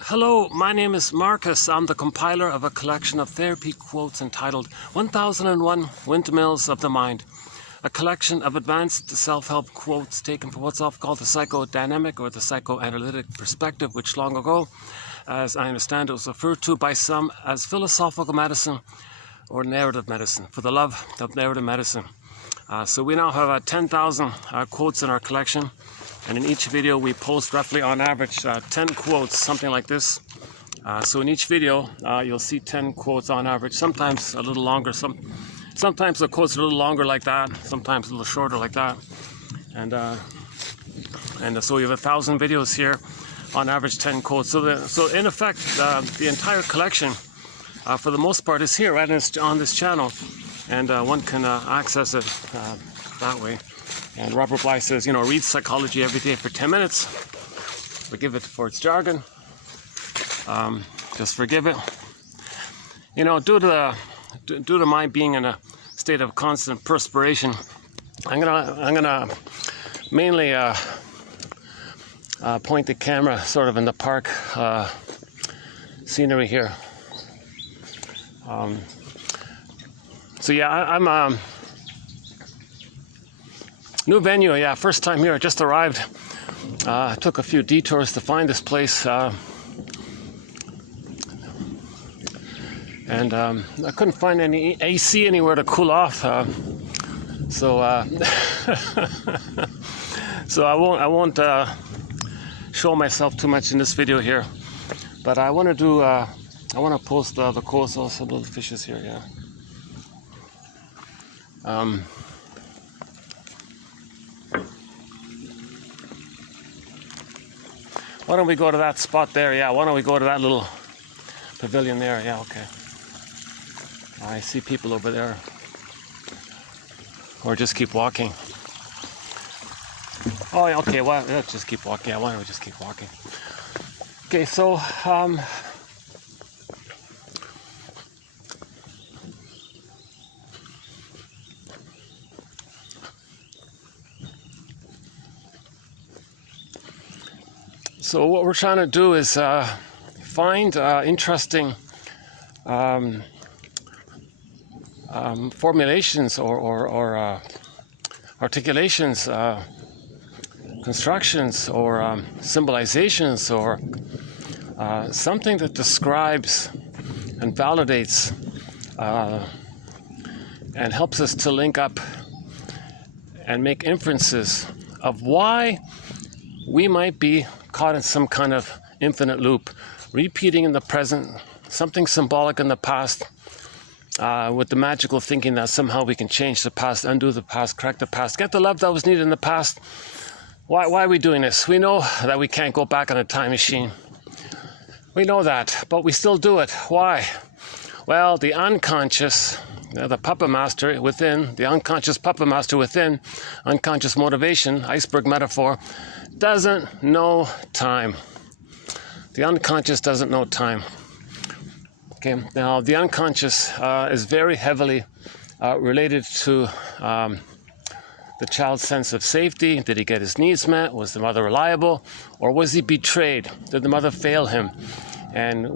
Hello, my name is Marcus. I'm the compiler of a collection of therapy quotes entitled 1001 Windmills of the Mind, a collection of advanced self-help quotes taken from what's often called the psychodynamic or the psychoanalytic perspective, which long ago, as I understand it, was referred to by some as philosophical medicine or narrative medicine, for the love of narrative medicine. So we now have 10,000 quotes in our collection. And in each video, we post roughly on average 10 quotes, something like this. So in each video, you'll see 10 quotes on average, sometimes a little longer. Sometimes the quotes are a little longer like that, sometimes a little shorter like that. And so we have 1,000 videos here, on average 10 quotes. So in effect, the entire collection, for the most part, is here right on this channel. And one can access it that way. And Robert Bly says, read psychology every day for 10 minutes. Forgive it for its jargon. Just forgive it. Due to my being in a state of constant perspiration, I'm gonna mainly point the camera sort of in the park scenery here. So yeah, I'm new venue, yeah, first time here, just arrived. Took a few detours to find this place. And I couldn't find any AC anywhere to cool off. So I won't show myself too much in this video here. But I want to post the quotes, also little fishes here, yeah. Why don't we go to that spot there? Yeah, why don't we go to that little pavilion there? Yeah, okay. I see people over there. Or just keep walking. Oh, yeah, okay, well, let's just keep walking. Yeah, why don't we just keep walking? Okay, so, So what we're trying to do is find interesting formulations or articulations, constructions or symbolizations or something that describes and validates and helps us to link up and make inferences of why we might be caught in some kind of infinite loop, repeating in the present, something symbolic in the past, with the magical thinking that somehow we can change the past, undo the past, correct the past, get the love that was needed in the past. Why are we doing this? We know that we can't go back on a time machine. We know that, but we still do it. Why? Well, the unconscious, the puppet master within, the unconscious puppet master within, unconscious motivation, iceberg metaphor, doesn't know time. The unconscious doesn't know time. Okay, now the unconscious is very heavily related to the child's sense of safety. Did he get his needs met? Was the mother reliable? Or was he betrayed? Did the mother fail him? And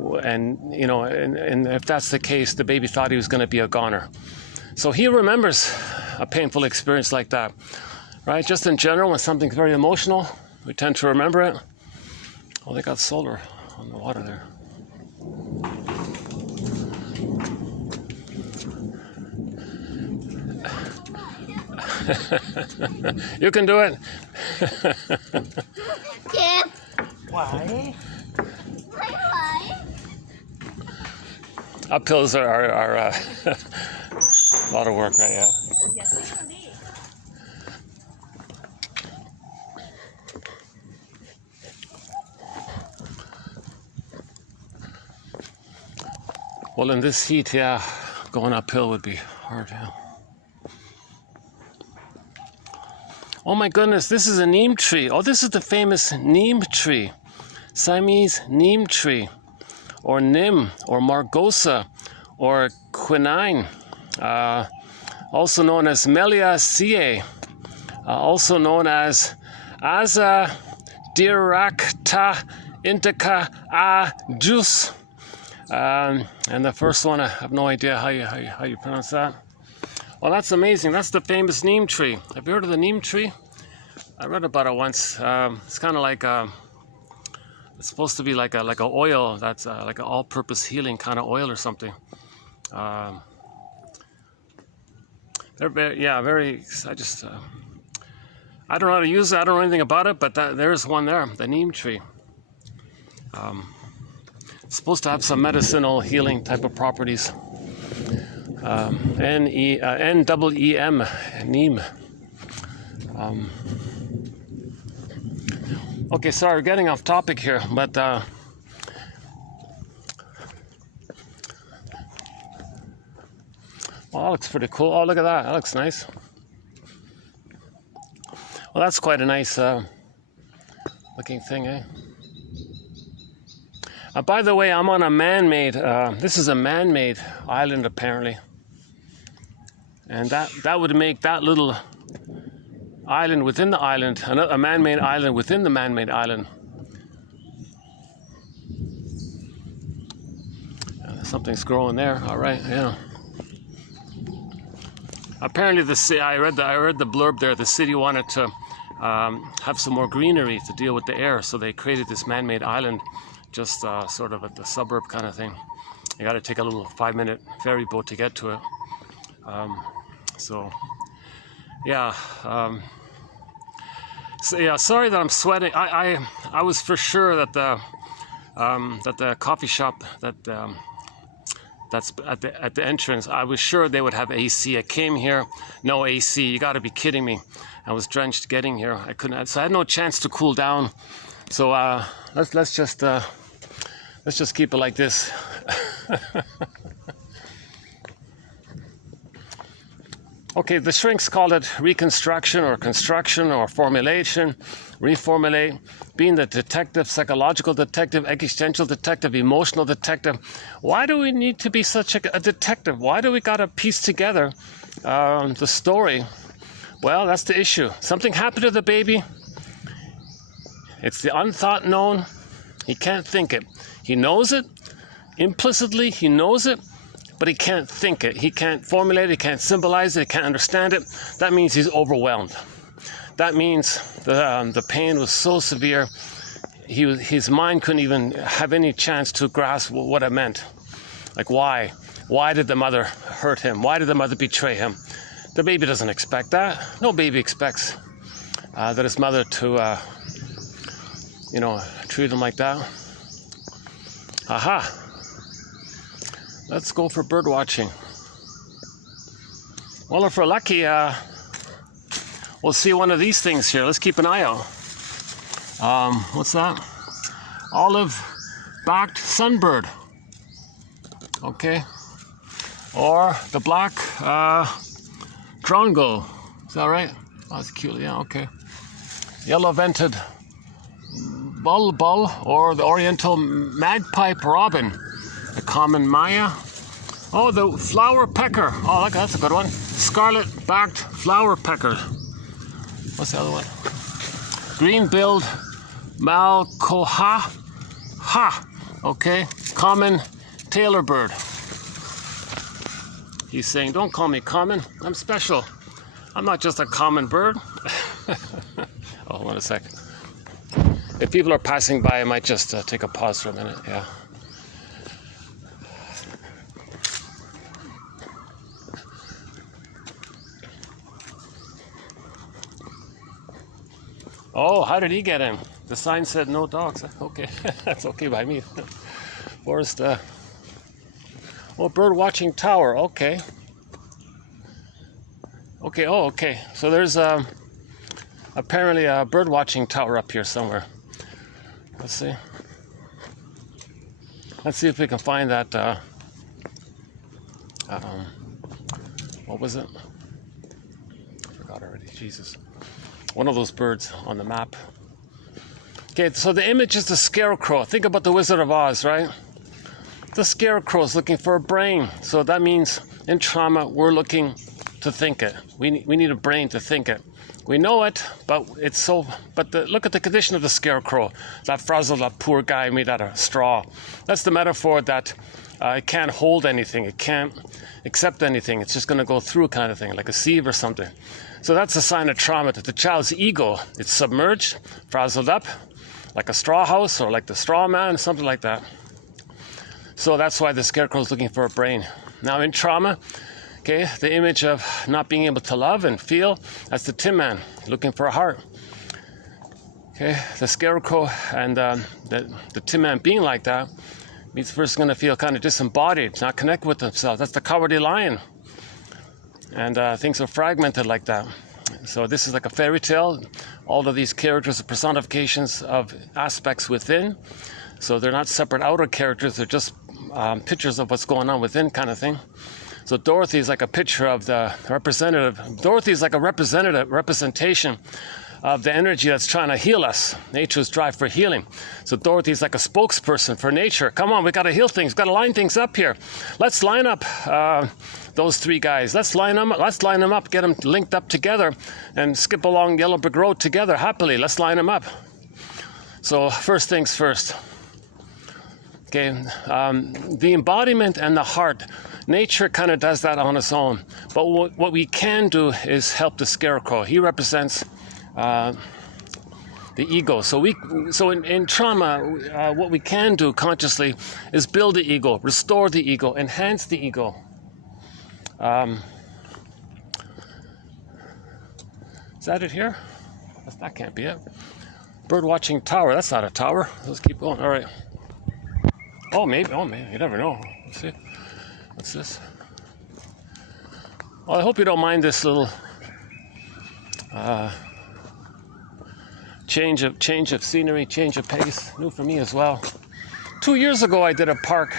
if that's the case, the baby thought he was going to be a goner. So he remembers a painful experience like that, right? Just in general, when something's very emotional, we tend to remember it. Oh, they got solar on the water there. You can do it. Yeah. Why? Why? Uphills are a lot of work, right? Yeah. Yes, it can be. Well, in this heat, yeah, going uphill would be hard, yeah. Oh my goodness, this is a neem tree. Oh, this is the famous neem tree. Siamese neem tree. Or nim, or margosa, or quinine. Also known as Meliaceae. Also known as Aza Directa indica, juice. And the first one, I have no idea how you pronounce that. Well, that's amazing. That's the famous neem tree. Have you heard of the neem tree? I read about it once. It's kind of like it's supposed to be like a oil that's like an all-purpose healing kind of oil or something. They're very. I don't know how to use it. I don't know anything about it, but there's one there, the neem tree. It's supposed to have some medicinal healing type of properties. N-E-E-M, neem. Okay, sorry, we're getting off topic here, but well, that looks pretty cool. Oh, look at that. That looks nice. Well, that's quite a nice looking thing, eh? By the way, I'm on a man-made, this is a man-made island apparently. And that would make that little island within the island, a man-made island within the man-made island. Something's growing there. All right, yeah. Apparently, I read the blurb there. The city wanted to have some more greenery to deal with the air, so they created this man-made island, just sort of at the suburb kind of thing. You got to take a little 5-minute ferry boat to get to it. So yeah. Sorry that I'm sweating. I was for sure that the coffee shop that's at the entrance, I was sure they would have AC. I came here, no AC. You got to be kidding me. I was drenched getting here. So I had no chance to cool down. So let's just keep it like this. Okay, the shrinks call it reconstruction or construction or formulation, reformulate, being the detective, psychological detective, existential detective, emotional detective. Why do we need to be such a detective? Why do we got to piece together the story? Well, that's the issue. Something happened to the baby. It's the unthought known. He can't think it. He knows it. Implicitly, he knows it. But he can't think it. He can't formulate it. He can't symbolize it. He can't understand it. That means he's overwhelmed. That means the pain was so severe, his mind couldn't even have any chance to grasp what it meant. Like why? Why did the mother hurt him? Why did the mother betray him? The baby doesn't expect that. No baby expects that his mother to, treat him like that. Aha. Let's go for bird watching. Well, if we're lucky, we'll see one of these things here. Let's keep an eye out. What's that? Olive-backed sunbird. Okay. Or the black drongo. Is that right? Oh, that's cute. Yeah, okay. Yellow-vented bulbul, or the oriental magpie robin. The common Maya. Oh, the flower pecker. Oh, look, that's a good one. Scarlet-backed flower pecker. What's the other one? Green-billed malcoha. Ha. Okay. Common tailor bird. He's saying, don't call me common. I'm special. I'm not just a common bird. Oh, hold on a sec. If people are passing by, I might just take a pause for a minute. Yeah. Oh, how did he get in? The sign said no dogs. Okay, that's okay by me. Forest, bird watching tower. Okay. Okay, oh, okay. So there's apparently a bird watching tower up here somewhere. Let's see. Let's see if we can find that. What was it? I forgot already. Jesus. One of those birds on the map. Okay, so the image is the scarecrow. Think about the Wizard of Oz, right? The scarecrow is looking for a brain. So that means in trauma, we're looking to think it. We need a brain to think it. We know it, but it's so. But look at the condition of the scarecrow. That frazzled up poor guy made out of straw. That's the metaphor that it can't hold anything. It can't accept anything. It's just going to go through kind of thing, like a sieve or something. So that's a sign of trauma, that the child's ego, it's submerged, frazzled up, like a straw house or like the straw man, something like that. So that's why the scarecrow is looking for a brain. Now in trauma, okay, the image of not being able to love and feel, that's the Tin Man, looking for a heart. Okay, the scarecrow and the Tin Man being like that means the person's going to feel kind of disembodied, not connect with themselves. That's the Cowardly Lion. And things are fragmented like that. So this is like a fairy tale. All of these characters are personifications of aspects within. So they're not separate outer characters. They're just pictures of what's going on within kind of thing. So Dorothy is like a picture of the representative. Dorothy is like a representation of the energy that's trying to heal us. Nature's drive for healing. So Dorothy is like a spokesperson for nature. Come on, we got to heal things. Got to line things up here. Let's line up those three guys. Let's line them up. Get them linked up together, and skip along Yellow Brick Road together happily. Let's line them up. So first things first. Okay, the embodiment and the heart. Nature kind of does that on its own. But what we can do is help the scarecrow. He represents the ego. So in trauma, what we can do consciously is build the ego, restore the ego, enhance the ego. Is that it here? That can't be it. Bird watching tower. That's not a tower. Let's keep going. All right. Oh, maybe. You never know. Let's see. What's this? Well, I hope you don't mind this little change of scenery, change of pace. New for me as well. 2 years ago, I did a park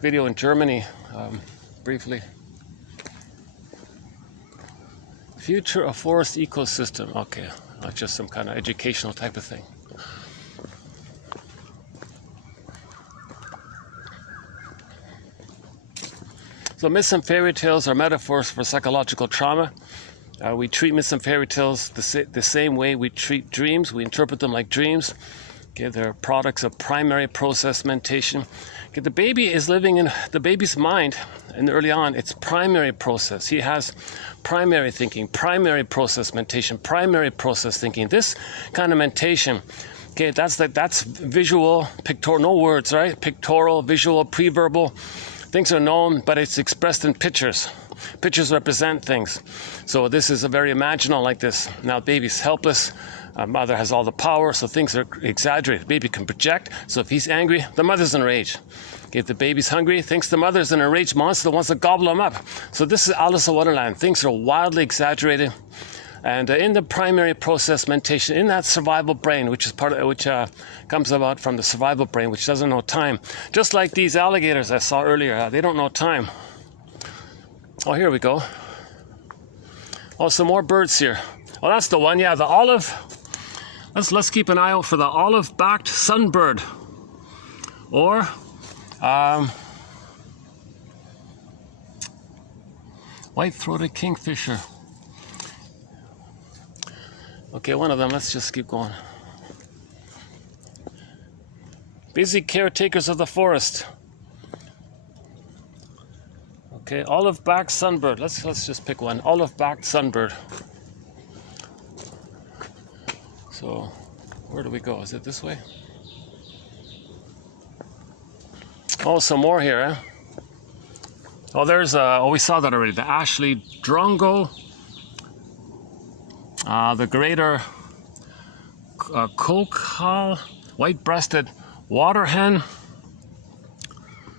video in Germany, briefly. Future of forest ecosystem. Okay, not just some kind of educational type of thing. So myths and fairy tales are metaphors for psychological trauma. We treat myths and fairy tales the same way we treat dreams. We interpret them like dreams. Okay, they're products of primary process mentation. Okay, the baby is living in the baby's mind, and early on, it's primary process. He has primary thinking, primary process mentation, primary process thinking. This kind of mentation, okay, that's visual, pictorial, no words, right? Pictorial, visual, pre-verbal. Things are known, but it's expressed in pictures. Pictures represent things. So this is a very imaginal like this. Now baby's helpless. Mother has all the power, so things are exaggerated. Baby can project. So if he's angry, the mother's in a rage. If the baby's hungry, thinks the mother's an enraged monster that wants to gobble him up. So this is Alice in Wonderland. Things are wildly exaggerated. And in the primary process mentation, in that survival brain, which is comes about from the survival brain, which doesn't know time. Just like these alligators I saw earlier, they don't know time. Oh, here we go. Oh, some more birds here. Oh, that's the one. Yeah, the olive. Let's keep an eye out for the olive-backed sunbird, or white-throated kingfisher. Okay, one of them. Let's just keep going. Busy caretakers of the forest. Okay, olive-backed sunbird. Let's just pick one. Olive-backed sunbird. So, where do we go? Is it this way? Oh, some more here, eh? Oh, there's we saw that already. The Ashley Drongo. The greater Kokal, white-breasted water hen.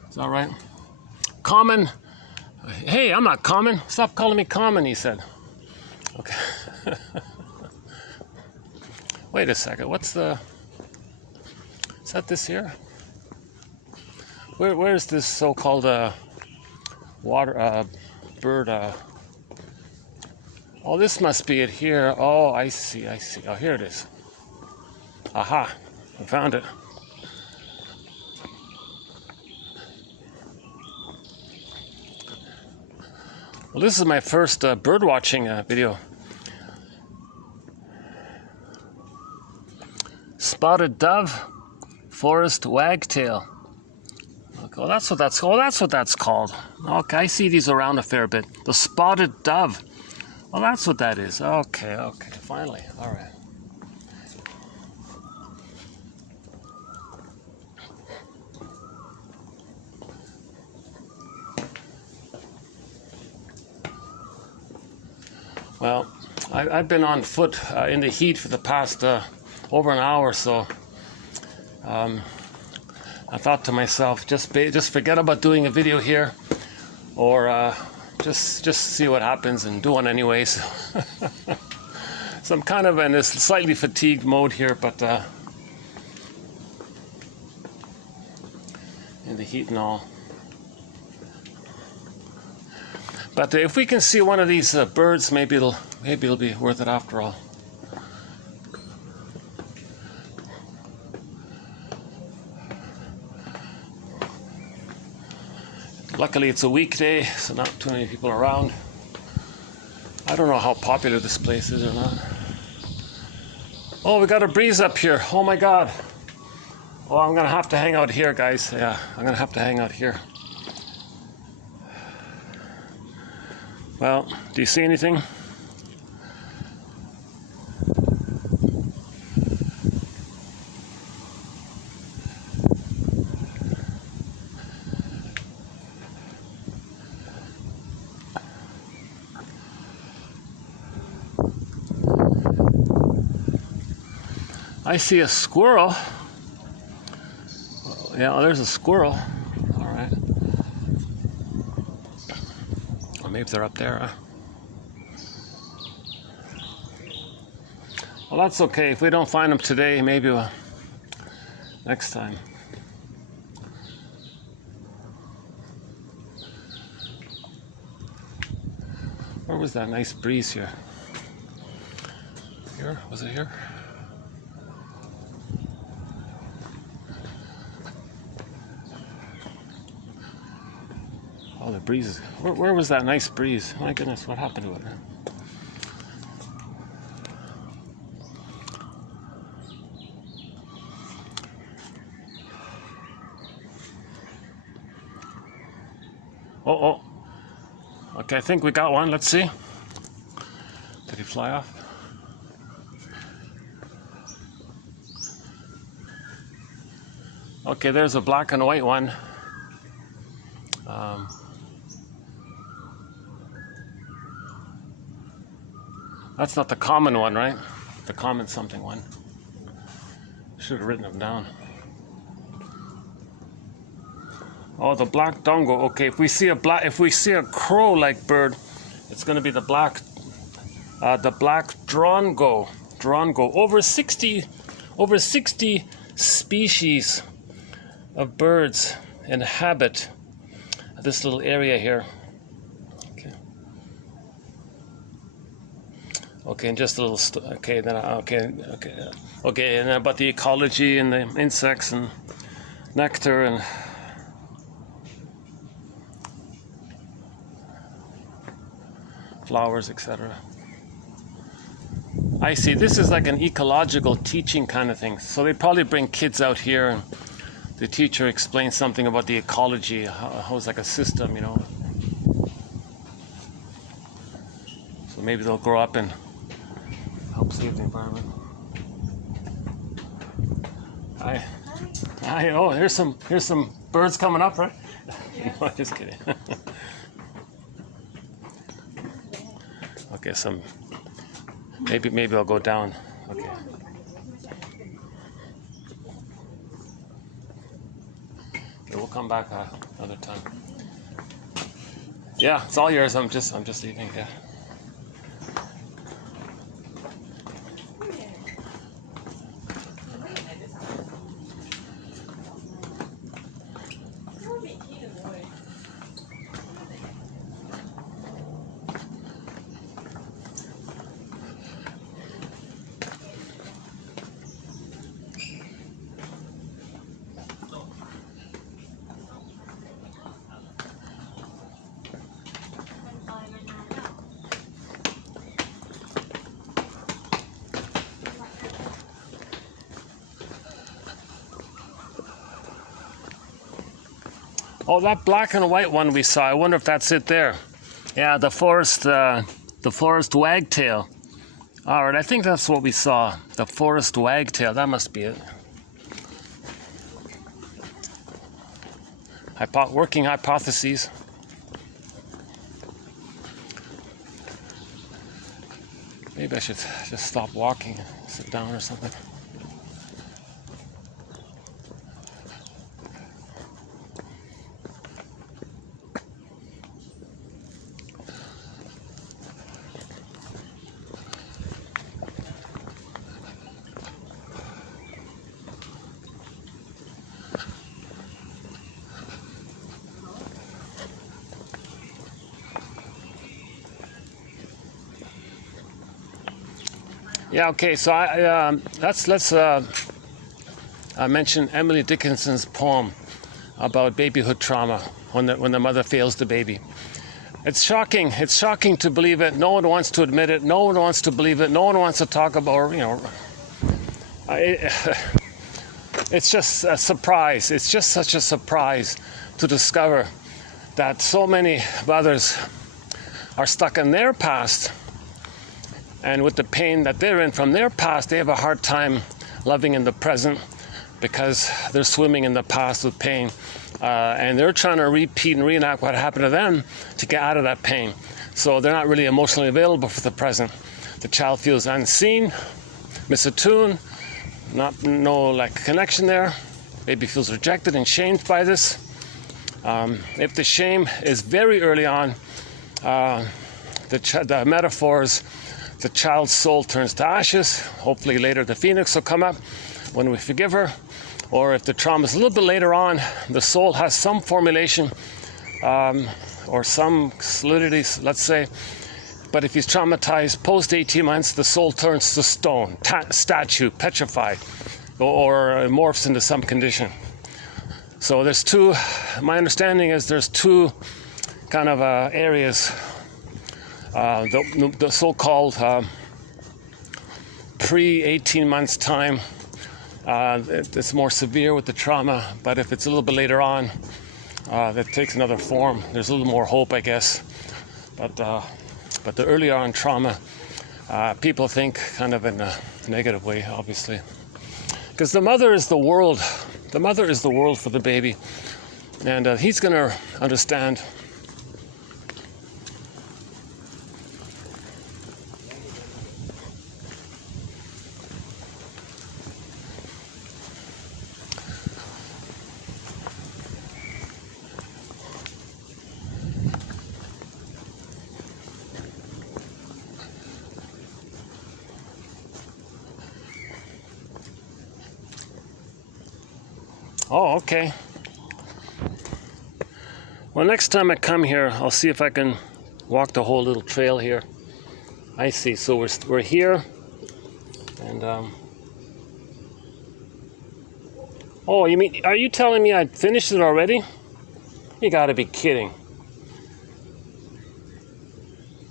Is that right? Common. Hey, I'm not common. Stop calling me common, he said. Okay. Wait a second. What's the... Is that this here? Where is this so-called water bird? Oh, this must be it here. Oh, I see. Oh, here it is. Aha, I found it. Well, this is my first bird watching video. spotted dove, forest wagtail. Okay, well, that's what that's called. Okay, I see these around a fair bit. The spotted dove. Well, that's what that is. Okay, finally. All right. Well, I've been on foot in the heat for the past over an hour, so I thought to myself, just forget about doing a video here, or just see what happens and do one anyways. So I'm kind of in this slightly fatigued mode here, but in the heat and all. But if we can see one of these birds, maybe it'll be worth it after all. Luckily it's a weekday, so not too many people around. I don't know how popular this place is or not. Oh, we got a breeze up here. Oh my God. Oh, I'm gonna have to hang out here, guys. Yeah, I'm gonna have to hang out here. Well, do you see anything? I see a squirrel. Yeah, there's a squirrel. All right. Or maybe they're up there. Well, that's okay. If we don't find them today, maybe we'll next time. Where was that nice breeze here? Here? Was it here? Oh, the breeze. Where was that nice breeze? My goodness, what happened to it? Oh. Okay, I think we got one. Let's see. Did he fly off? Okay, there's a black and white one. That's not the common one, right? The common something one. Should have written them down. Oh, the black dongo. Okay, if we see a crow-like bird, it's going to be the black drongo. Over 60 species of birds inhabit this little area here. Okay, and just a little. Okay, and about the ecology and the insects and nectar and. Flowers, etc. I see. This is like an ecological teaching kind of thing. So they probably bring kids out here and the teacher explains something about the ecology, how it's like a system, you know. So maybe they'll grow up and help save the environment. Hi. Oh, here's some birds coming up, right? No, just kidding. Okay, maybe I'll go down. Okay. Okay, we'll come back another time. Yeah, it's all yours. I'm just leaving. Yeah. Oh, that black and white one we saw. I wonder if that's it there. Yeah, the forest wagtail. All right, I think that's what we saw. The forest wagtail. That must be it. Working hypotheses. Maybe I should just stop walking and sit down or something. Yeah. Okay. So let's mention Emily Dickinson's poem about babyhood trauma when the mother fails the baby. It's shocking. It's shocking to believe it. No one wants to admit it. No one wants to believe it. No one wants to talk about. It's just a surprise. It's just such a surprise to discover that so many mothers are stuck in their past. And with the pain that they're in from their past, they have a hard time loving in the present because they're swimming in the past with pain. And they're trying to repeat and reenact what happened to them to get out of that pain. So they're not really emotionally available for the present. The child feels unseen, misattuned, no connection there. Baby feels rejected and shamed by this. If the shame is very early on, the metaphors, the child's soul turns to ashes. Hopefully later the phoenix will come up when we forgive her. Or if the trauma is a little bit later on, the soul has some formulation or some solidity, let's say. But if he's traumatized post 18 months, the soul turns to stone, statue, petrified, or morphs into some condition. So there's my understanding is there's two kind of areas. The so-called pre-18 months time, it's more severe with the trauma, but if it's a little bit later on, that takes another form. There's a little more hope, I guess. But the earlier on trauma, people think kind of in a negative way, obviously. Because the mother is the world. The mother is the world for the baby. And he's going to understand. Oh, okay. Well, next time I come here, I'll see if I can walk the whole little trail here. I see. So we're here, and oh, you mean? Are you telling me I finished it already? You got to be kidding.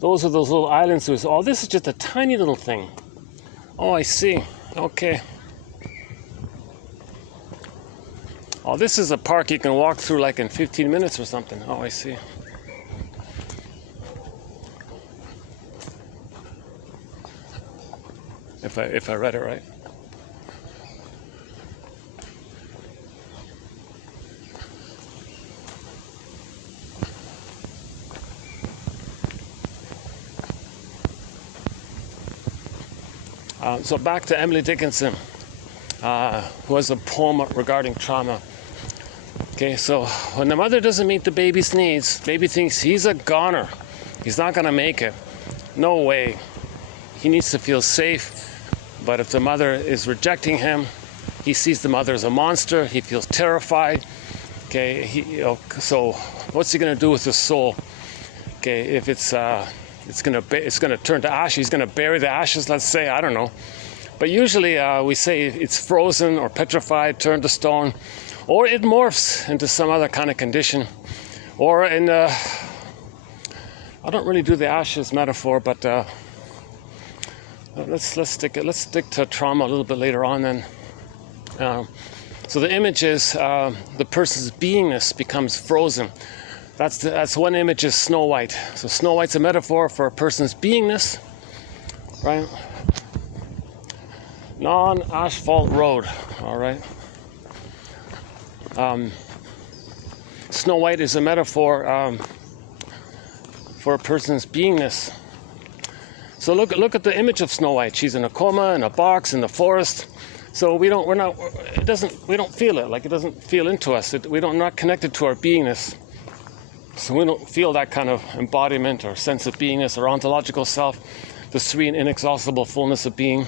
Those are those little islands. Oh, this is just a tiny little thing. Oh, I see. Okay. Oh, this is a park you can walk through like in 15 minutes or something. Oh, I see. If I read it right. So back to Emily Dickinson, who has a poem regarding trauma. Okay, so when the mother doesn't meet the baby's needs, baby thinks he's a goner. He's not going to make it. No way. He needs to feel safe. But if the mother is rejecting him, he sees the mother as a monster. He feels terrified. Okay, so what's he going to do with his soul? Okay, if it's going to turn to ash, he's going to bury the ashes, let's say. I don't know. But usually we say it's frozen or petrified, turned to stone. Or it morphs into some other kind of condition. Or I don't really do the ashes metaphor, but let's stick to trauma a little bit later on then. So the image is the person's beingness becomes frozen. That's one image is Snow White. So Snow White's a metaphor for a person's beingness, right? Non-asphalt road, all right? Snow White is a metaphor for a person's beingness. So look at the image of Snow White. She's in a coma, in a box, in the forest. So we don't feel it. Like it doesn't feel into us. We're not connected to our beingness. So we don't feel that kind of embodiment or sense of beingness or ontological self, the serene, inexhaustible fullness of being.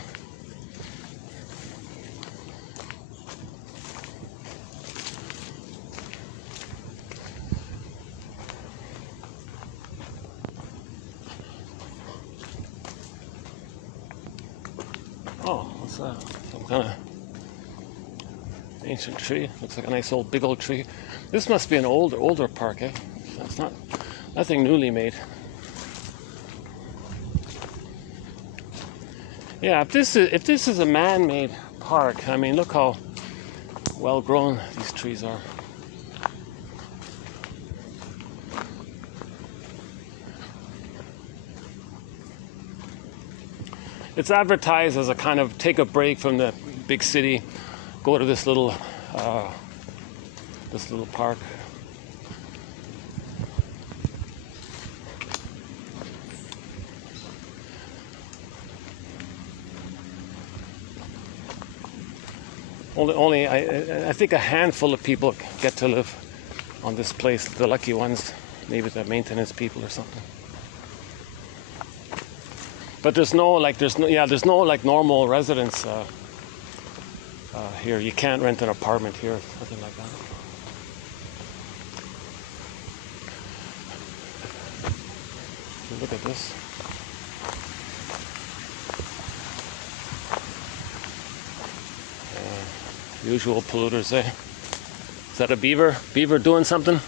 Oh, what's that? Some kind of ancient tree. Looks like a nice old, big old tree. This must be an older park, eh? That's nothing newly made. Yeah, if this is a man-made park, I mean, look how well grown these trees are. It's advertised as a kind of take a break from the big city, go to this little park. Only I think a handful of people get to live on this place. The lucky ones, maybe the maintenance people or something. But there's no normal residence here. You can't rent an apartment here, nothing like that. Look at this. Usual polluters, eh? Is that a beaver? Beaver doing something?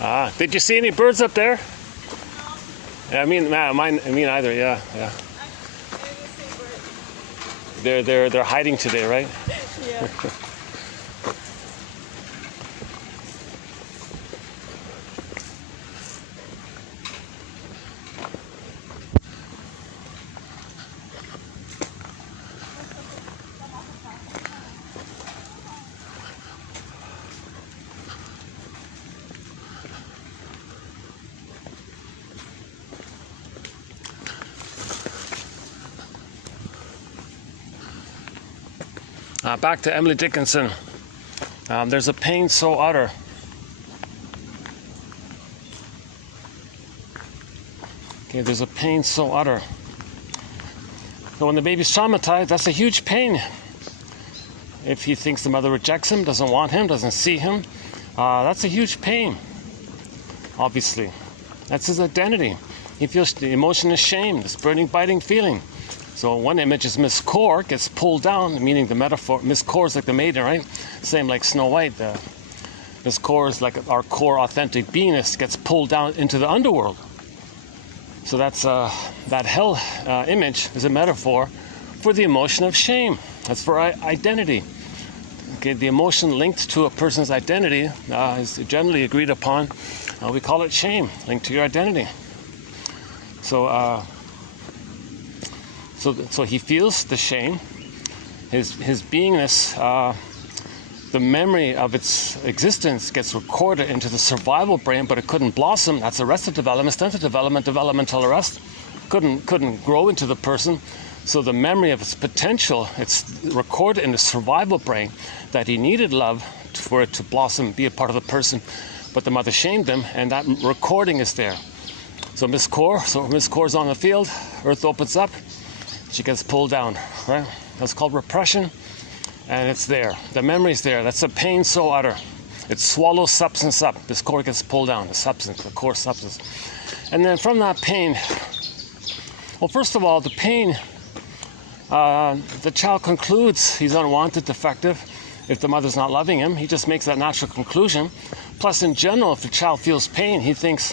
Ah, did you see any birds up there? No. Yeah, I mean either. Yeah. They're hiding today, right? Yeah. Back to Emily Dickinson. There's a pain so utter. Okay, there's a pain so utter. So when the baby's traumatized, that's a huge pain. If he thinks the mother rejects him, doesn't want him, doesn't see him, that's a huge pain, obviously. That's his identity. He feels the emotion of shame, this burning, biting feeling. So one image is Miss Core gets pulled down, meaning the metaphor. Miss Core is like the maiden, right? Same like Snow White. Miss Core is like our core authentic beingness gets pulled down into the underworld. So that's that hell image is a metaphor for the emotion of shame. That's for identity. Okay, the emotion linked to a person's identity is generally agreed upon. We call it shame, linked to your identity. So he feels the shame. His beingness, the memory of its existence gets recorded into the survival brain, but it couldn't blossom. That's arrested development, stunted development, developmental arrest. Couldn't grow into the person. So the memory of its potential, it's recorded in the survival brain that he needed love for it to blossom, be a part of the person. But the mother shamed him, and that recording is there. So Miss Core's on the field. Earth opens up. She gets pulled down, right? That's called repression, and it's there. The memory's there. That's a pain so utter. It swallows substance up. This core gets pulled down, the substance, the core substance. And then from that pain, well, first of all, the pain, the child concludes he's unwanted, defective. If the mother's not loving him, he just makes that natural conclusion. Plus, in general, if the child feels pain, he thinks,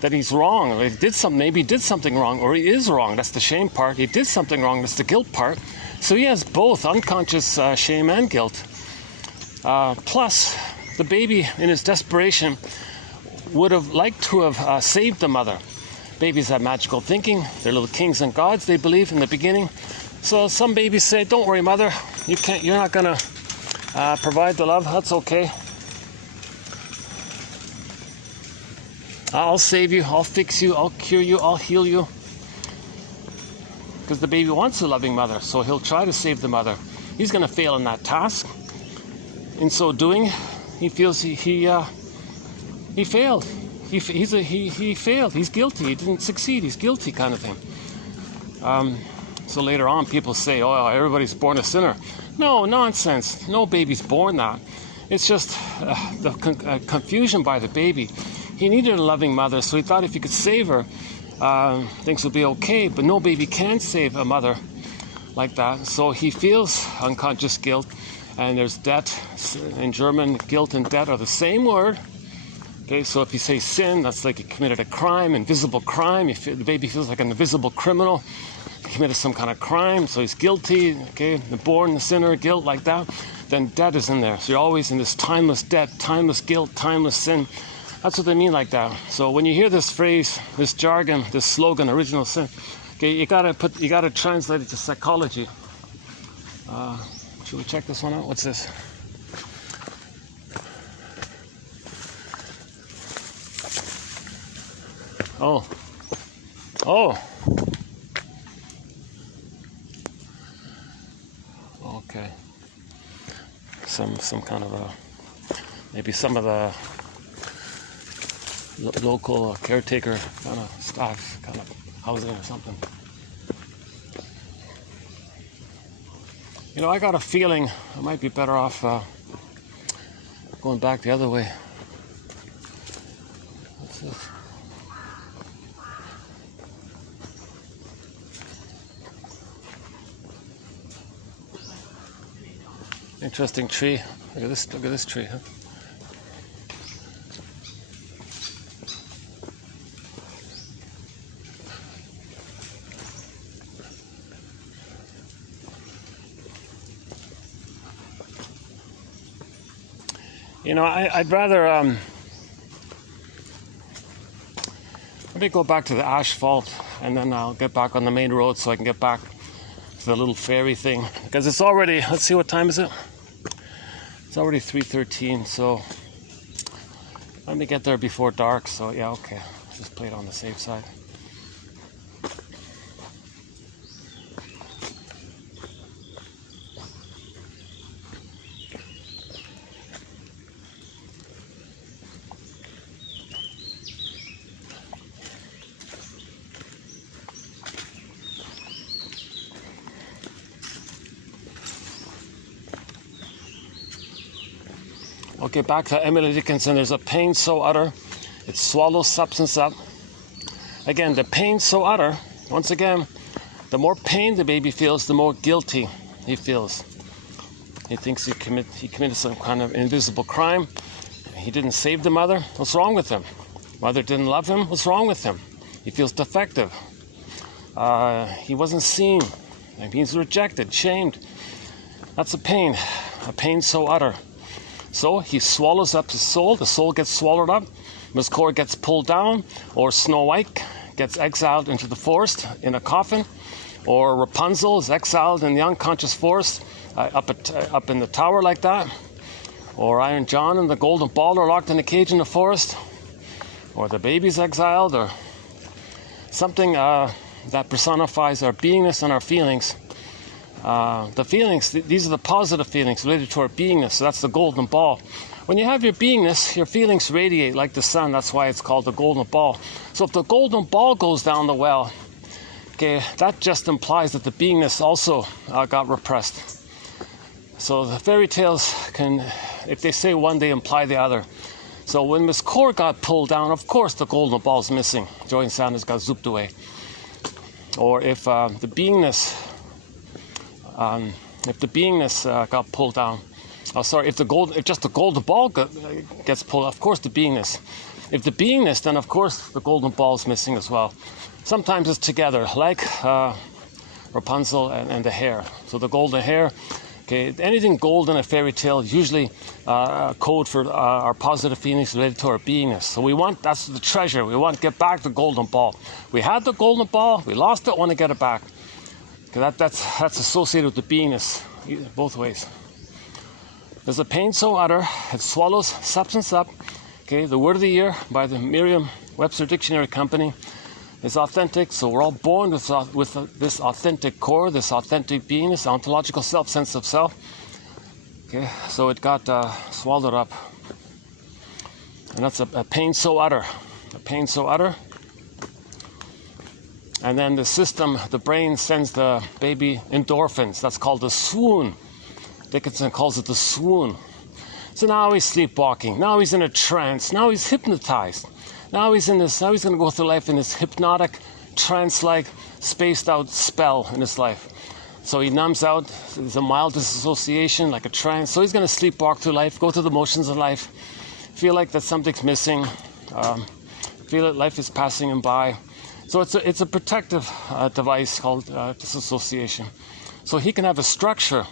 that he's wrong, or maybe he did something wrong, or he is wrong. That's the shame part. He did something wrong. That's the guilt part. So he has both unconscious shame and guilt. Plus, the baby, in his desperation, would have liked to have saved the mother. Babies have magical thinking. They're little kings and gods, they believe, in the beginning. So some babies say, "Don't worry, mother. You're not gonna provide the love. That's okay. I'll save you. I'll fix you. I'll cure you. I'll heal you." Because the baby wants a loving mother, so he'll try to save the mother. He's gonna fail in that task. In so doing, he feels he failed. He failed. He's guilty. He didn't succeed. He's guilty, kind of thing. So later on, people say, "Oh, everybody's born a sinner." No, nonsense. No baby's born that. It's just the confusion by the baby. He needed a loving mother, so he thought if he could save her, things would be okay. But no baby can save a mother like that. So he feels unconscious guilt. And there's debt. In German, guilt and debt are the same word. Okay, so if you say sin, that's like you committed a crime, invisible crime. The baby feels like an invisible criminal. He committed some kind of crime, so he's guilty. Okay, the born, the sinner, guilt, like that. Then debt is in there. So you're always in this timeless debt, timeless guilt, timeless sin. That's what they mean like that. So when you hear this phrase, this jargon, this slogan, original sin, okay, you gotta translate it to psychology. Should we check this one out? What's this? Oh. Okay. Some kind of maybe some of the local caretaker kind of staff, kind of housing or something. You know, I got a feeling I might be better off going back the other way. What's this? Interesting tree. Look at this tree, huh? You know, I'd rather let me go back to the asphalt, and then I'll get back on the main road so I can get back to the little ferry thing. Because it's already, let's see, what time is it? It's already 3:13, so let me get there before dark. So yeah, okay, just play it on the safe side. Okay, back to Emily Dickinson. There's a pain so utter, it swallows substance up. Again, the pain so utter, once again, the more pain the baby feels, the more guilty he feels. He thinks he committed some kind of invisible crime. He didn't save the mother. What's wrong with him? Mother didn't love him. What's wrong with him? He feels defective. He wasn't seen. He's rejected, shamed. That's a pain so utter. So he swallows up his soul. The soul gets swallowed up. Miss Core gets pulled down, or Snow White gets exiled into the forest in a coffin, or Rapunzel is exiled in the unconscious forest up in the tower like that, or Iron John and the Golden Ball are locked in a cage in the forest, or the baby's exiled, or something that personifies our beingness and our feelings. The feelings, these are the positive feelings related to our beingness. So that's the golden ball. When you have your beingness, your feelings radiate like the sun. That's why it's called the golden ball. So if the golden ball goes down the well, okay, that just implies that the beingness also got repressed. So the fairy tales can, if they say one, they imply the other. So when Miss Core got pulled down, of course the golden ball's missing. Joy and Sanders got zooped away. Or if the beingness got pulled down, if just the golden ball gets pulled, of course the beingness. If the beingness, then of course the golden ball is missing as well. Sometimes it's together, like Rapunzel and the hair. So the golden hair, okay, anything gold in a fairy tale is usually code for our positive feelings related to our beingness. So we want, that's the treasure. We want to get back the golden ball. We had the golden ball, we lost it, want to get it back. Okay, that's associated with the beingness, both ways. There's a pain so utter, it swallows substance up. Okay, the word of the year by the Merriam-Webster Dictionary Company is authentic. So we're all born with this authentic core, this authentic beingness, ontological self, sense of self. Okay, so it got swallowed up. And that's a pain so utter, a pain so utter. And then the system, the brain sends the baby endorphins. That's called the swoon. Dickinson calls it the swoon. So now he's sleepwalking. Now he's in a trance. Now he's hypnotized. Now he's in this. Now he's going to go through life in this hypnotic, trance-like, spaced-out spell in his life. So he numbs out. There's a mild disassociation, like a trance. So he's going to sleepwalk through life, go through the motions of life, feel like that something's missing, feel that life is passing him by. So it's a protective device called disassociation. So he can have a structure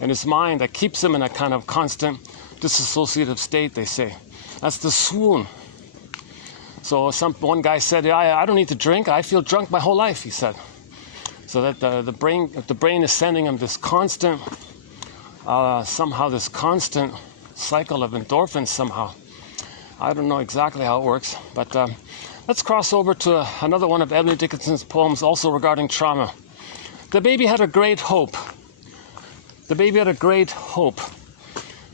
in his mind that keeps him in a kind of constant disassociative state, they say. That's the swoon. So one guy said, I don't need to drink, I feel drunk my whole life, he said. So that the brain is sending him this constant, somehow this constant cycle of endorphins somehow. I don't know exactly how it works, but let's cross over to another one of Emily Dickinson's poems, also regarding trauma. The baby had a great hope. The baby had a great hope.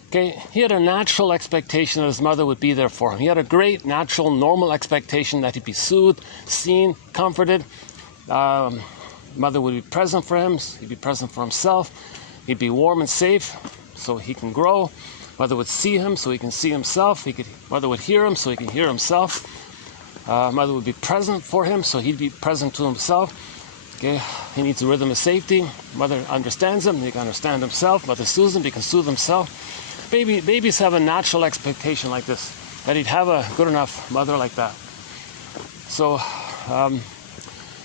Okay, he had a natural expectation that his mother would be there for him. He had a great, natural, normal expectation that he'd be soothed, seen, comforted. Mother would be present for him. He'd be present for himself. He'd be warm and safe so he can grow. Mother would see him so he can see himself. Mother would hear him so he can hear himself. Mother would be present for him so he'd be present to himself. Okay, he needs a rhythm of safety. Mother understands him, he can understand himself. Mother soothes him, he can soothe himself. Babies have a natural expectation like this, that he'd have a good enough mother like that. So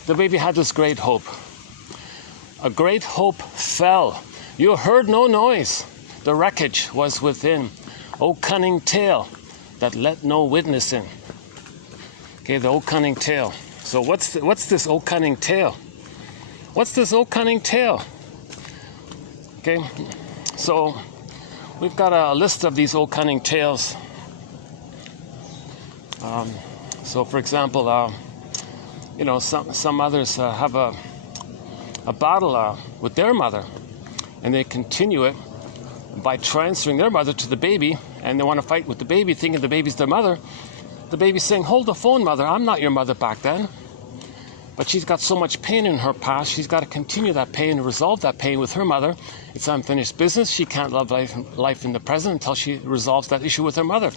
the baby had this great hope. A great hope fell. You heard no noise. The wreckage was within. O cunning tale that let no witness in. Okay, the O cunning tale. So what's this O cunning tale? What's this O cunning tale? Okay, so we've got a list of these O cunning tales. So for example, some mothers have a battle with their mother, and they continue it by transferring their mother to the baby, and they want to fight with the baby, thinking the baby's their mother. The baby's saying, hold the phone, mother, I'm not your mother back then. But she's got so much pain in her past, she's got to continue that pain and resolve that pain with her mother. It's unfinished business. She can't love life in the present until she resolves that issue with her mother.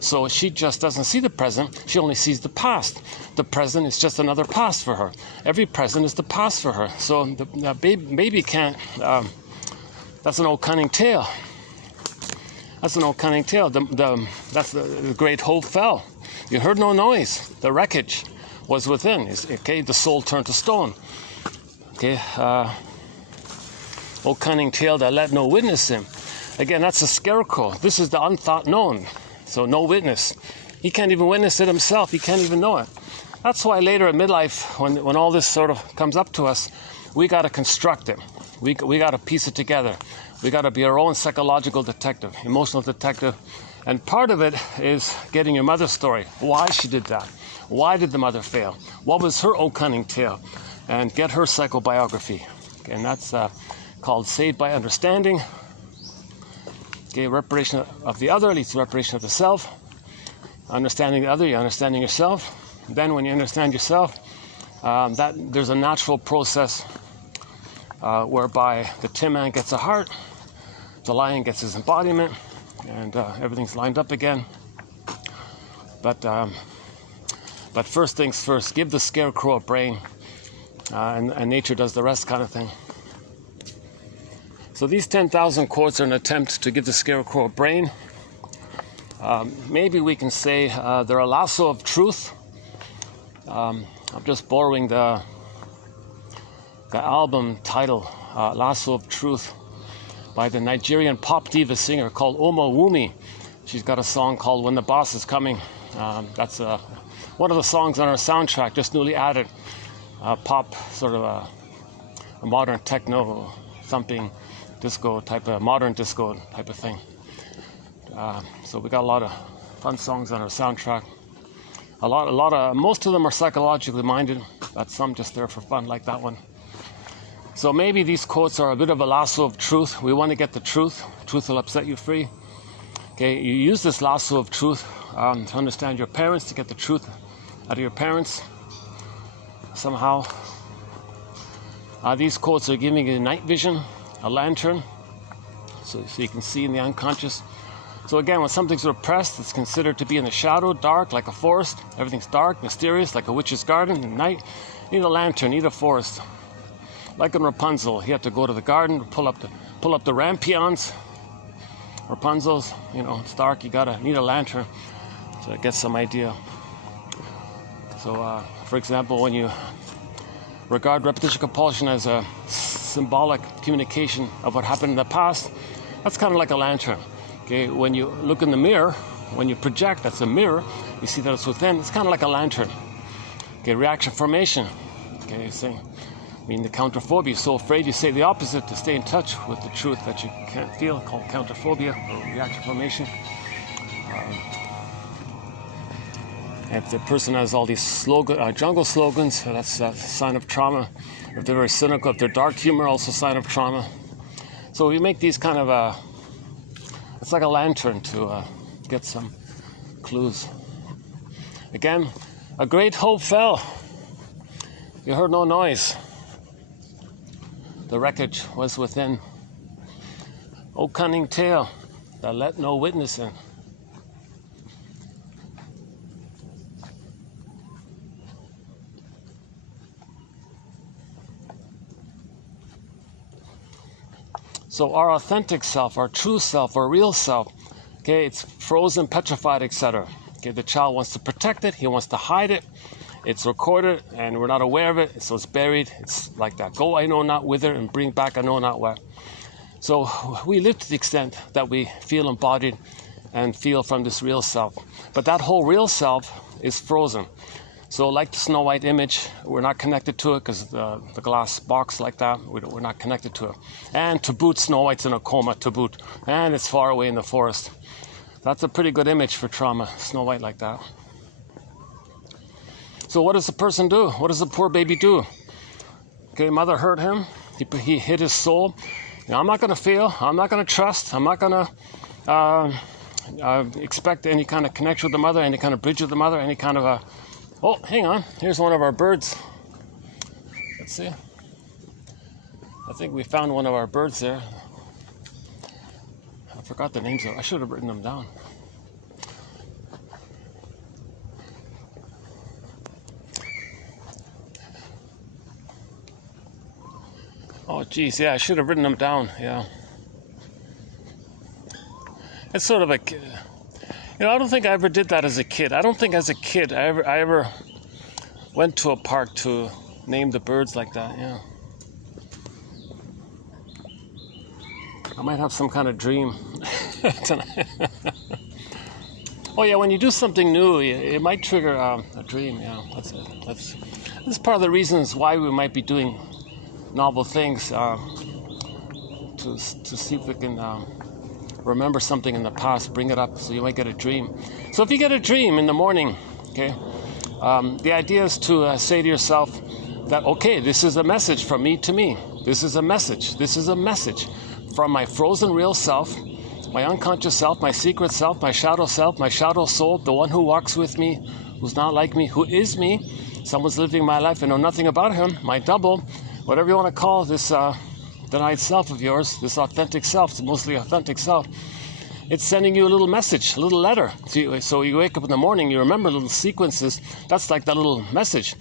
So she just doesn't see the present, she only sees the past. The present is just another past for her. Every present is the past for her. So the baby can't, that's an old cunning tale. That's an old cunning tale. That's the great hope fell. You heard no noise. The wreckage was within. Okay, the soul turned to stone. Okay, O cunning tale that let no witness him. Again, that's a scarecrow. This is the unthought known. So no witness. He can't even witness it himself. He can't even know it. That's why later in midlife, when all this sort of comes up to us, we got to construct it. We got to piece it together. We got to be our own psychological detective, emotional detective. And part of it is getting your mother's story. Why she did that. Why did the mother fail? What was her O cunning tale? And get her psychobiography. Okay, and that's called Saved by Understanding. Okay, reparation of the other leads to reparation of the self. Understanding the other, you're understanding yourself. Then when you understand yourself, there's a natural process whereby the Tin Man gets a heart, the lion gets his embodiment, and everything's lined up again. But first things first, give the scarecrow a brain, and nature does the rest kind of thing. So these 10,000 quotes are an attempt to give the scarecrow a brain, Maybe we can say they're a lasso of truth. I'm just borrowing the album title, Lasso of Truth, by the Nigerian pop diva singer called Oma Wumi. She's got a song called When the Boss is Coming. That's one of the songs on our soundtrack, just newly added. Pop, sort of a modern techno, thumping disco type of, modern disco type of thing. So we got a lot of fun songs on our soundtrack. Most of them are psychologically minded, but some just there for fun, like that one. So maybe these quotes are a bit of a lasso of truth. We want to get the truth. Truth will upset you free. Okay, you use this lasso of truth to understand your parents, to get the truth out of your parents somehow. These quotes are giving you night vision, a lantern, so you can see in the unconscious. So again, when something's repressed, it's considered to be in the shadow, dark, like a forest. Everything's dark, mysterious, like a witch's garden. At night, you need a lantern, you need a forest. Like in Rapunzel, he had to go to the garden, pull up the rampions. Rapunzel's, it's dark, you need a lantern to get some idea. So, for example, when you regard repetition compulsion as a symbolic communication of what happened in the past, that's kind of like a lantern. Okay, when you look in the mirror, when you project, that's a mirror, you see that it's within, it's kind of like a lantern. Okay, reaction formation. Okay, you say, the counterphobia, so afraid you say the opposite to stay in touch with the truth that you can't feel, called counterphobia or reaction formation. If the person has all these jungle slogans, that's a sign of trauma. If they're very cynical, if they're dark humor, also a sign of trauma. So we make these kind of it's like a lantern to get some clues. Again, a great hope fell. You heard no noise. The wreckage was within. O cunning tale that let no witness in. So our authentic self, our true self, our real self, okay, it's frozen, petrified, etc. Okay, the child wants to protect it, he wants to hide it, it's recorded, and we're not aware of it, so it's buried, it's like that. Go, I know not whither, and bring back, I know not what. So we live to the extent that we feel embodied and feel from this real self. But that whole real self is frozen. So like the Snow White image, we're not connected to it because the glass box like that, we're not connected to it. And to boot, Snow White's in a coma, to boot. And it's far away in the forest. That's a pretty good image for trauma, Snow White like that. So what does the person do? What does the poor baby do? Okay, mother hurt him. He hid his soul. I'm not going to feel. I'm not going to trust. I'm not going to expect any kind of connection with the mother, any kind of bridge with the mother, any kind of a... Oh, hang on. Here's one of our birds. Let's see. I think we found one of our birds there. I forgot the names of them. I should have written them down. Oh, geez. Yeah, I should have written them down. Yeah. It's sort of a... I don't think I ever did that as a kid. I don't think as a kid I ever went to a park to name the birds like that, yeah. I might have some kind of dream tonight. Oh yeah, when you do something new, it might trigger a dream, yeah. That's it. That's part of the reasons why we might be doing novel things, to see if we can remember something in the past, bring it up, so you might get a dream. So if you get a dream in the morning, okay, the idea is to say to yourself that, okay, this is a message from me to me. This is a message. This is a message from my frozen real self, my unconscious self, my secret self, my shadow soul, the one who walks with me, who's not like me, who is me. Someone's living my life, I know nothing about him, my double, whatever you want to call this denied self of yours, this authentic self, it's mostly authentic self. It's sending you a little message, a little letter. So you wake up in the morning, you remember little sequences. That's like that little message.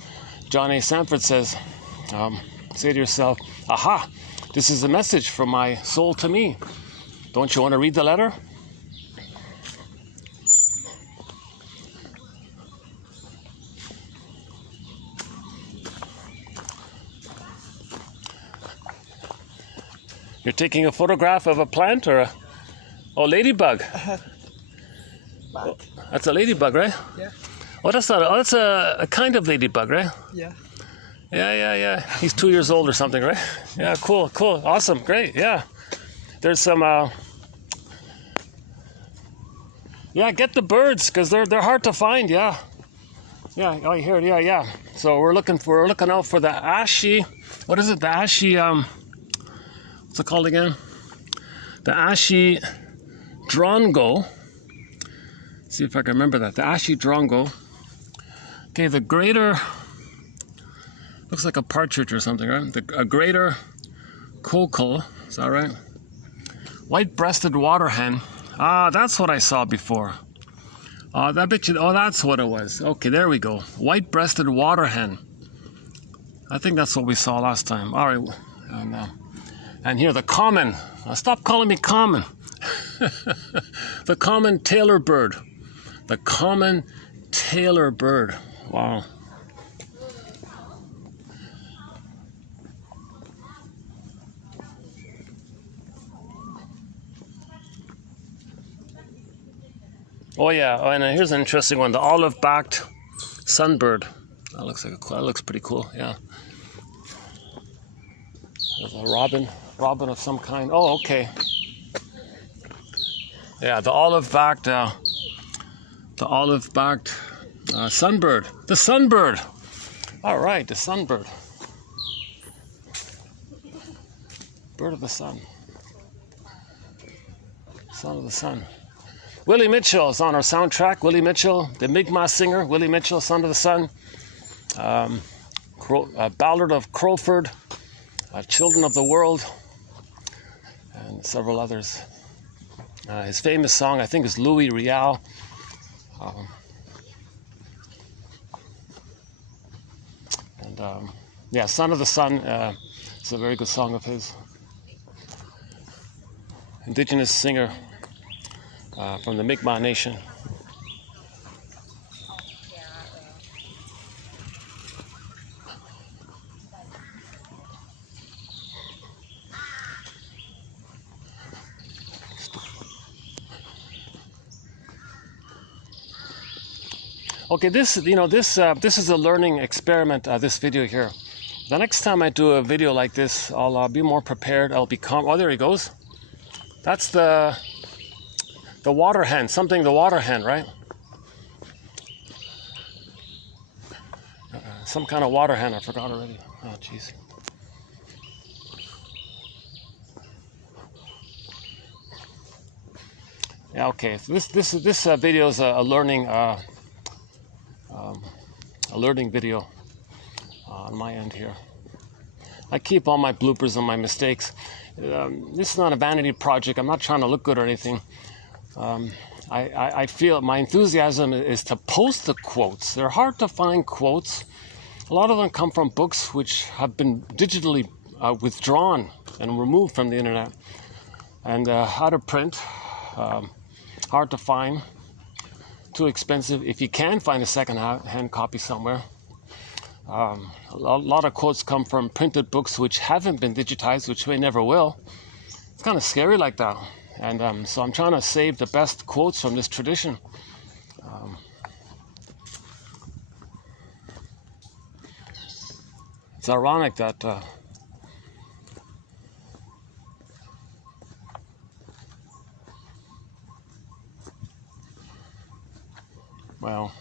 John A. Sanford says, say to yourself, aha, this is a message from my soul to me. Don't you want to read the letter? You're taking a photograph of a plant or a... Oh, ladybug. Bug. That's a ladybug, right? Yeah. Oh, that's not... Oh, that's a kind of ladybug, right? Yeah. Yeah. He's 2 years old or something, right? Yeah, cool. Awesome, great, yeah. There's some... Yeah, get the birds, because they're hard to find, yeah. Yeah, oh, here, yeah. So we're looking out for the ashy... What is it? The ashy... What's it called again? The ashy drongo. See if I can remember that. The ashy drongo. Okay, the greater... Looks like a partridge or something, right? A greater cockle. Is that right? White-breasted water hen. Ah, that's what I saw before. I bet you... Oh, that's what it was. Okay, there we go. White-breasted water hen. I think that's what we saw last time. All right. And here, the common. Stop calling me common. The common tailor bird. The common tailor bird. Wow. Oh yeah, and here's an interesting one: the olive-backed sunbird. That looks pretty cool. Yeah. There's a robin of some kind. Oh, okay. Yeah, the olive-backed sunbird. The sunbird. All right, the sunbird. Bird of the sun. Son of the sun. Willie Mitchell is on our soundtrack. Willie Mitchell, the Mi'kmaq singer. Willie Mitchell, Son of the Sun. Ballad of Crowford. Children of the World. And several others. His famous song, I think, is Louis Riel. Yeah, Son of the Sun is a very good song of his. Indigenous singer from the Mi'kmaq Nation. Okay, this is a learning experiment. This video here. The next time I do a video like this, I'll be more prepared. I'll be calm. Oh, there he goes. That's the water hen. The water hen, right? Some kind of water hen. I forgot already. Oh, jeez. Yeah. Okay. So this video is a learning. A learning video on my end here. I keep all my bloopers and my mistakes. This is not a vanity project. I'm not trying to look good or anything. I feel my enthusiasm is to post the quotes. They're hard to find quotes. A lot of them come from books which have been digitally withdrawn and removed from the internet and out of print. Hard to find. Too expensive. If you can find a second-hand copy somewhere. A lot of quotes come from printed books which haven't been digitized, which we never will. It's kind of scary like that. And so I'm trying to save the best quotes from this tradition. It's ironic that well,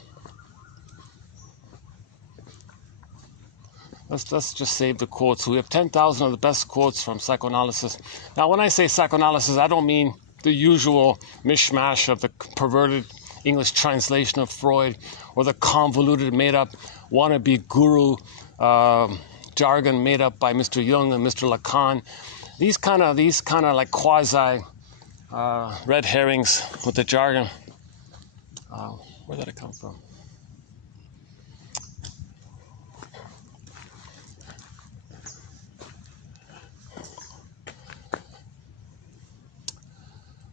let's just save the quotes. We have 10,000 of the best quotes from psychoanalysis. Now, when I say psychoanalysis, I don't mean the usual mishmash of the perverted English translation of Freud or the convoluted, made-up wannabe guru jargon made up by Mr. Jung and Mr. Lacan. These kind of like quasi red herrings with the jargon. Where did it come from?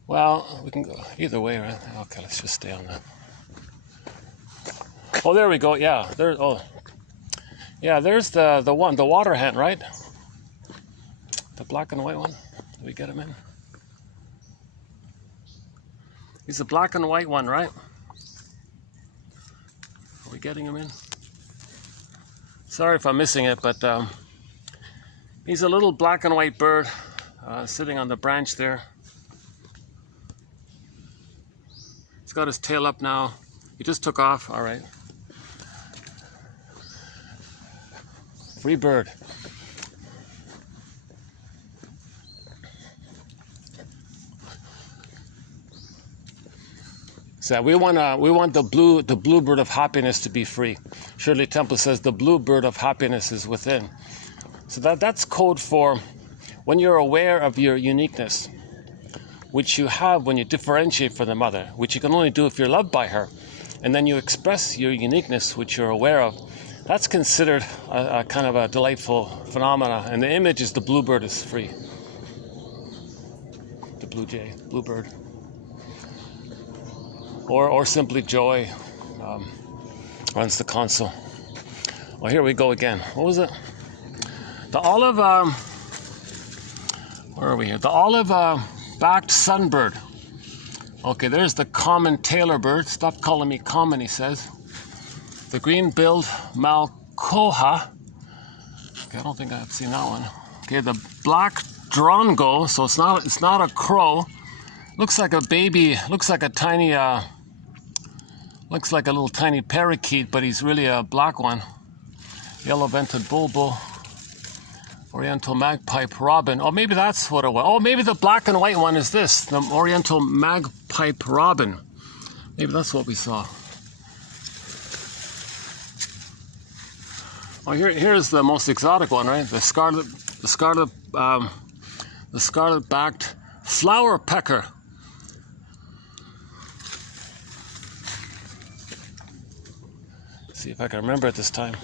Well, we can go either way, right? Okay, let's just stay on that. Oh, there we go. Yeah, there's the water hen, right? The black and white one. Did we get him in? He's a black and white one, right? Are we getting him in? Sorry if I'm missing it, but he's a little black and white bird sitting on the branch there. He's got his tail up now. He just took off. All right. Free bird. So we want the blue bird of happiness to be free. Shirley Temple says the blue bird of happiness is within. So that's code for when you're aware of your uniqueness, which you have when you differentiate from the mother, which you can only do if you're loved by her, and then you express your uniqueness, which you're aware of. That's considered a kind of a delightful phenomena, and the image is the bluebird is free. The blue jay, bluebird. Or simply joy runs the console. Well, here we go again. What was it? The olive, where are we here? The olive-backed sunbird. Okay, there's the common tailor bird. Stop calling me common, he says. The green-billed malcoha. Okay, I don't think I've seen that one. Okay, the black drongo. So it's not a crow. Looks like a baby. Looks like a tiny. Looks like a little tiny parakeet, but he's really a black one. Yellow-vented bulbul. Oriental magpie robin. Oh, maybe that's what it was. Oh, maybe the black and white one is this. The Oriental magpie robin. Maybe that's what we saw. Oh, here's the most exotic one, right? The scarlet-backed flower pecker. See if I can remember it this time.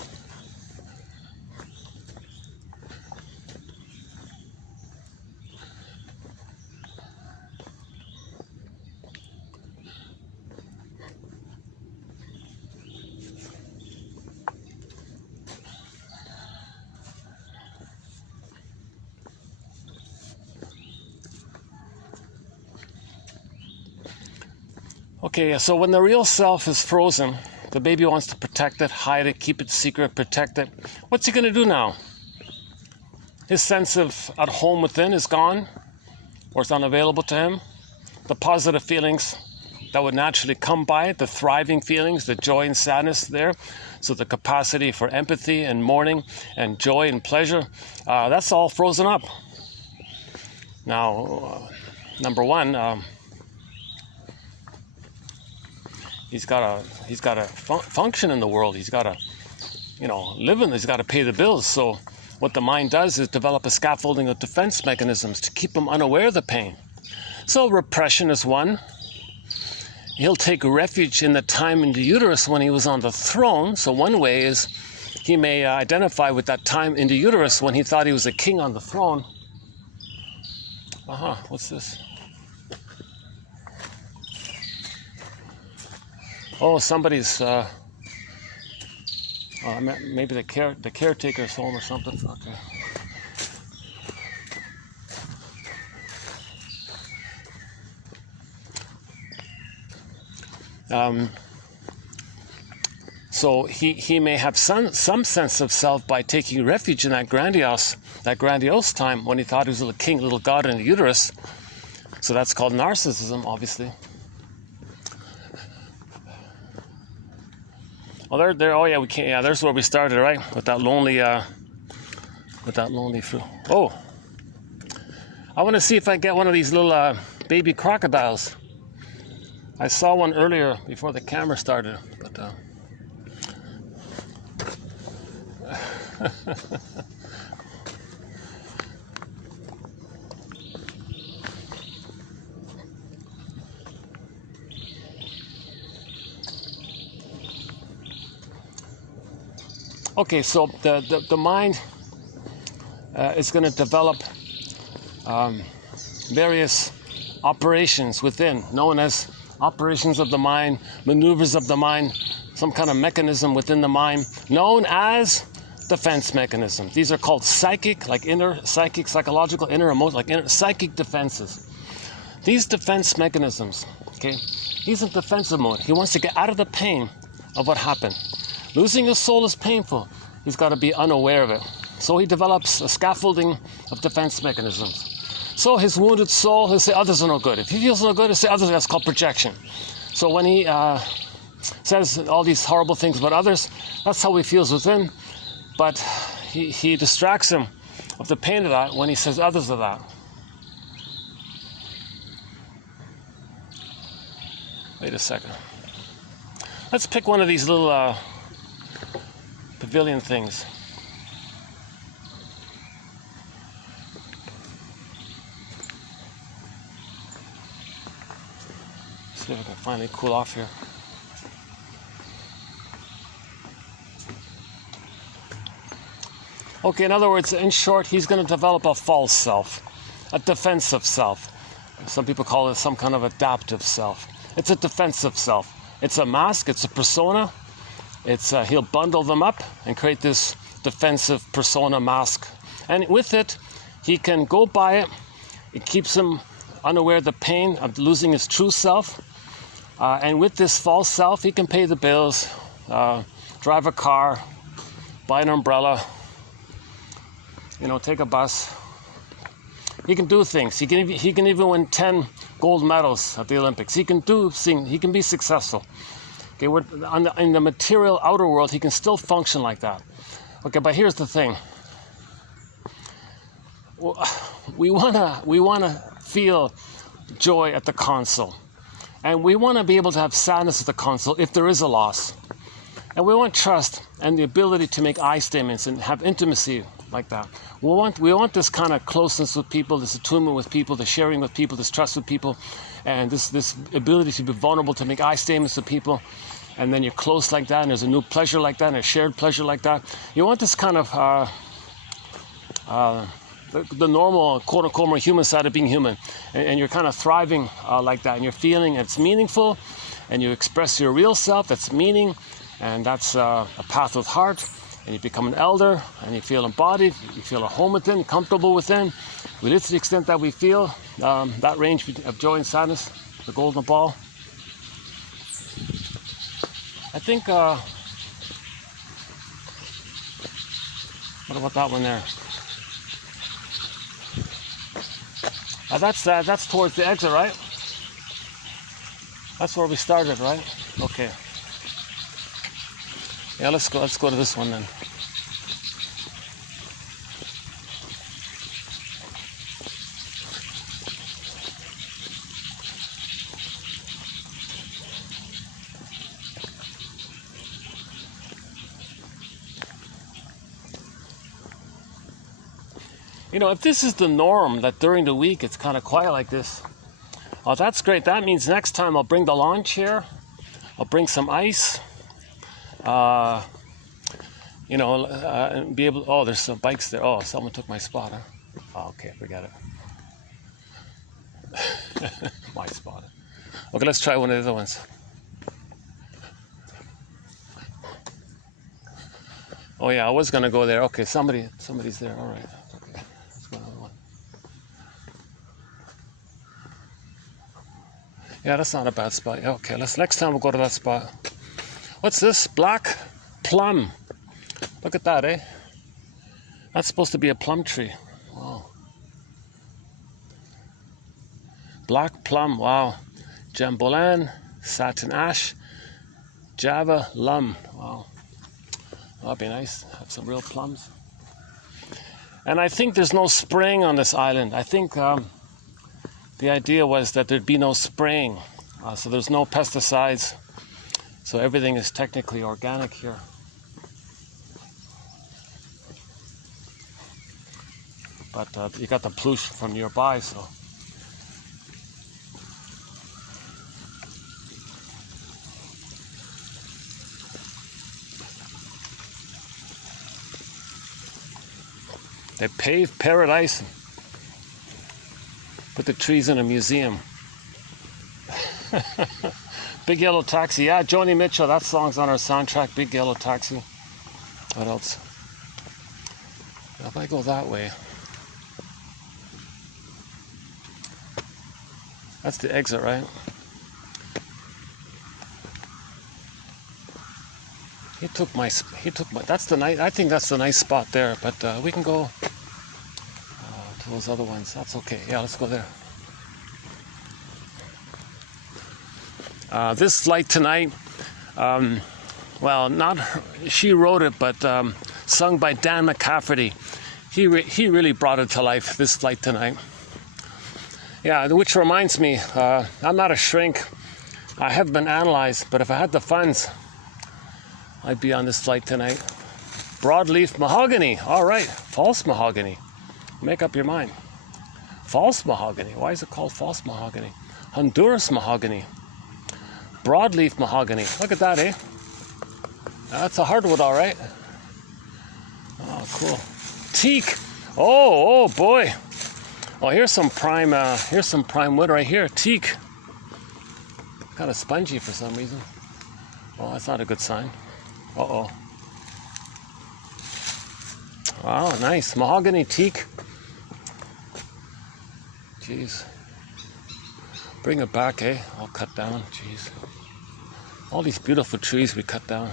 Okay, so when the real self is frozen, the baby wants to protect it, hide it, keep it secret, protect it. What's he going to do now? His sense of at home within is gone, or it's unavailable to him. The positive feelings that would naturally come by it, the thriving feelings, the joy and sadness there. So the capacity for empathy and mourning and joy and pleasure, that's all frozen up. Now, number one, he's got to function in the world. He's got to, live in. He's got to pay the bills. So what the mind does is develop a scaffolding of defense mechanisms to keep him unaware of the pain. So repression is one. He'll take refuge in the time in the uterus when he was on the throne. So one way is he may identify with that time in the uterus when he thought he was a king on the throne. What's this? Oh, somebody's, maybe the caretaker's home or something. Okay. So he may have some sense of self by taking refuge in that grandiose time when he thought he was a king, little god in the uterus. So that's called narcissism, obviously. Oh, there. Oh, yeah, we can't. Yeah, there's where we started, right? With that lonely fruit. Oh, I want to see if I get one of these little baby crocodiles. I saw one earlier before the camera started, but. Okay, so the mind is going to develop various operations within, known as operations of the mind, maneuvers of the mind, some kind of mechanism within the mind, known as defense mechanisms. These are called psychic, like inner psychic, psychological, inner emotional, like inner psychic defenses. These defense mechanisms, okay, he's in defensive mode. He wants to get out of the pain of what happened. Losing his soul is painful. He's got to be unaware of it. So he develops a scaffolding of defense mechanisms. So his wounded soul, he'll say others are no good. If he feels no good, he'll say others, that's called projection. So when he says all these horrible things about others, that's how he feels within. But he distracts him of the pain of that when he says others are that. Wait a second. Let's pick one of these little pavilion things. See if I can finally cool off here. Okay, in other words, in short, he's going to develop a false self, a defensive self. Some people call it some kind of adaptive self. It's a defensive self. It's a mask, it's a persona. He'll bundle them up and create this defensive persona mask. And with it, he can go by it. It keeps him unaware of the pain of losing his true self. And with this false self, he can pay the bills, drive a car, buy an umbrella, take a bus. He can do things. He can even win 10 gold medals at the Olympics. He can be successful. Okay, in the material outer world, he can still function like that. Okay, but here's the thing. We wanna feel joy at the console, and we want to be able to have sadness at the console if there is a loss, and we want trust and the ability to make I statements and have intimacy like that. We want this kind of closeness with people, this attunement with people, the sharing with people, this trust with people, and this ability to be vulnerable to make I statements with people. And then you're close like that, and there's a new pleasure like that, and a shared pleasure like that. You want this kind of the normal, quote-unquote, more human side of being human. And you're kind of thriving like that, and you're feeling it's meaningful, and you express your real self, that's meaning, and that's a path with heart. And you become an elder, and you feel embodied, you feel at home within, comfortable within. We live to the extent that we feel that range of joy and sadness, the golden ball. I think, what about that one there? That's towards the exit, right? That's where we started, right? Okay. Yeah, let's go to this one then. If this is the norm, that during the week it's kind of quiet like this, oh, that's great. That means next time I'll bring the lawn chair, I'll bring some ice, and be able, oh, there's some bikes there. Oh, someone took my spot, huh? Oh, okay, forget it. My spot. Okay, let's try one of the other ones. Oh yeah, I was gonna go there. Okay, somebody's there. All right. Okay, let's go another one. Yeah, that's not a bad spot. Yeah, okay, next time we'll go to that spot. What's this? Black plum. Look at that, eh? That's supposed to be a plum tree. Wow. Black plum, wow. Jambolan, satin ash, Java lum. Wow. That'd be nice. Have some real plums. And I think there's no spraying on this island. I think the idea was that there'd be no spraying. So there's no pesticides. So everything is technically organic here. But you got the pollution from nearby, so. They paved paradise and put the trees in a museum. Big Yellow Taxi. Yeah, Joni Mitchell. That song's on our soundtrack, Big Yellow Taxi. What else? If I go that way, that's the exit, right? He took my, that's the nice, I think that's the nice spot there, but we can go to those other ones. That's okay. Yeah, let's go there. This flight tonight, well, not her, she wrote it, but sung by Dan McCafferty. He really brought it to life, this flight tonight. Yeah, which reminds me, I'm not a shrink. I have been analyzed, but if I had the funds, I'd be on this flight tonight. Broadleaf mahogany. All right, false mahogany. Make up your mind. False mahogany. Why is it called false mahogany? Honduras mahogany. Broadleaf mahogany. Look at that, eh? That's a hardwood, all right. Oh, cool. Teak. Oh boy. Oh, here's some prime wood right here. Teak. Kind of spongy for some reason. Oh, that's not a good sign. Uh-oh. Wow, nice. Mahogany teak. Jeez. Bring it back, eh? All cut down. Jeez. All these beautiful trees we cut down.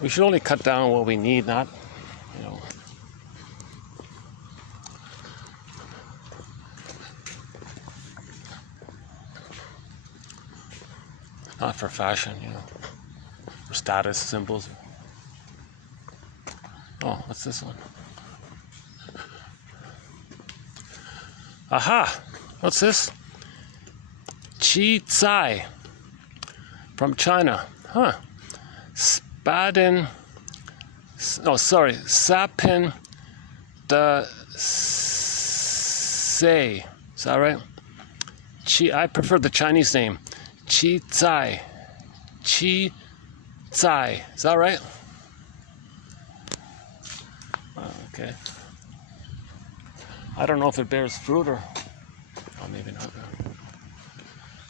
We should only cut down what we need, not, you know. Not for fashion, you know. For status symbols. Oh, what's this one? Aha! What's this? Chi Tsai from China. Huh. Sapin de Say. Is that right? I prefer the Chinese name. Chi Tsai. Chi Tsai. Is that right? Oh, okay. I don't know if it bears fruit or... Oh, maybe not.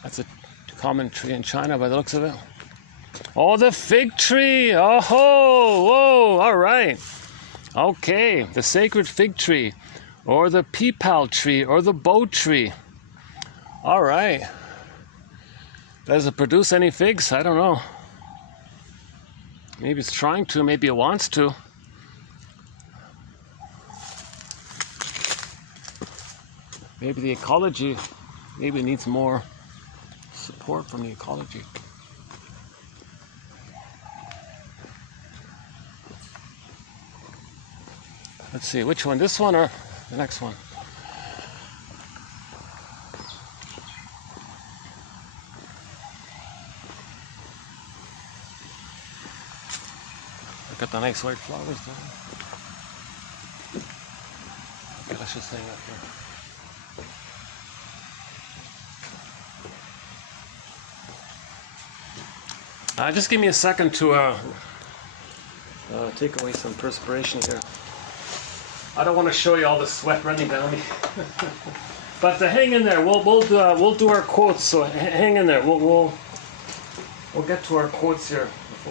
That's a common tree in China by the looks of it. Oh, the fig tree. Oh, whoa, all right. Okay, the sacred fig tree, or the peepal tree, or the bow tree. All right. Does it produce any figs? I don't know. Maybe it's trying to, maybe it wants to. Maybe the ecology, maybe it needs more support from the ecology. Let's see, which one? This one or the next one? Look at the nice white flowers there. Okay, let's just hang up here. Just give me a second to take away some perspiration here. I don't want to show you all the sweat running down me. But hang in there. We'll do our quotes. So hang in there. We'll get to our quotes here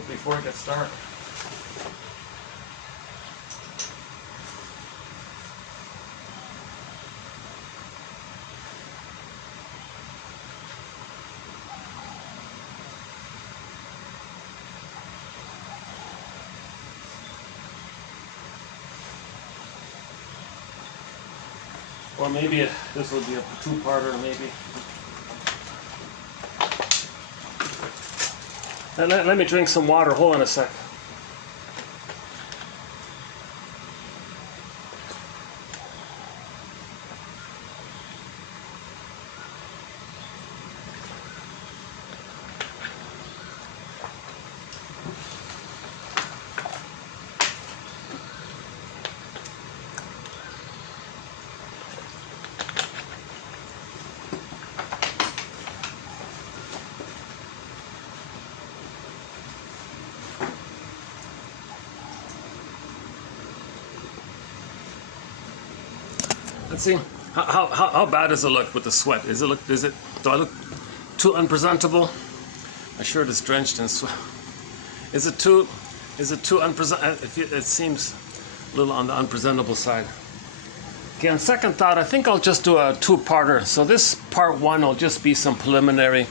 before it gets dark. Or maybe this will be a two-parter, maybe. Let me drink some water. Hold on a sec. Let's see. How bad does it look with the sweat? Do I look too unpresentable? My shirt is drenched in sweat. Is it too Is it too unpresentable? It seems a little on the unpresentable side. Okay, on second thought, I think I'll just do a two-parter. So this part one will just be some preliminary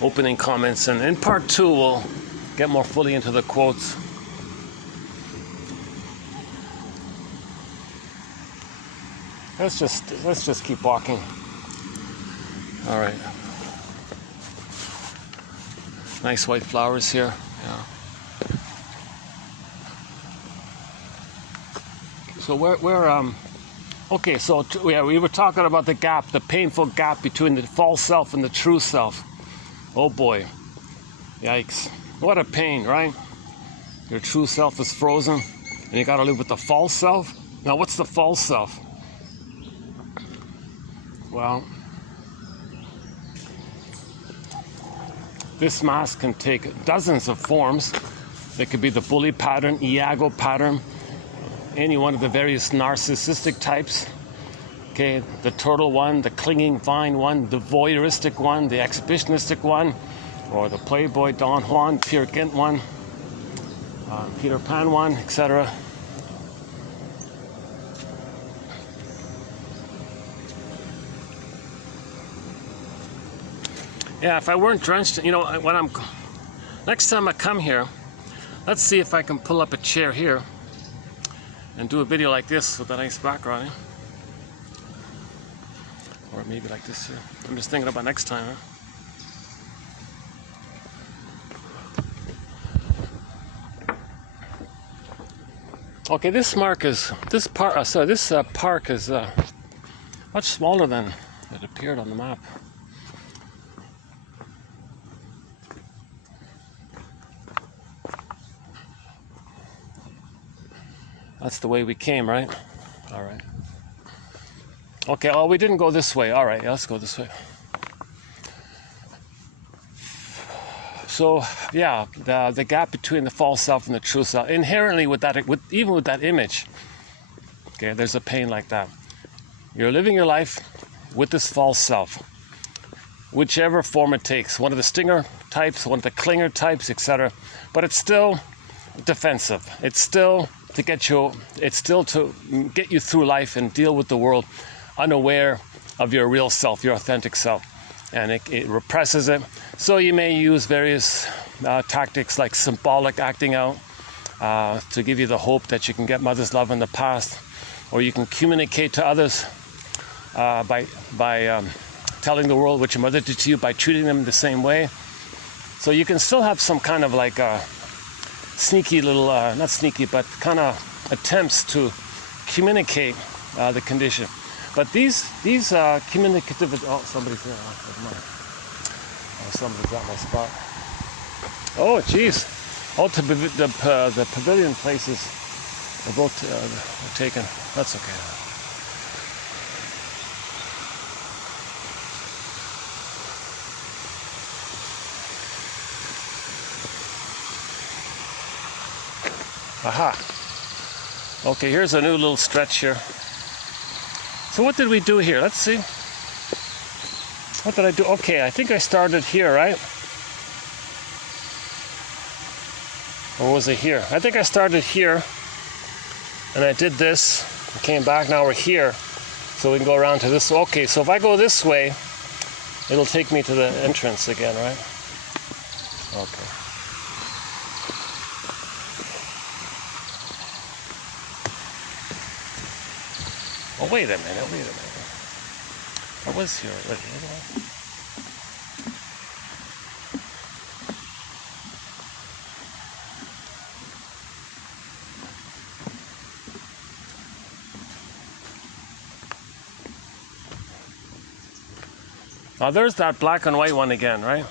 opening comments, and in part two we'll get more fully into the quotes. Let's just keep walking. All right. Nice white flowers here. Yeah. So okay, so yeah, we were talking about the gap, the painful gap between the false self and the true self. Oh boy. Yikes. What a pain, right? Your true self is frozen and you gotta live with the false self. Now what's the false self? Well, this mask can take dozens of forms. It could be the bully pattern, Iago pattern, any one of the various narcissistic types. Okay, the turtle one, the clinging vine one, the voyeuristic one, the exhibitionistic one, or the playboy Don Juan, Peer Gynt one, Peter Pan one, etc. Yeah, if I weren't drenched, you know, next time I come here, let's see if I can pull up a chair here and do a video like this with a nice background, eh? Or maybe like this here. I'm just thinking about next time, huh? Okay, this park is much smaller than it appeared on the map. That's the way we came, right? All right. Okay, oh, we didn't go this way. All right, yeah, let's go this way. So, yeah, the gap between the false self and the true self, inherently even with that image, okay, there's a pain like that. You're living your life with this false self, whichever form it takes, one of the stinger types, one of the clinger types, etc. But it's still defensive. It's still to get you through life and deal with the world unaware of your real self, your authentic self, and it represses it. So you may use various tactics like symbolic acting out to give you the hope that you can get mother's love in the past, or you can communicate to others by telling the world what your mother did to you, by treating them the same way. So you can still have some kind of like sneaky little, not sneaky, but kind of attempts to communicate the condition. But these communicative, oh, somebody's there, never mind. Oh, somebody's at my spot. Oh, geez. Oh, the pavilion places are both taken. That's okay. Aha. Okay, here's a new little stretch here. So what did we do here? Let's see. What did I do? Okay, I think I started here, right? Or was it here? I think I started here, and I did this, and came back, now we're here. So we can go around to this. Okay, so if I go this way, it'll take me to the entrance again, right? Okay. Oh, wait a minute. I was here already, wasn't I? Now there's that black and white one again, right?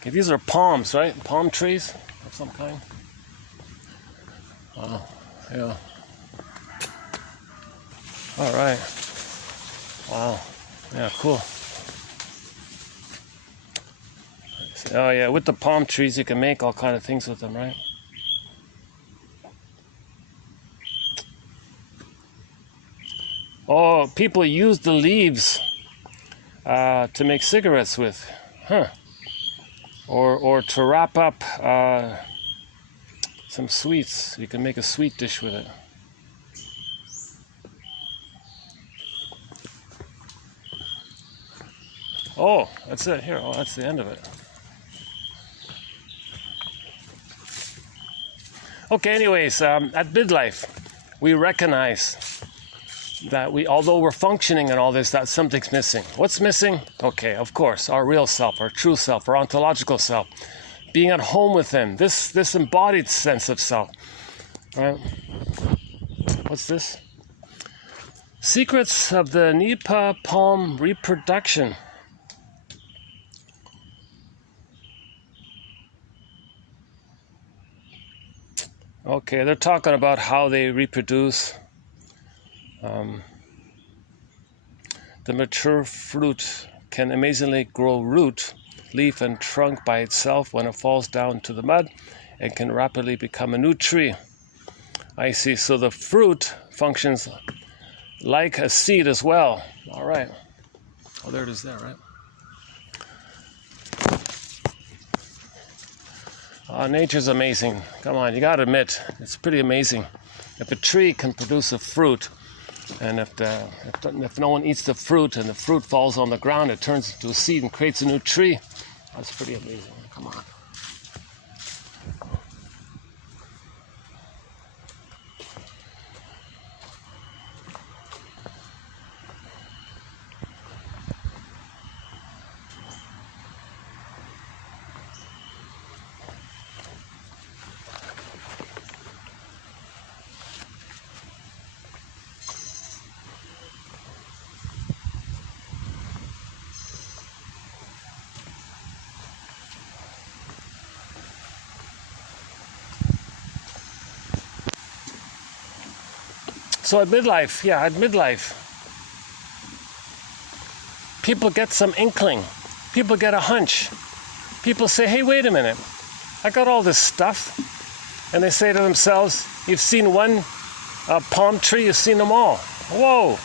Okay, these are palms, right? Palm trees of some kind. Wow, yeah. All right. Wow, yeah, cool. Oh yeah, with the palm trees you can make all kind of things with them, right? Oh, people use the leaves to make cigarettes with, huh? Or to wrap up some sweets. You can make a sweet dish with it. Oh, that's it here. Oh, that's the end of it. Okay, anyways, at midlife, we recognize that although we're functioning and all this, that something's missing. What's missing? Okay, of course, our real self, our true self, our ontological self, being at home with Him. This embodied sense of self. Right? What's this? Secrets of the Nipa palm reproduction. Okay, they're talking about how they reproduce. The mature fruit can amazingly grow root, leaf, and trunk by itself when it falls down to the mud and can rapidly become a new tree. I see. So the fruit functions like a seed as well. All right. Oh, there it is there, right? Nature's amazing. Come on, you gotta admit, it's pretty amazing. If a tree can produce a fruit, and if no one eats the fruit and the fruit falls on the ground, it turns into a seed and creates a new tree. That's pretty amazing. Come on. So at midlife, people get some inkling. People get a hunch. People say, hey, wait a minute. I got all this stuff. And they say to themselves, you've seen one palm tree, you've seen them all. Whoa.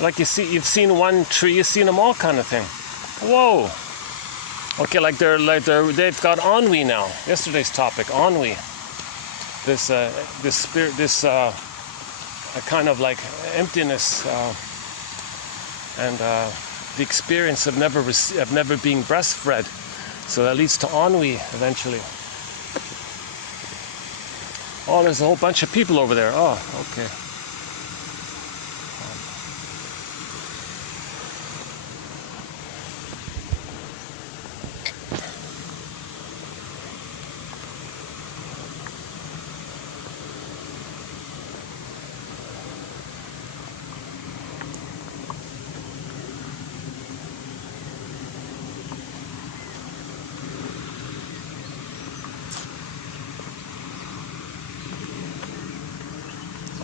Like you've seen one tree, you've seen them all kind of thing. Whoa. Okay, they've got ennui now. Yesterday's topic, ennui. This spirit, a kind of like emptiness and the experience of never being breastfed. So that leads to ennui eventually. Oh, there's a whole bunch of people over there. Oh, okay.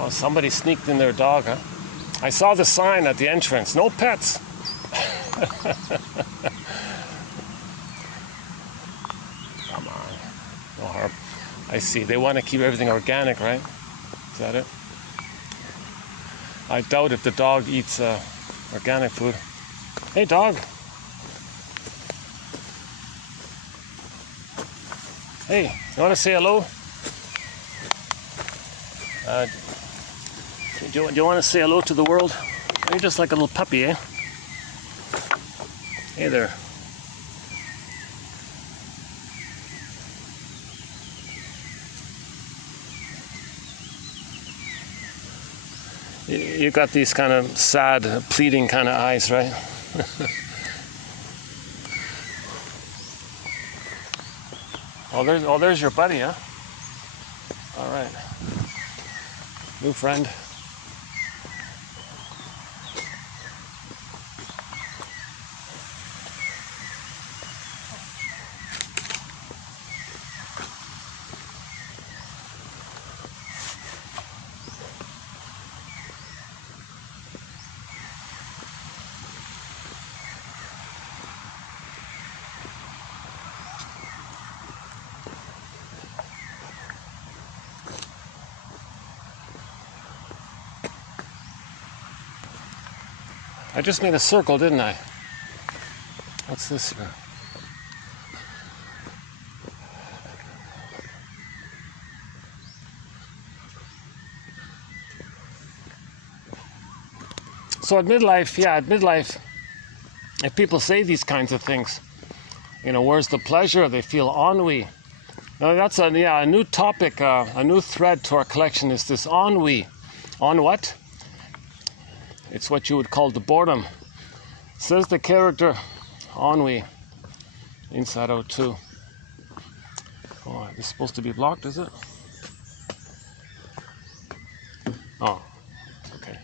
Oh, somebody sneaked in their dog, huh? I saw the sign at the entrance, no pets. Come on, no harm. I see, they want to keep everything organic, right? Is that it? I doubt if the dog eats organic food. Hey, dog. Hey, you want to say hello? Do you want to say hello to the world? You're just like a little puppy, eh? Hey there. You got these kind of sad, pleading kind of eyes, right? There's your buddy, huh? All right. New friend. I just made a circle, didn't I? What's this here? So at midlife, if people say these kinds of things, you know, where's the pleasure? They feel ennui. Now that's a new topic, a new thread to our collection is this ennui. On what? It's what you would call the boredom. Says the character ennui. Inside out too. Oh, it's supposed to be blocked, is it? Oh, okay.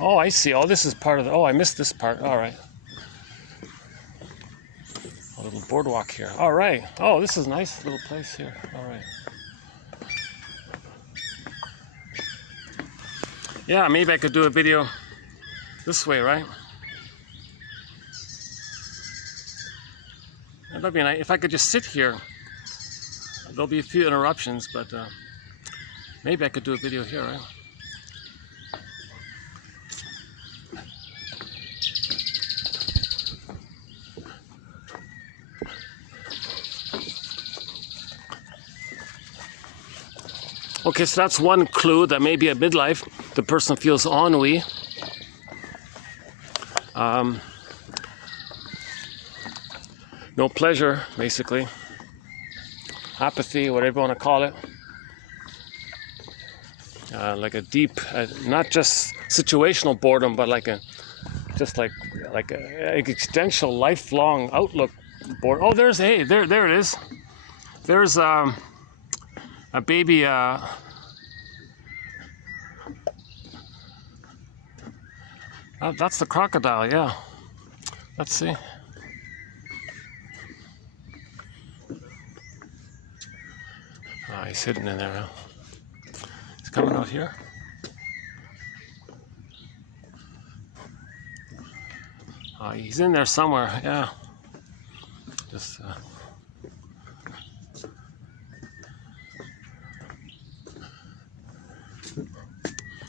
Oh, I see. Oh, this is part of the... Oh, I missed this part. All right. A little boardwalk here. All right. Oh, this is a nice little place here. All right. Yeah, maybe I could do a video this way, right? That'd be nice. If I could just sit here, there'll be a few interruptions, but maybe I could do a video here, right? Okay, so that's one clue that maybe at midlife the person feels ennui. No pleasure, basically. Apathy, whatever you want to call it. Like a deep, not just situational boredom, but like a existential, lifelong outlook boredom. Oh, there it is. There's a baby. Oh, that's the crocodile. Yeah. Let's see. Oh, he's hidden in there now. He's coming out here. Oh, he's in there somewhere. Yeah. Just.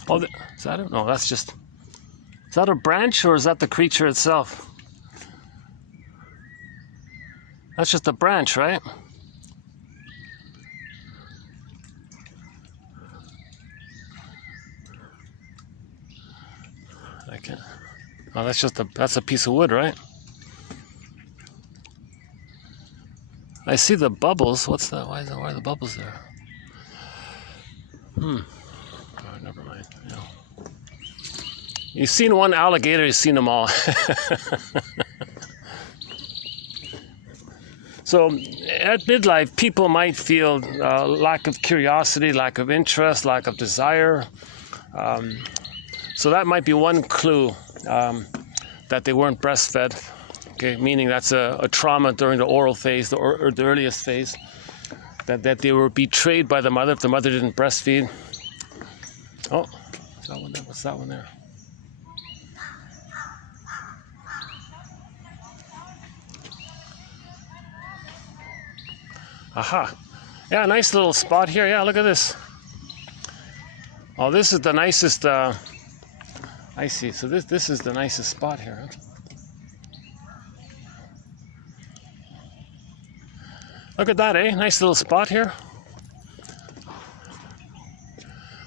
Oh, is that it? No, that's just... Is that a branch or is that the creature itself? That's just a branch, right? I can't... Oh, that's a piece of wood, right? I see the bubbles. What's that? Why are the bubbles there? Oh, never mind. Yeah. You've seen one alligator, you've seen them all. So at midlife, people might feel lack of curiosity, lack of interest, lack of desire. So that might be one clue that they weren't breastfed. Okay, meaning that's a trauma during the oral phase, or the earliest phase, that they were betrayed by the mother if the mother didn't breastfeed. Oh, what's that one there? What's that one there? Aha. Yeah, nice little spot here. Yeah, look at this. Oh, this is the nicest... I see. So this is the nicest spot here. Huh? Look at that, eh? Nice little spot here.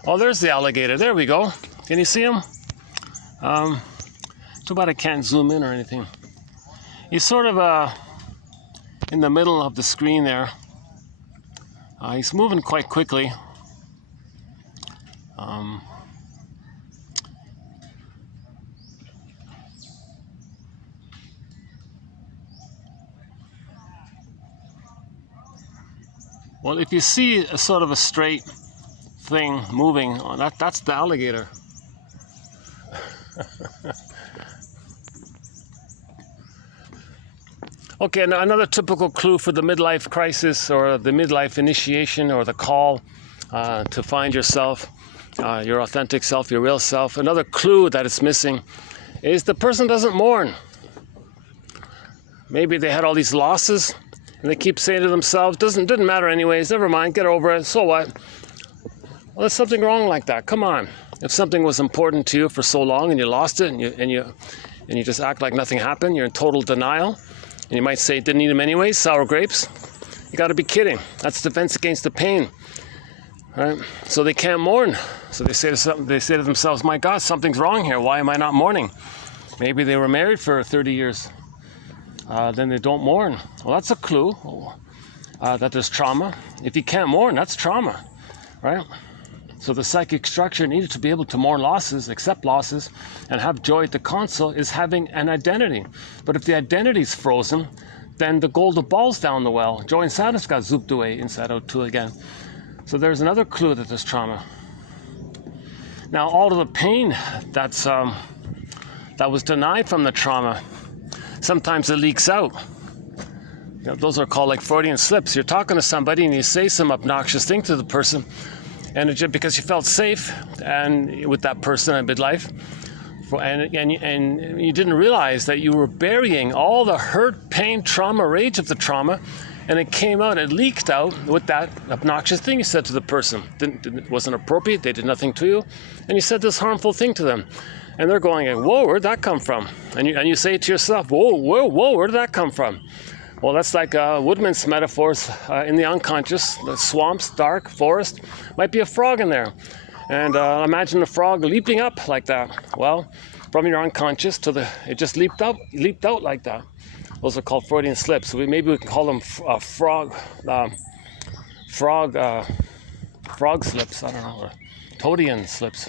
Oh, there's the alligator. There we go. Can you see him? Too bad I can't zoom in or anything. He's sort of in the middle of the screen there. He's moving quite quickly. Well, if you see a sort of a straight thing moving, that's the alligator. Okay, now another typical clue for the midlife crisis or the midlife initiation or the call to find yourself, your authentic self, your real self. Another clue that it's missing is the person doesn't mourn. Maybe they had all these losses and they keep saying to themselves, didn't matter anyways, never mind, get over it, so what? Well, there's something wrong like that, come on. If something was important to you for so long and you lost it, and you just act like nothing happened, you're in total denial, and you might say, didn't eat them anyways, sour grapes. You got to be kidding. That's defense against the pain, right? So they can't mourn. So they say to themselves, my God, something's wrong here. Why am I not mourning? Maybe they were married for 30 years. Then they don't mourn. Well, that's a clue that there's trauma. If you can't mourn, that's trauma, right? So the psychic structure needed to be able to mourn losses, accept losses, and have joy at the console is having an identity. But if the identity's frozen, then the golden ball's down the well. Joy and sadness got zooped away inside out too again. So there's another clue that there's trauma. Now all of the pain that was denied from the trauma, sometimes it leaks out. You know, those are called like Freudian slips. You're talking to somebody and you say some obnoxious thing to the person, and it's just because you felt safe and with that person in midlife, and you didn't realize that you were burying all the hurt, pain, trauma, rage of the trauma, and it came out, it leaked out with that obnoxious thing you said to the person. It wasn't appropriate, they did nothing to you, and you said this harmful thing to them. And they're going, whoa, where'd that come from? And you say to yourself, whoa, where did that come from? Well, that's like Woodman's metaphors in the unconscious. The swamps, dark, forest, might be a frog in there. And imagine the frog leaping up like that. Well, from your unconscious to it just leaped out like that. Those are called Freudian slips. So maybe we can call them frog slips, I don't know, or Toadian slips.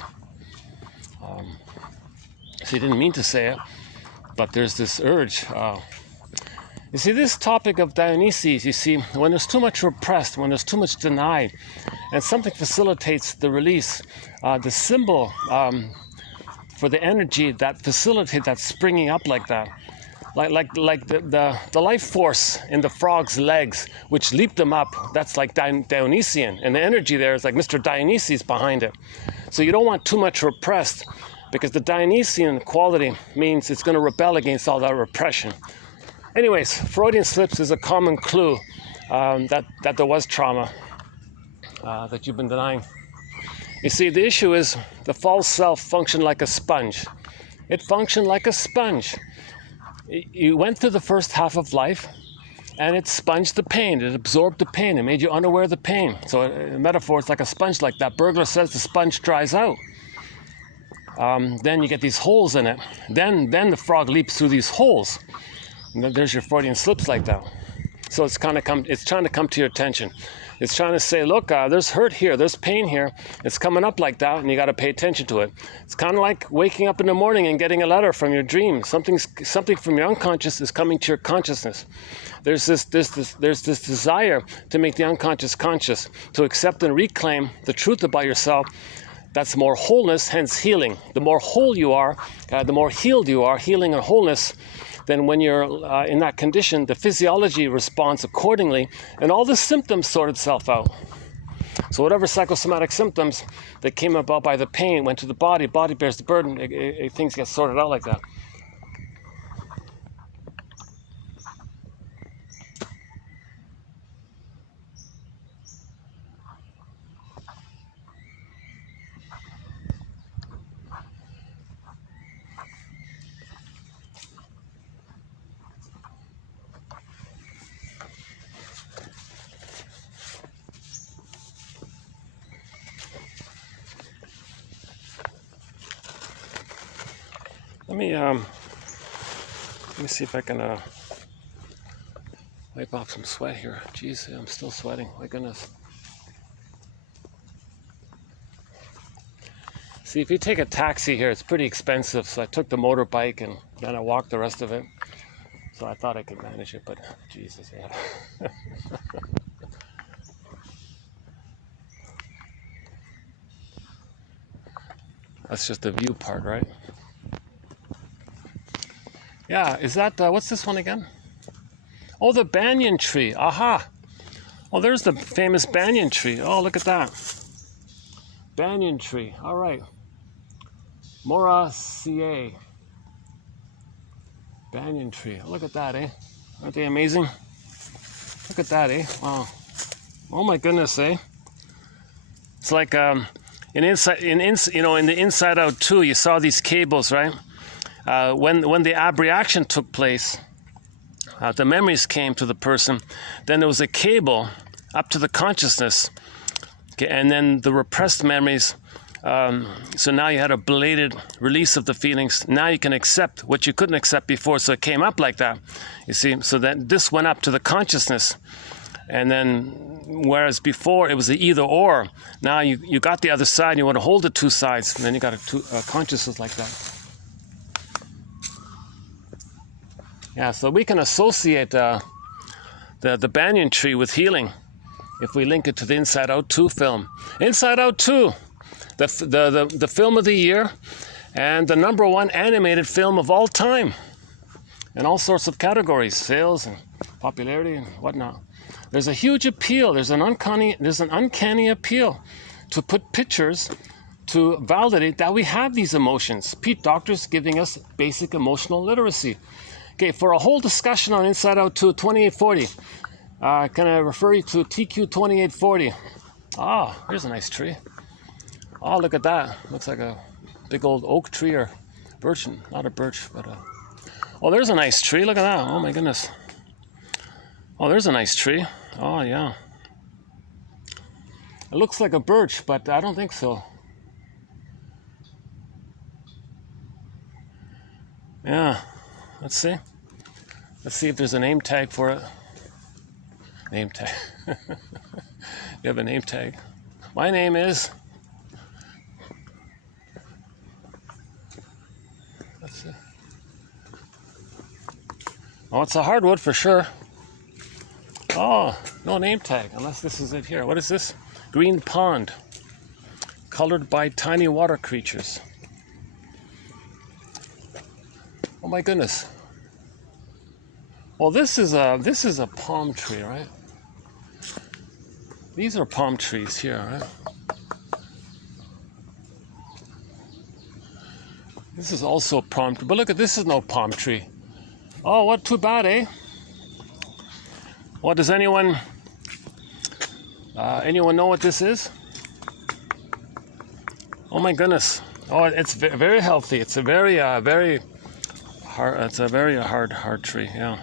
So you didn't mean to say it, but there's this urge. You see, this topic of Dionysus, you see, when there's too much repressed, when there's too much denied, and something facilitates the release, the symbol for the energy that facilitates that springing up like that, like the life force in the frog's legs, which leaped them up, that's like Dionysian, and the energy there is like Mr. Dionysus behind it. So you don't want too much repressed, because the Dionysian quality means it's going to rebel against all that repression. Anyways, Freudian slips is a common clue that there was trauma that you've been denying. You see, the issue is the false self functioned like a sponge. It functioned like a sponge. You went through the first half of life, and it sponged the pain. It absorbed the pain. It made you unaware of the pain. So in metaphor, it's like a sponge like that. Burglar says the sponge dries out. Then you get these holes in it. Then the frog leaps through these holes. And then there's your Freudian slips like that. So it's trying to come to your attention. It's trying to say, look, there's hurt here, there's pain here. It's coming up like that, and you got to pay attention to it. It's kind of like waking up in the morning and getting a letter from your dream. Something from your unconscious is coming to your consciousness. There's this desire to make the unconscious conscious, to accept and reclaim the truth about yourself. That's more wholeness, hence healing. The more whole you are, the more healed you are, healing and wholeness. Then when you're in that condition, the physiology responds accordingly, and all the symptoms sort itself out. So whatever psychosomatic symptoms that came about by the pain went to the body bears the burden, things get sorted out like that. Let me see if I can wipe off some sweat here. Jeez, I'm still sweating. My goodness. See, if you take a taxi here, it's pretty expensive. So I took the motorbike and then I walked the rest of it. So I thought I could manage it, but Jesus, yeah. That's just the view part, right? Yeah, is that, what's this one again? Oh, the banyan tree. Aha. Oh, there's the famous banyan tree. Oh, look at that. Banyan tree. All right. Moraceae. Banyan tree. Oh, look at that, eh? Aren't they amazing? Look at that, eh? Wow. Oh, my goodness, eh? It's like in the Inside Out 2, you saw these cables, right? When the abreaction took place, the memories came to the person. Then there was a cable up to the consciousness, okay, and then the repressed memories. So now you had a belated release of the feelings. Now you can accept what you couldn't accept before. So it came up like that, you see. So that this went up to the consciousness, and then whereas before it was the either or, now you got the other side. And you want to hold the two sides, and then you got a consciousness like that. Yeah. So we can associate the banyan tree with healing if we link it to the Inside Out 2 film. Inside Out 2. The film of the year and the #1 animated film of all time in all sorts of categories, sales and popularity and whatnot. There's a huge appeal. There's an uncanny appeal to put pictures to validate that we have these emotions. Pete Doctor's giving us basic emotional literacy. Okay, for a whole discussion on Inside Out 2, 2840, can I refer you to TQ 2840? Ah, here's a nice tree. Oh, look at that. Looks like a big old oak tree or birch. Not a birch, but oh, there's a nice tree. Look at that. Oh, my goodness. Oh, there's a nice tree. Oh, yeah. It looks like a birch, but I don't think so. Yeah. Let's see. Let's see if there's a name tag for it. Name tag. You have a name tag. My name is... Oh, it's a hardwood for sure. Oh, no name tag, unless this is it here. What is this? Green pond, colored by tiny water creatures. Oh my goodness. Well, this is a palm tree, right? These are palm trees here, right? This is also a palm tree, but look at this is no palm tree. Oh, what? Too bad, eh? Well, does anyone know what this is? Oh my goodness! Oh, it's very healthy. It's a very hard. It's a very hard tree. Yeah.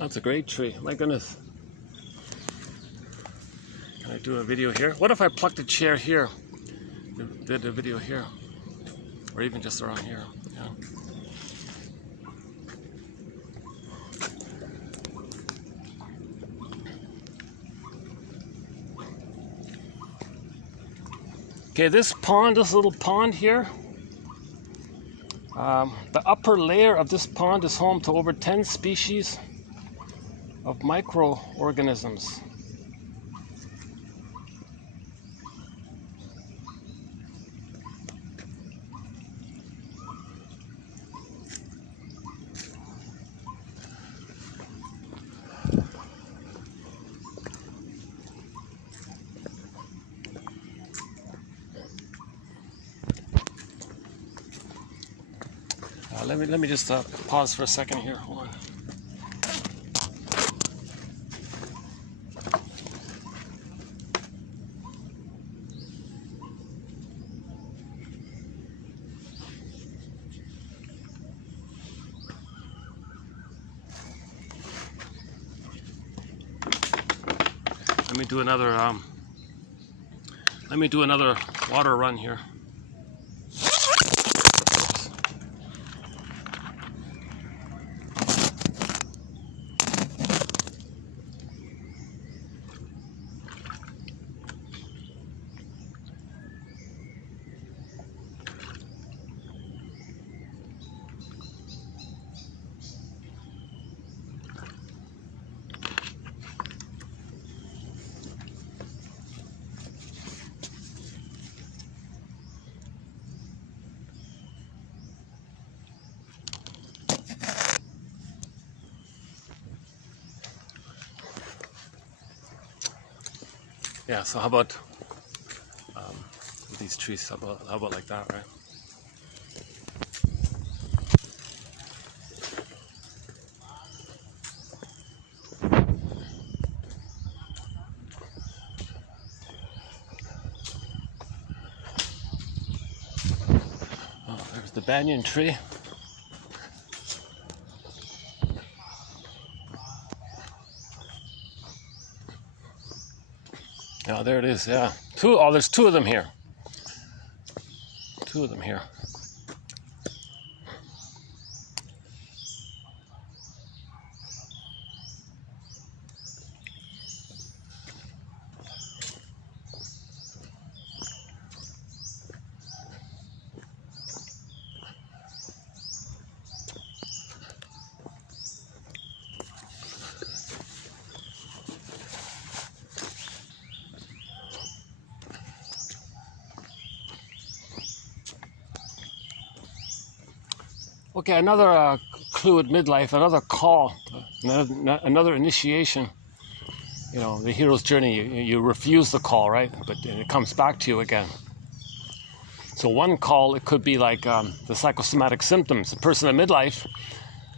That's a great tree. My goodness. Can I do a video here? What if I plucked a chair here? Did a video here, or even just around here. Yeah. Okay, this little pond here, the upper layer of this pond is home to over 10 species of microorganisms. Let me just pause for a second here. Hold on. Let me do another water run here. Yeah, so how about these trees? How about like that, right? banyan tree. Oh, there it is, yeah. There's two of them here. Two of them here. Okay, another clue at midlife, another call, another initiation. You know, the hero's journey, you refuse the call, right? But it comes back to you again. So one call, it could be like the psychosomatic symptoms. The person at midlife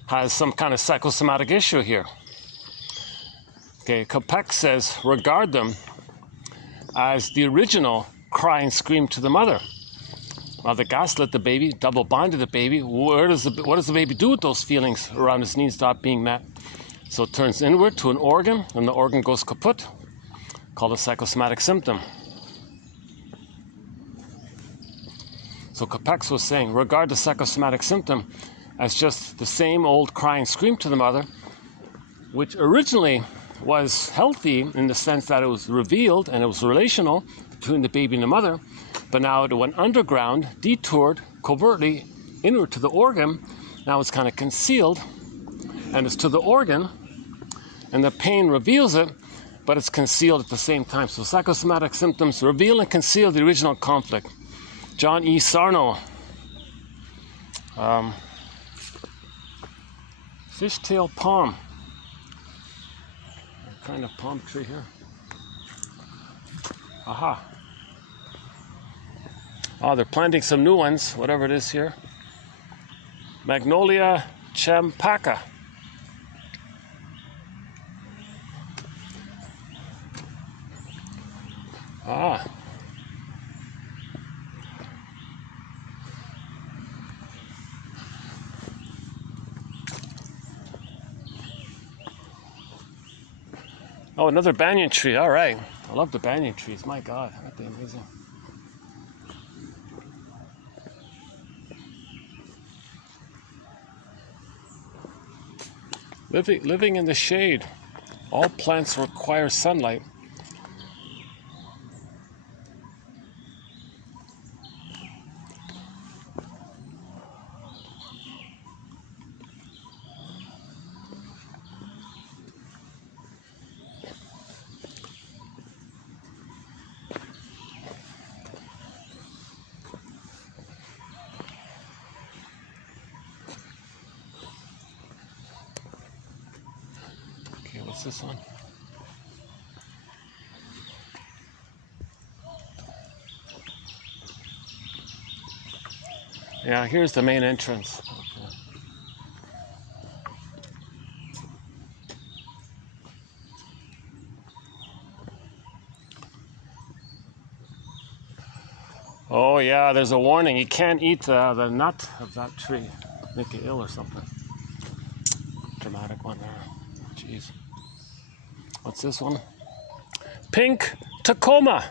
has some kind of psychosomatic issue here. Okay, Capek says, regard them as the original cry and scream to the mother. Mother gaslit the baby, double bonded the baby. What does the baby do with those feelings around his needs not being met? So it turns inward to an organ, and the organ goes kaput, called a psychosomatic symptom. So Capex was saying, regard the psychosomatic symptom as just the same old cry and scream to the mother, which originally was healthy in the sense that it was revealed and it was relational between the baby and the mother. But now it went underground, detoured, covertly, inward to the organ. Now it's kind of concealed, and it's to the organ, and the pain reveals it, but it's concealed at the same time. So psychosomatic symptoms reveal and conceal the original conflict. John E. Sarno. Fishtail palm. What kind of palm tree here? Aha. Oh, they're planting some new ones, whatever it is here. Magnolia champaca. Ah. Oh, another banyan tree. All right. I love the banyan trees. My God, aren't they amazing? Living in the shade. All plants require sunlight. What's this one? Yeah, here's the main entrance. Okay. Oh yeah, there's a warning. You can't eat the nut of that tree. Make you ill or something. Dramatic one there. Jeez. What's this one? Pink Tacoma.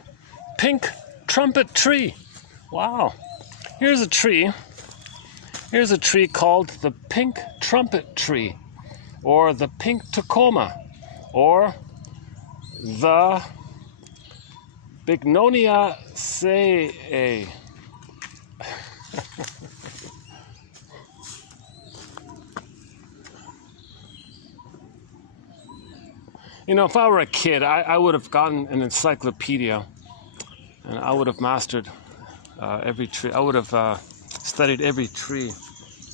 Pink trumpet tree. Wow. Here's a tree. Here's a tree called the pink trumpet tree, or the pink Tacoma, or the Dionysia. You know, if I were a kid, I would have gotten an encyclopedia, and I would have mastered every tree. I would have studied every tree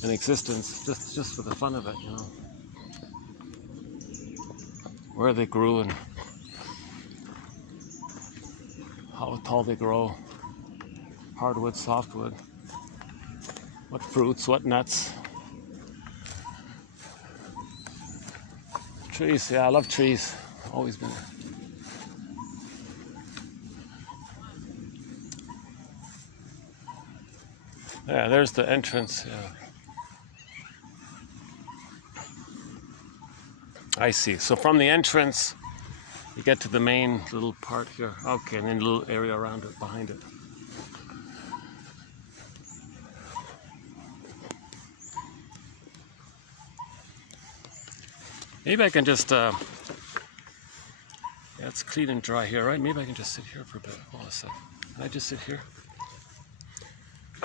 in existence, just for the fun of it, you know. Where they grew and how tall they grow. Hardwood, softwood. What fruits, what nuts. Trees, yeah, I love trees. Always been there. Yeah, there's the entrance. Yeah. I see. So from the entrance, you get to the main little part here. Okay, and then a little area around it, behind it. Maybe I can just, yeah, it's clean and dry here, right? Maybe I can just sit here for a bit. Hold on a sec. Can I just sit here?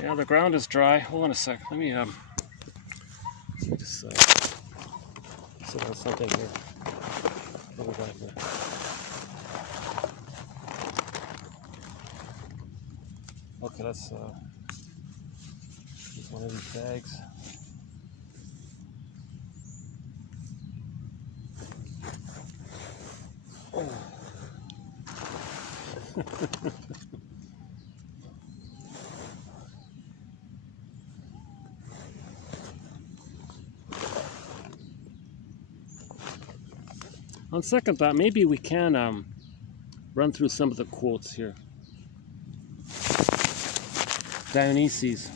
Yeah, the ground is dry. Hold on a sec. Let me just sit on something here. What was that there? Okay, let's use one of these bags. Oh. On second thought, maybe we can run through some of the quotes here. Dionysus.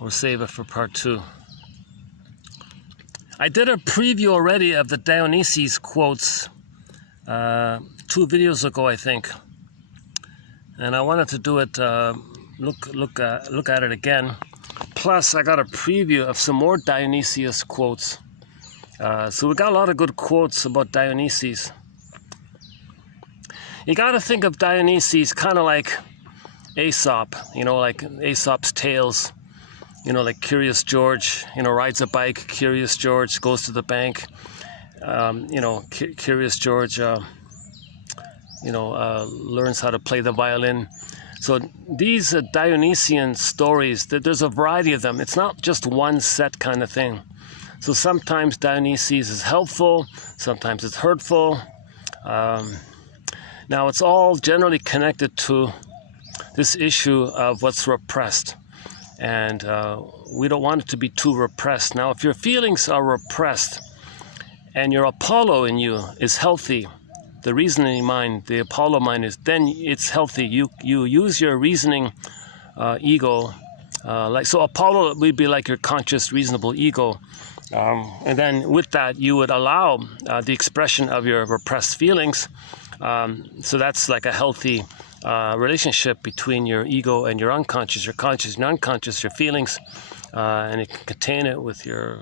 Or save it for part 2. I did a preview already of the Dionysus quotes 2 videos ago, I think. And I wanted to do it, look at it again. Plus, I got a preview of some more Dionysius quotes. So we got a lot of good quotes about Dionysus. You got to think of Dionysus kind of like Aesop, you know, like Aesop's tales. You know, like Curious George, you know, rides a bike. Curious George goes to the bank. You know, Curious George, learns how to play the violin. So these Dionysian stories, there's a variety of them. It's not just one set kind of thing. So sometimes Dionysus is helpful, sometimes it's hurtful. Now it's all generally connected to this issue of what's repressed. And we don't want it to be too repressed. Now, if your feelings are repressed and your Apollo in you is healthy, the reasoning mind, the Apollo mind is, then it's healthy. You use your reasoning ego. So Apollo would be like your conscious, reasonable ego. And then with that, you would allow the expression of your repressed feelings. So that's like a healthy relationship between your ego and your unconscious, your conscious and unconscious, your feelings, and you can contain it with your,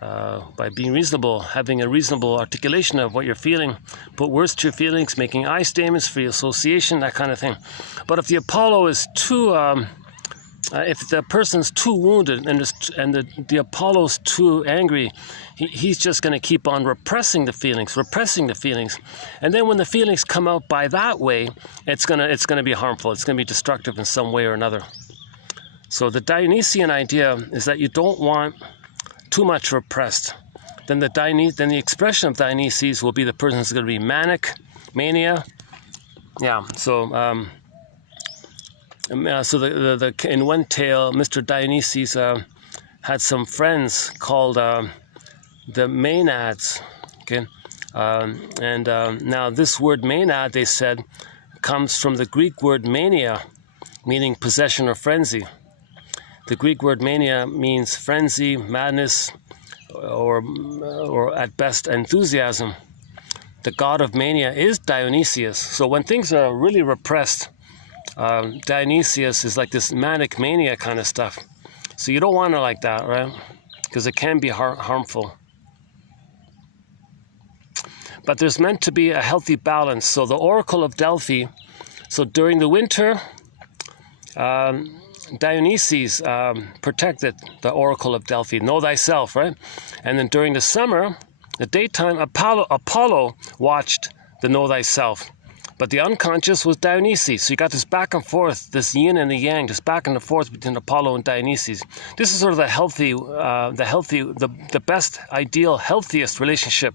by being reasonable, having a reasonable articulation of what you're feeling, put words to your feelings, making I statements for your association, that kind of thing. But if the Apollo is too, if the person's too wounded and the Apollo's too angry, he's just going to keep on repressing the feelings, and then when the feelings come out by that way, it's gonna be harmful. It's going to be destructive in some way or another. So the Dionysian idea is that you don't want too much repressed. Then the expression of Dionysus will be the person who's going to be mania. Yeah. So. So in one tale, Mr. Dionysus had some friends called the Maenads. Okay, now this word Maenad, they said, comes from the Greek word mania, meaning possession or frenzy. The Greek word mania means frenzy, madness, or at best enthusiasm. The god of mania is Dionysius. So when things are really repressed, Dionysius is like this manic mania kind of stuff. So you don't want it like that, right? Because it can be harmful. But there's meant to be a healthy balance. So the Oracle of Delphi, so during the winter, Dionysus protected the Oracle of Delphi, know thyself, right? And then during the summer, the daytime, Apollo watched the know thyself. But the unconscious was Dionysus. So you got this back and forth, this yin and the yang, just back and forth between Apollo and Dionysus. This is sort of the best, ideal, healthiest relationship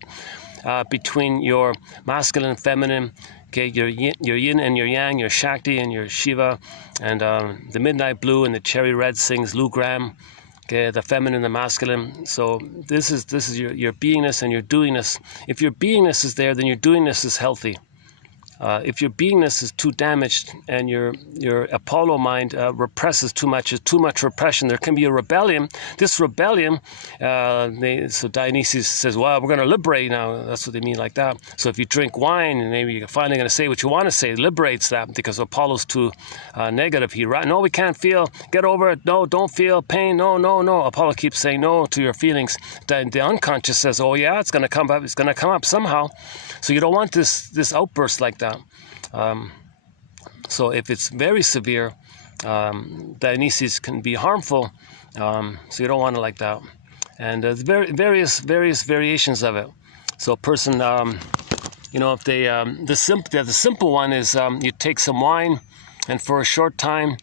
between your masculine and feminine, okay, your yin and your yang, your Shakti and your Shiva, and the midnight blue and the cherry red sings Lou Gramm, okay, the feminine and the masculine. So this is your beingness and your doingness. If your beingness is there, then your doingness is healthy. if your beingness is too damaged and your Apollo mind represses too much, is too much repression, there can be a rebellion. This rebellion, so Dionysus says, well, we're going to liberate now. That's what they mean like that. So if you drink wine and maybe you're finally going to say what you want to say, it liberates that because Apollo's too negative. No, we can't feel. Get over it. No, don't feel pain. No, no, no. Apollo keeps saying no to your feelings. The unconscious says, oh yeah, it's going to come up. It's going to come up somehow. So you don't want this outburst like that. So if it's very severe, Dionysus can be harmful. So you don't want it like that. And there's various variations of it. So a person, if they the simple one is you take some wine, and for a short time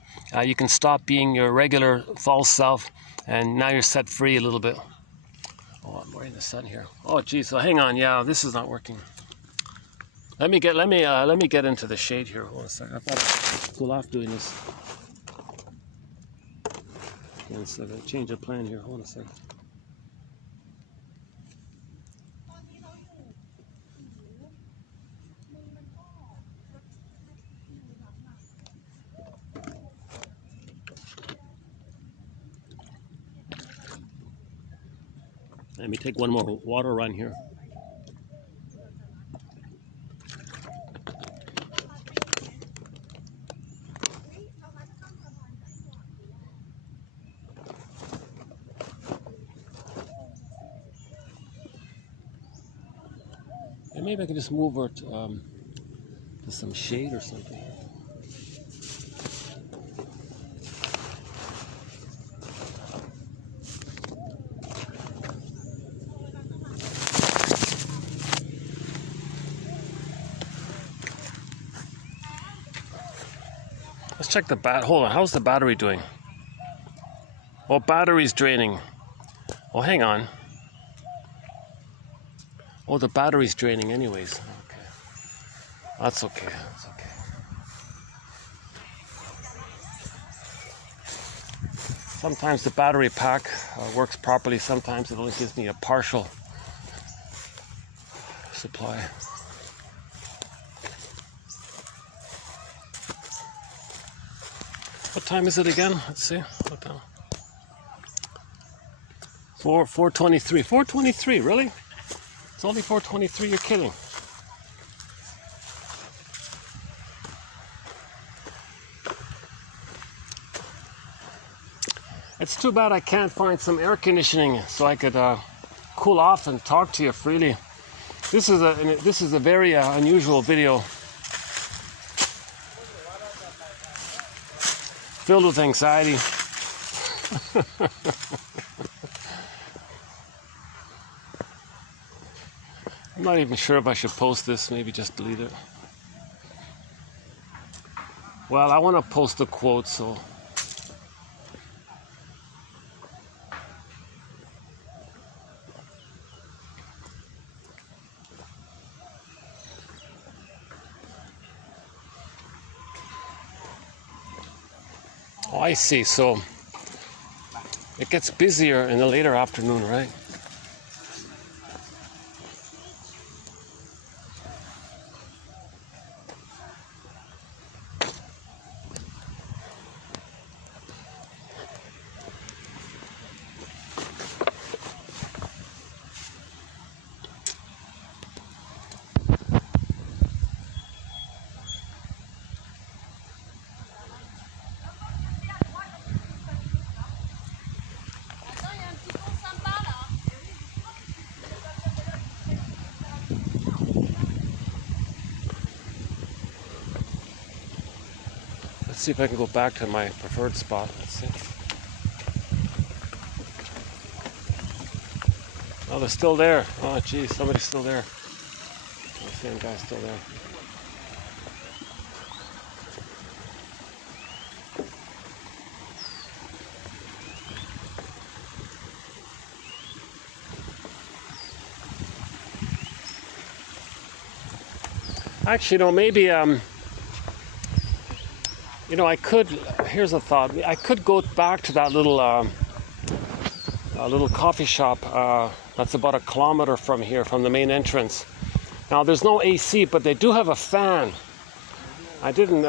you can stop being your regular false self, and now you're set free a little bit. Oh, I'm right in the sun here. Oh, geez. So hang on. Yeah, this is not working. Let me get into the shade here. Hold on a second. I thought I'd cool off doing this. One second. Change of plan here. Hold on a second. Let me take one more water run here. And maybe I can just move her to some shade or something. Let's check the hold on, how's the battery doing? Oh, battery's draining. Oh, hang on. Oh, the battery's draining anyways. Okay. That's okay. That's okay. Sometimes the battery pack works properly. Sometimes it only gives me a partial supply. What time is it again? Let's see. What time? 4:23. 4:23, really? It's only 4:23, you're kidding. It's too bad I can't find some air conditioning so I could cool off and talk to you freely. This is a very unusual video. Filled with anxiety. I'm not even sure if I should post this, maybe just delete it. Well, I want to post a quote, so. Oh, I see. So it gets busier in the later afternoon, right? Let's see if I can go back to my preferred spot. Let's see. Oh, they're still there. Oh, geez, somebody's still there. The same guy's still there. Actually, no, maybe I could. Here's a thought. I could go back to that little coffee shop that's about 1 kilometer from here, from the main entrance. Now, there's no AC, but they do have a fan. I didn't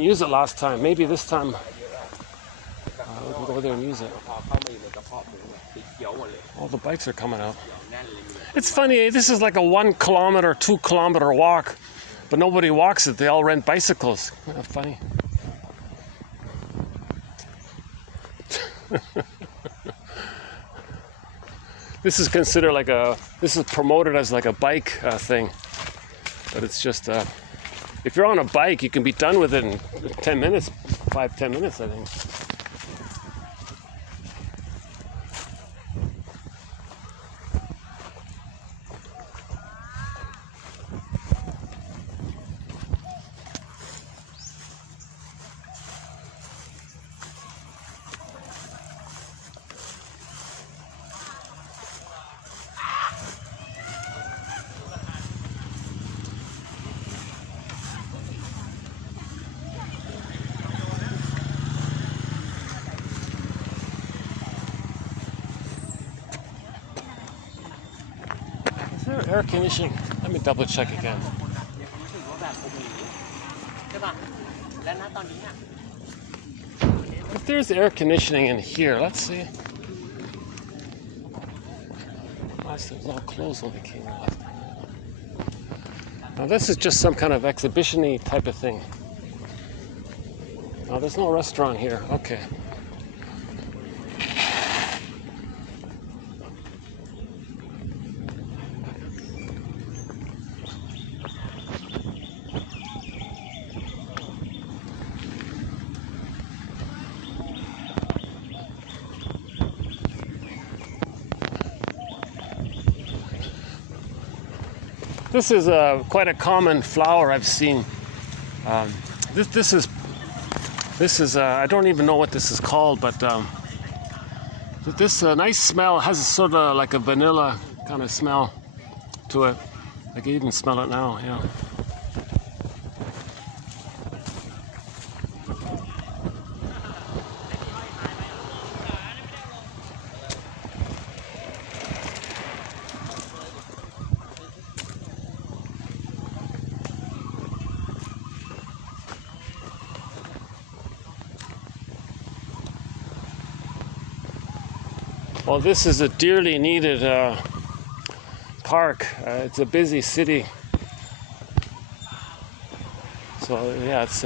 use it last time. Maybe this time we can go there and use it. All the bikes are coming out. It's funny, this is like a 1 kilometer, 2 kilometer walk, but nobody walks it. They all rent bicycles. Kind of funny. This is considered like this is promoted as like a bike thing, but it's just, if you're on a bike, you can be done with it in 10 minutes, 5-10 minutes, I think. Air conditioning. Let me double check again. If there's air conditioning in here, let's see. Last it was all closed when we came last. Now this is just some kind of exhibition-y type of thing. Now there's no restaurant here. Okay. This is quite a common flower I've seen. This is I don't even know what this is called, but this nice smell, has a sort of like a vanilla kind of smell to it. I can even smell it now. Yeah. Well, this is a dearly needed park. It's a busy city. So, yeah, it's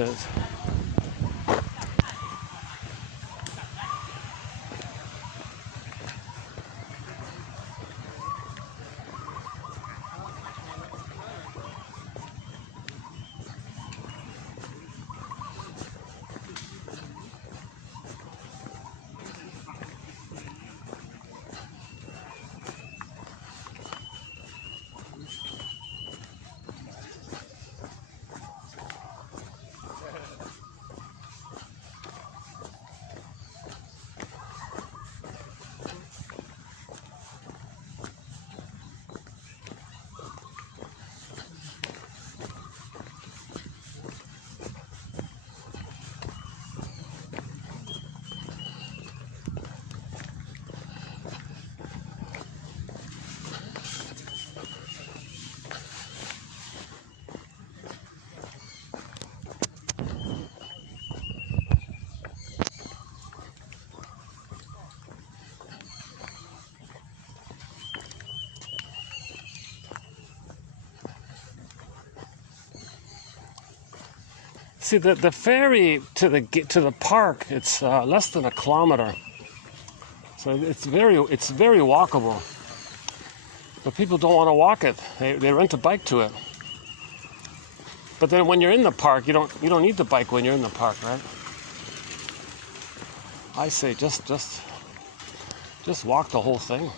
see the ferry to the park. It's less than a kilometer, so it's very walkable. But people don't want to walk it. They rent a bike to it. But then when you're in the park, you don't need the bike when you're in the park, right? I say just walk the whole thing.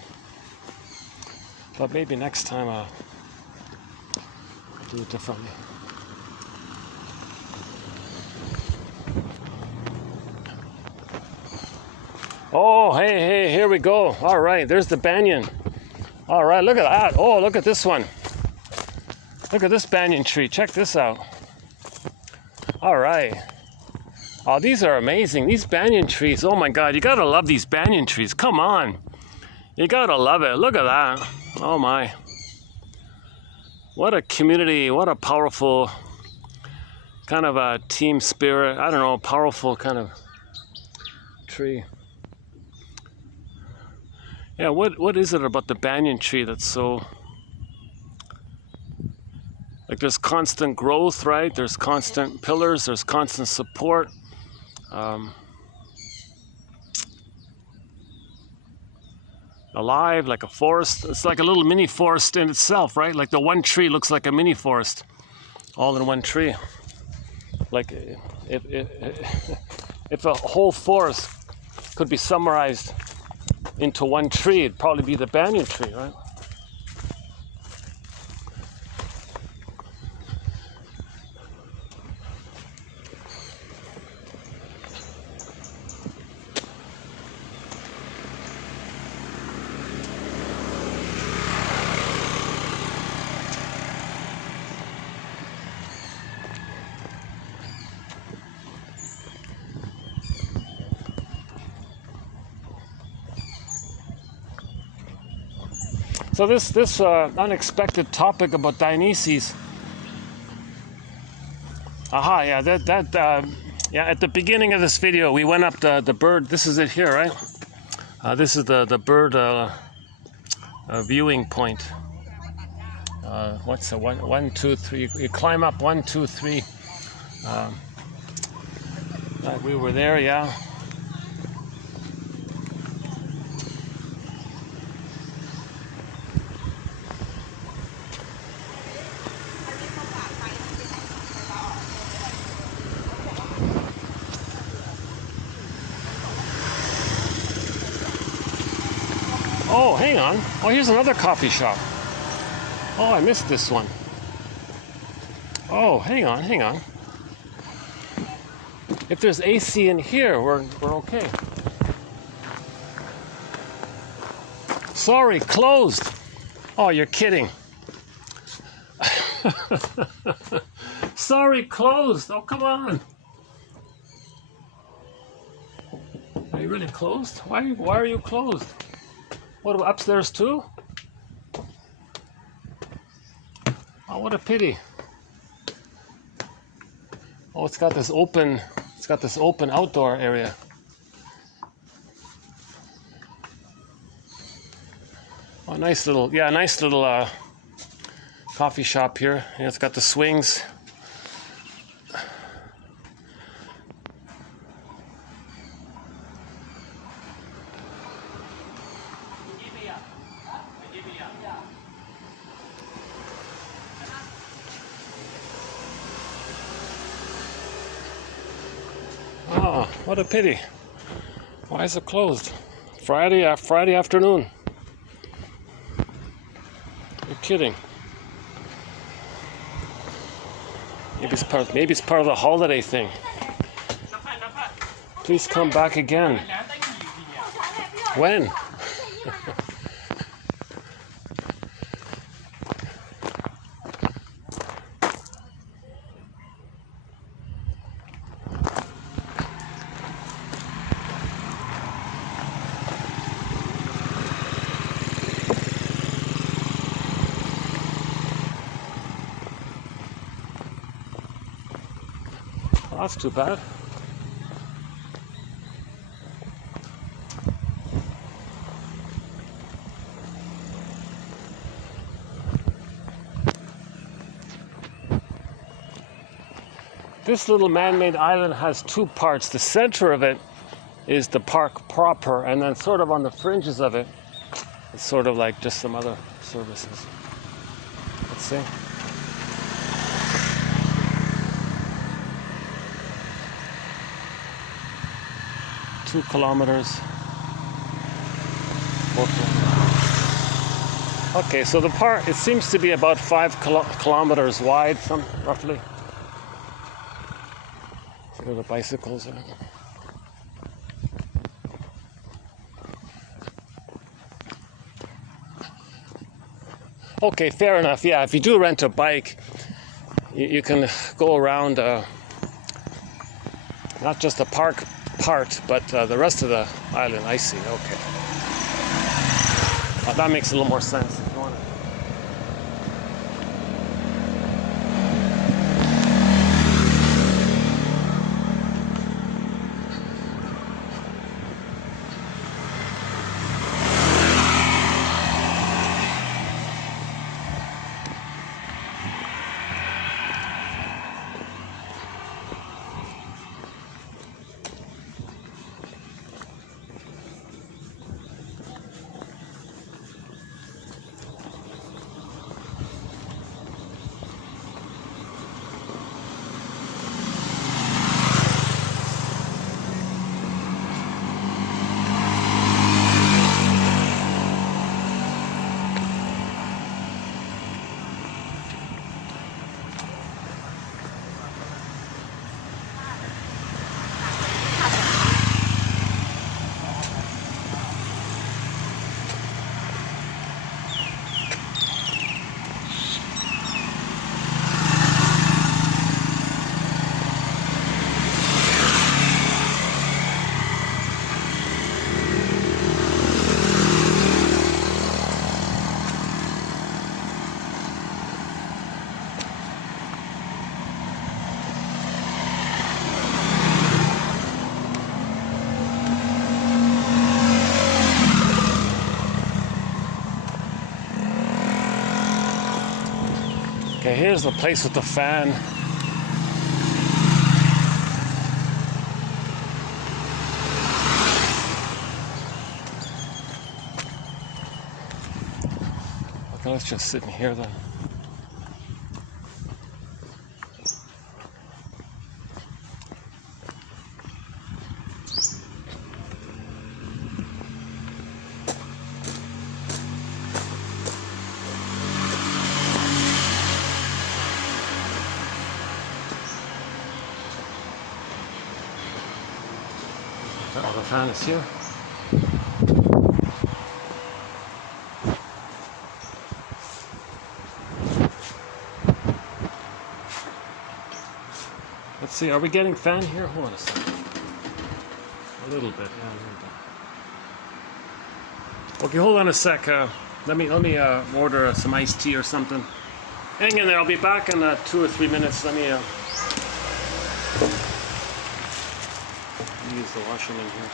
But maybe next time I'll do it differently. Oh, hey, here we go. All right, there's the banyan. All right, look at that. Oh, look at this one. Look at this banyan tree. Check this out. All right. Oh, these are amazing. These banyan trees. Oh my God, you gotta love these banyan trees. Come on. You gotta love it. Look at that. Oh my. What a community, what a powerful kind of a team spirit. I don't know, powerful kind of tree. Yeah, what is it about the banyan tree that's so, like, there's constant growth, right? There's constant pillars, there's constant support. Alive, like a forest. It's like a little mini forest in itself, right? Like the one tree looks like a mini forest, all in one tree. Like if a whole forest could be summarized into one tree, it'd probably be the banyan tree, right? So this unexpected topic about Dionysus. Aha, yeah, yeah. At the beginning of this video, we went up the bird. This is it here, right? This is the bird viewing point. What's the one, two, three? You climb up 1, 2, 3. We were there, yeah. Oh, hang on. Oh, here's another coffee shop. Oh, I missed this one. Oh, hang on. If there's AC in here, we're okay. Sorry, closed. Oh, you're kidding. Sorry, closed. Oh, come on. Are you really closed? Why are you closed? What, upstairs too? Oh, what a pity. Oh, it's got this open outdoor area. Oh, nice little coffee shop here. Yeah, it's got the swings. Oh, what a pity. Why is it closed? Friday afternoon. You're kidding. Maybe it's part of the holiday thing. Please come back again. When? Well, that's too bad. This little man-made island has two parts. The center of it is the park proper, and then sort of on the fringes of it, it's sort of like just some other services. Let's see. Two kilometers. Okay, so the park, it seems to be about 5 kilometers wide, roughly. See where the bicycles are. Okay, fair enough. Yeah, if you do rent a bike, you can go around not just the park part, but the rest of the island. I see. Okay. That makes a little more sense. If you want Okay, here's the place with the fan. Okay, let's just sit in here then. Oh, the fan is here. Let's see, are we getting fan here? Hold on a second. A little bit, yeah, a little bit. Okay, hold on a sec. Let me order some iced tea or something. Hang in there, I'll be back in 2 or 3 minutes. Let me use the washing in here.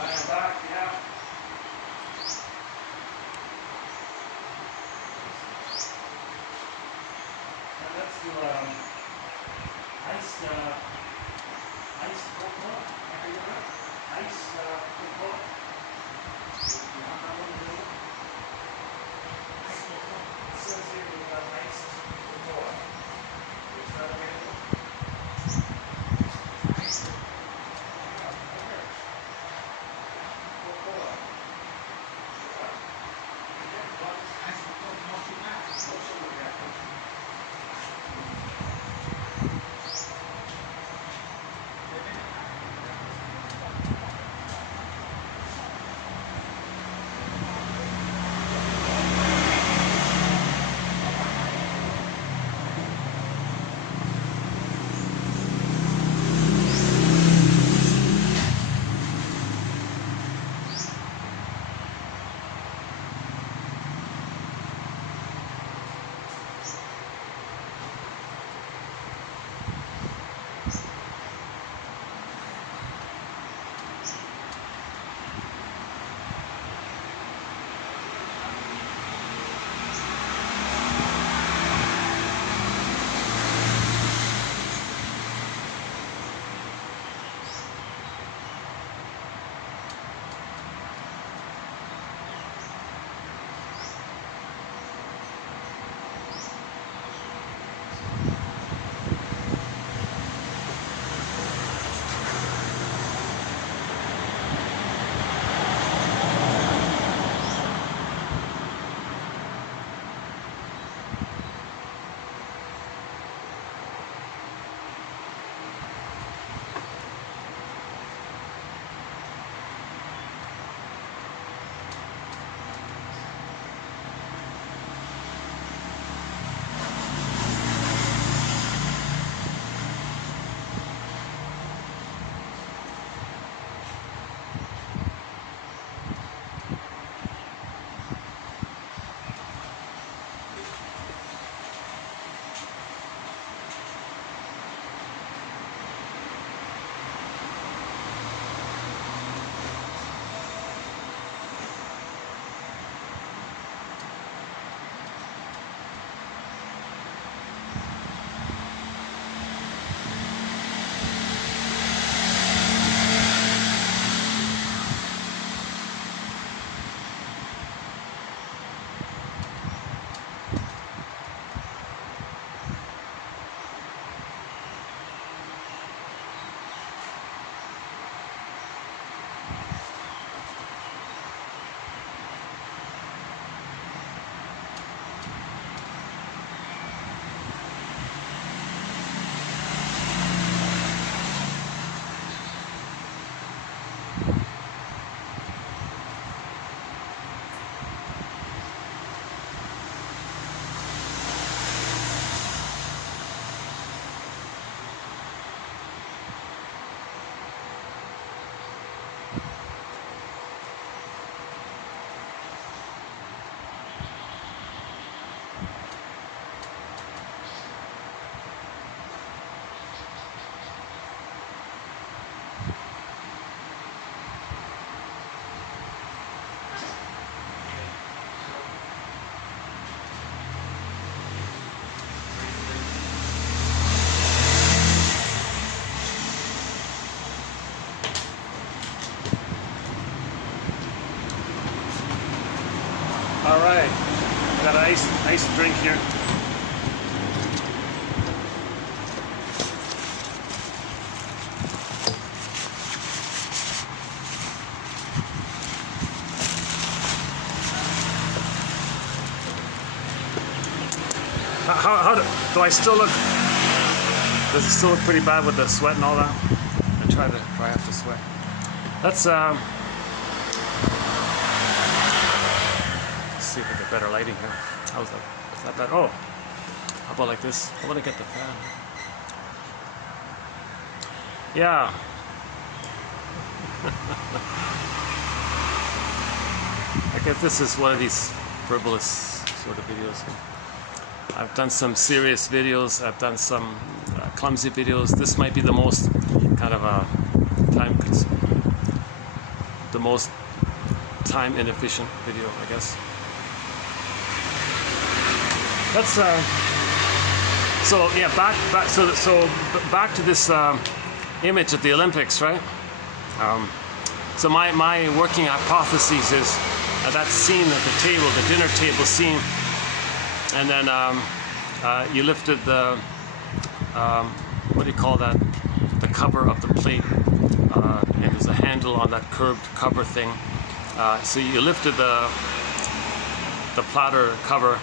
I am back, yeah. And let's do iced cocoa. Iced cocoa. You want that one, Lou? Iced cocoa. It says here we have iced cocoa. Is that available? Iced cocoa. All right, got an ice drink here. How do I still look? Does it still look pretty bad with the sweat and all that? I try to dry off the sweat. Let's see if we get better lighting here. How's that? Is that bad? Oh, how about like this? I want to get the fan. Yeah. I guess this is one of these frivolous sort of videos. I've done some serious videos. I've done some clumsy videos. This might be the most kind of the most time inefficient video, I guess. Let's so yeah, back to this image at the Olympics, right? So my working hypothesis is that scene at the table, the dinner table scene, and then you lifted the what do you call that? The cover of the plate, and there's a handle on that curved cover thing. So you lifted the platter cover,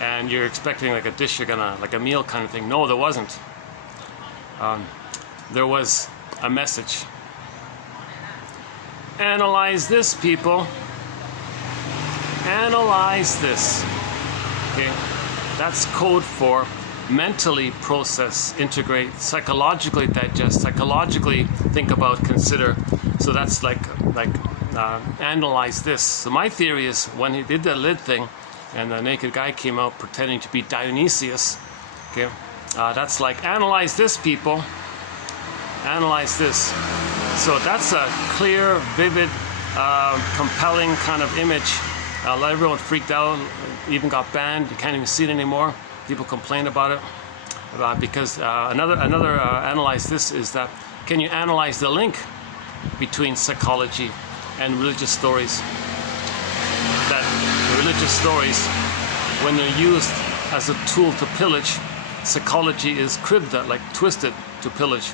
and you're expecting like a dish, you're gonna like a meal kind of thing. No, there wasn't. There was a message. Analyze this, people. Analyze this. Okay, that's code for mentally process, integrate, psychologically digest, psychologically think about, consider. So that's like analyze this. So my theory is when he did the lid thing, and the naked guy came out pretending to be Dionysius. Okay, that's like analyze this, people. Analyze this. So that's a clear, vivid, compelling kind of image. Everyone freaked out, even got banned. You can't even see it anymore. People complain about it because another analyze this is that can you analyze the link between psychology and religious stories? That religious stories, when they're used as a tool to pillage, psychology is cribbed, like twisted to pillage.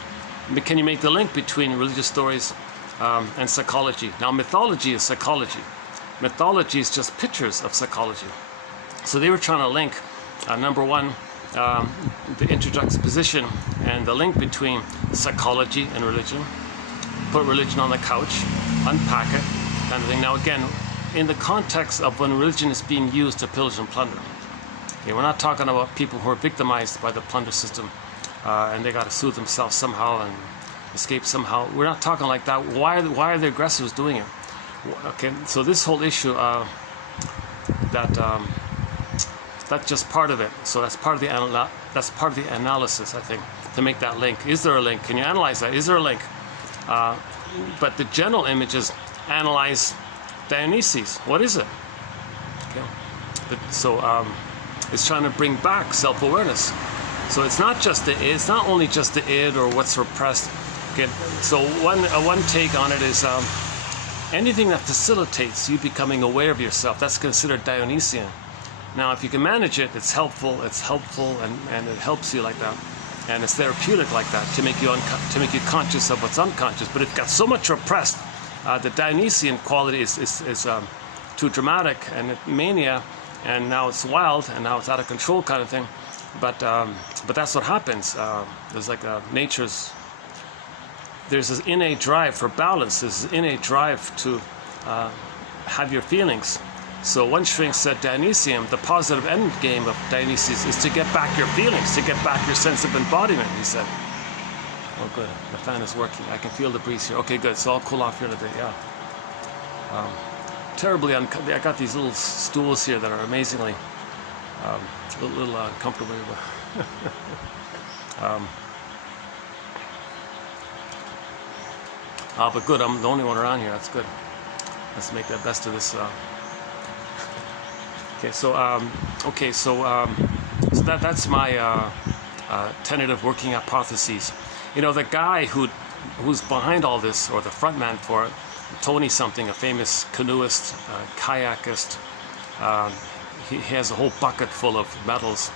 Can you make the link between religious stories and psychology? Now, mythology is psychology. Mythology is just pictures of psychology. So they were trying to link, number one, the interjuxtaposition and the link between psychology and religion. Put religion on the couch, unpack it, kind of thing. Now again, in the context of when religion is being used to pillage and plunder. Okay, we're not talking about people who are victimized by the plunder system and they got to soothe themselves somehow and escape somehow. We're not talking like that. Why are the aggressors doing it? Okay, so this whole issue, that's just part of it. So that's part of the analysis, I think, to make that link. Is there a link? Can you analyze that? Is there a link? But the general image is analyze Dionysus. What is it? Okay. So it's trying to bring back self-awareness. So it's not only just the id or what's repressed. Okay. So one take on it is anything that facilitates you becoming aware of yourself. That's considered Dionysian. Now, if you can manage it, it's helpful, and it helps you like that, and it's therapeutic like that to make you conscious of what's unconscious. But if it got so much repressed, the Dionysian quality is too dramatic and mania, and now it's wild and now it's out of control kind of thing. But that's what happens. There's like there's this innate drive for balance. There's this innate drive to have your feelings. So one shrink said Dionysium, the positive end game of Dionysus is to get back your feelings, to get back your sense of embodiment, he said. Oh good, the fan is working. I can feel the breeze here. Okay, good, so I'll cool off here in a bit, yeah. Terribly I got these little stools here that are amazingly, a little uncomfortable. But good, I'm the only one around here, that's good. Let's make the best of this. So that's my tentative working hypotheses. You know, the guy who's behind all this, or the front man for it, Tony something, a famous canoeist, kayakist, He has a whole bucket full of medals.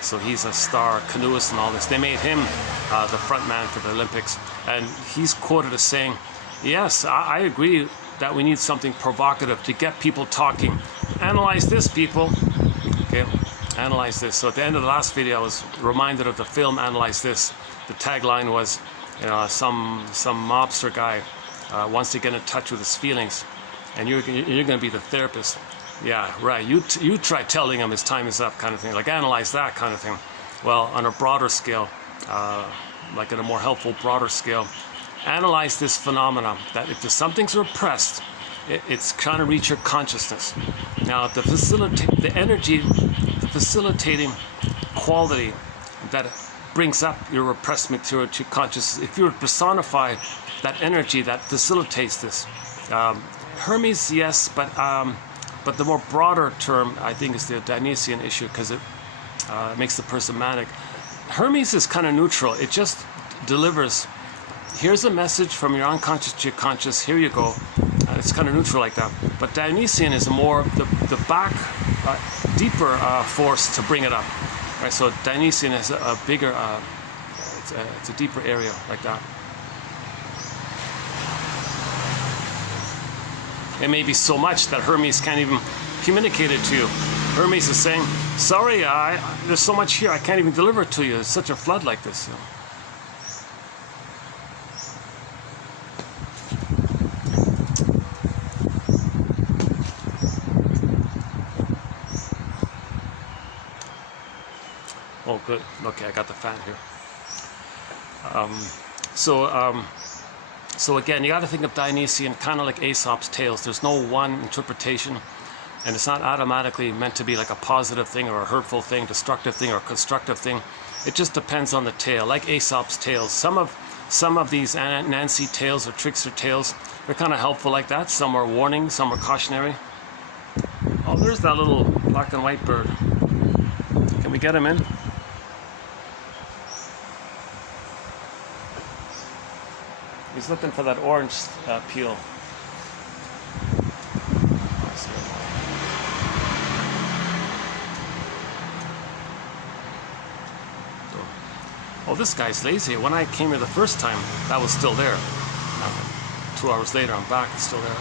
So he's a star canoeist and all this. They made him the front man for the Olympics. And he's quoted as saying, yes, I agree that we need something provocative to get people talking. Analyze this, people. Okay, analyze this. So at the end of the last video, I was reminded of the film Analyze This. The tagline was, you know, some mobster guy wants to get in touch with his feelings, and you're going to be the therapist. Yeah, right. You try telling him his time is up, kind of thing. Like analyze that kind of thing. Well, on a broader scale, like in a more helpful, broader scale, analyze this phenomenon that if something's repressed, it's trying to reach your consciousness. Now, the facilitating quality that brings up your repressed material to consciousness, if you were to personify that energy that facilitates this, Hermes, yes, but the more broader term, I think, is the Dionysian issue, because it makes the person manic. Hermes is kind of neutral. It just delivers, here's a message from your unconscious to your conscious, here you go. It's kind of neutral like that. But Dionysian is more the back, deeper force to bring it up. Right? So Dionysian is a bigger, it's a deeper area like that. It may be so much that Hermes can't even communicate it to you. Hermes is saying, sorry, there's so much here, I can't even deliver it to you. It's such a flood like this. Oh, good. Okay, I got the fan here. So again, you got to think of Dionysian kind of like Aesop's tales. There's no one interpretation, and it's not automatically meant to be like a positive thing or a hurtful thing, destructive thing or constructive thing. It just depends on the tale, like Aesop's tales. Some of these Nancy tales or trickster tales, they're kind of helpful like that. Some are warning, some are cautionary. Oh, there's that little black and white bird. Can we get him in? He's looking for that orange peel. Oh, this guy's lazy. When I came here the first time, that was still there. Now, 2 hours later, I'm back, it's still there.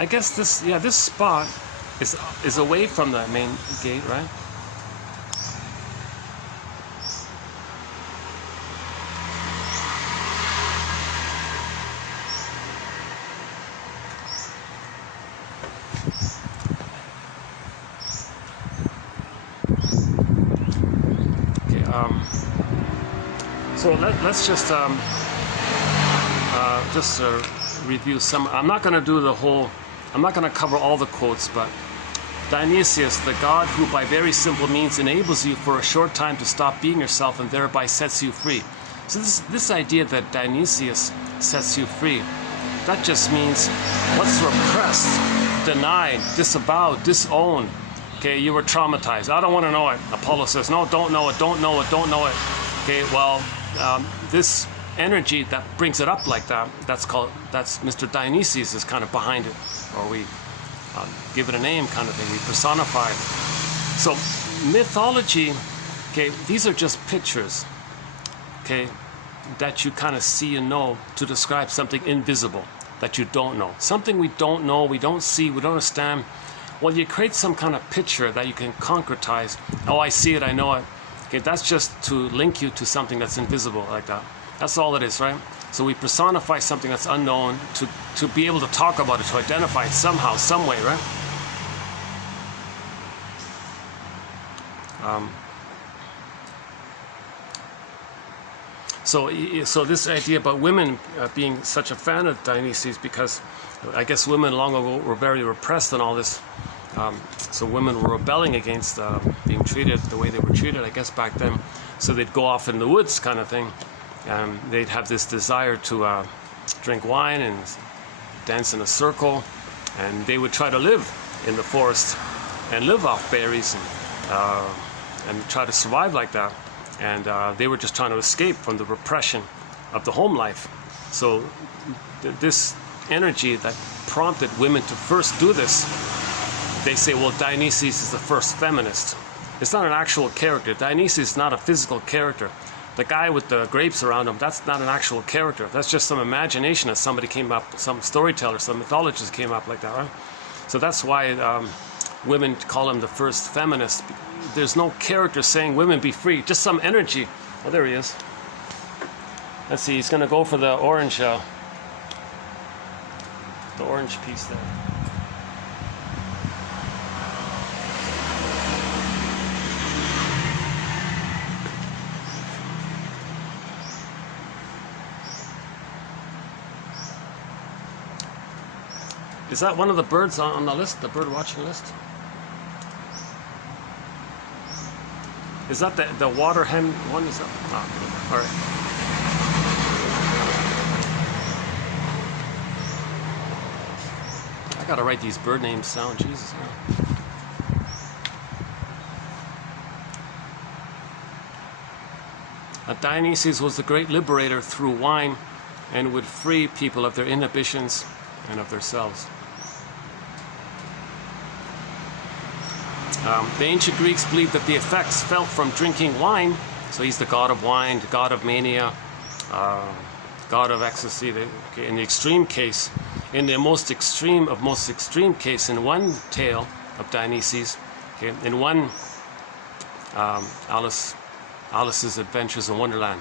I guess this spot is away from the main gate, right? Okay. So let's just review some. I'm not going to do the whole. I'm not going to cover all the quotes, but Dionysius, the god who by very simple means enables you for a short time to stop being yourself and thereby sets you free. So this idea that Dionysius sets you free, that just means what's repressed, denied, disavowed, disowned. Okay, you were traumatized. I don't want to know it. Apollo says, no, don't know it, don't know it, don't know it. Okay, well, this energy that brings it up like that, that's Mr. Dionysus is kind of behind it, or we give it a name kind of thing, we personify it. So mythology, okay, these are just pictures, okay, that you kind of see and know to describe something invisible that you don't know. Something we don't know, we don't see, we don't understand. Well, you create some kind of picture that you can concretize. Oh, I see it, I know it. Okay, that's just to link you to something that's invisible like that. That's all it is, right? So we personify something that's unknown to be able to talk about it, to identify it somehow, some way, right? So this idea about women being such a fan of Dionysus, because I guess women long ago were very repressed and all this. So women were rebelling against being treated the way they were treated, I guess, back then. So they'd go off in the woods kind of thing. They'd have this desire to drink wine and dance in a circle, and they would try to live in the forest and live off berries and try to survive like that. And they were just trying to escape from the repression of the home life. So this energy that prompted women to first do this, they say, well, Dionysus is the first feminist. It's not an actual character. Dionysus is not a physical character. The guy with the grapes around him, that's not an actual character. That's just some imagination that somebody came up, some storyteller, some mythologist came up like that, right? So that's why women call him the first feminist. There's no character saying women be free, just some energy. Oh, there he is. Let's see, he's going to go for the orange piece there. Is that one of the birds on the list, the bird watching list? Is that the water hen one? Is that? Oh, all right. I gotta write these bird names down, Jesus. Dionysus was the great liberator through wine and would free people of their inhibitions and of their selves. The ancient Greeks believed that the effects felt from drinking wine, so he's the god of wine, the god of mania, god of ecstasy. In the extreme case, in the most extreme case, in one tale of Dionysus, in one Alice's Adventures in Wonderland,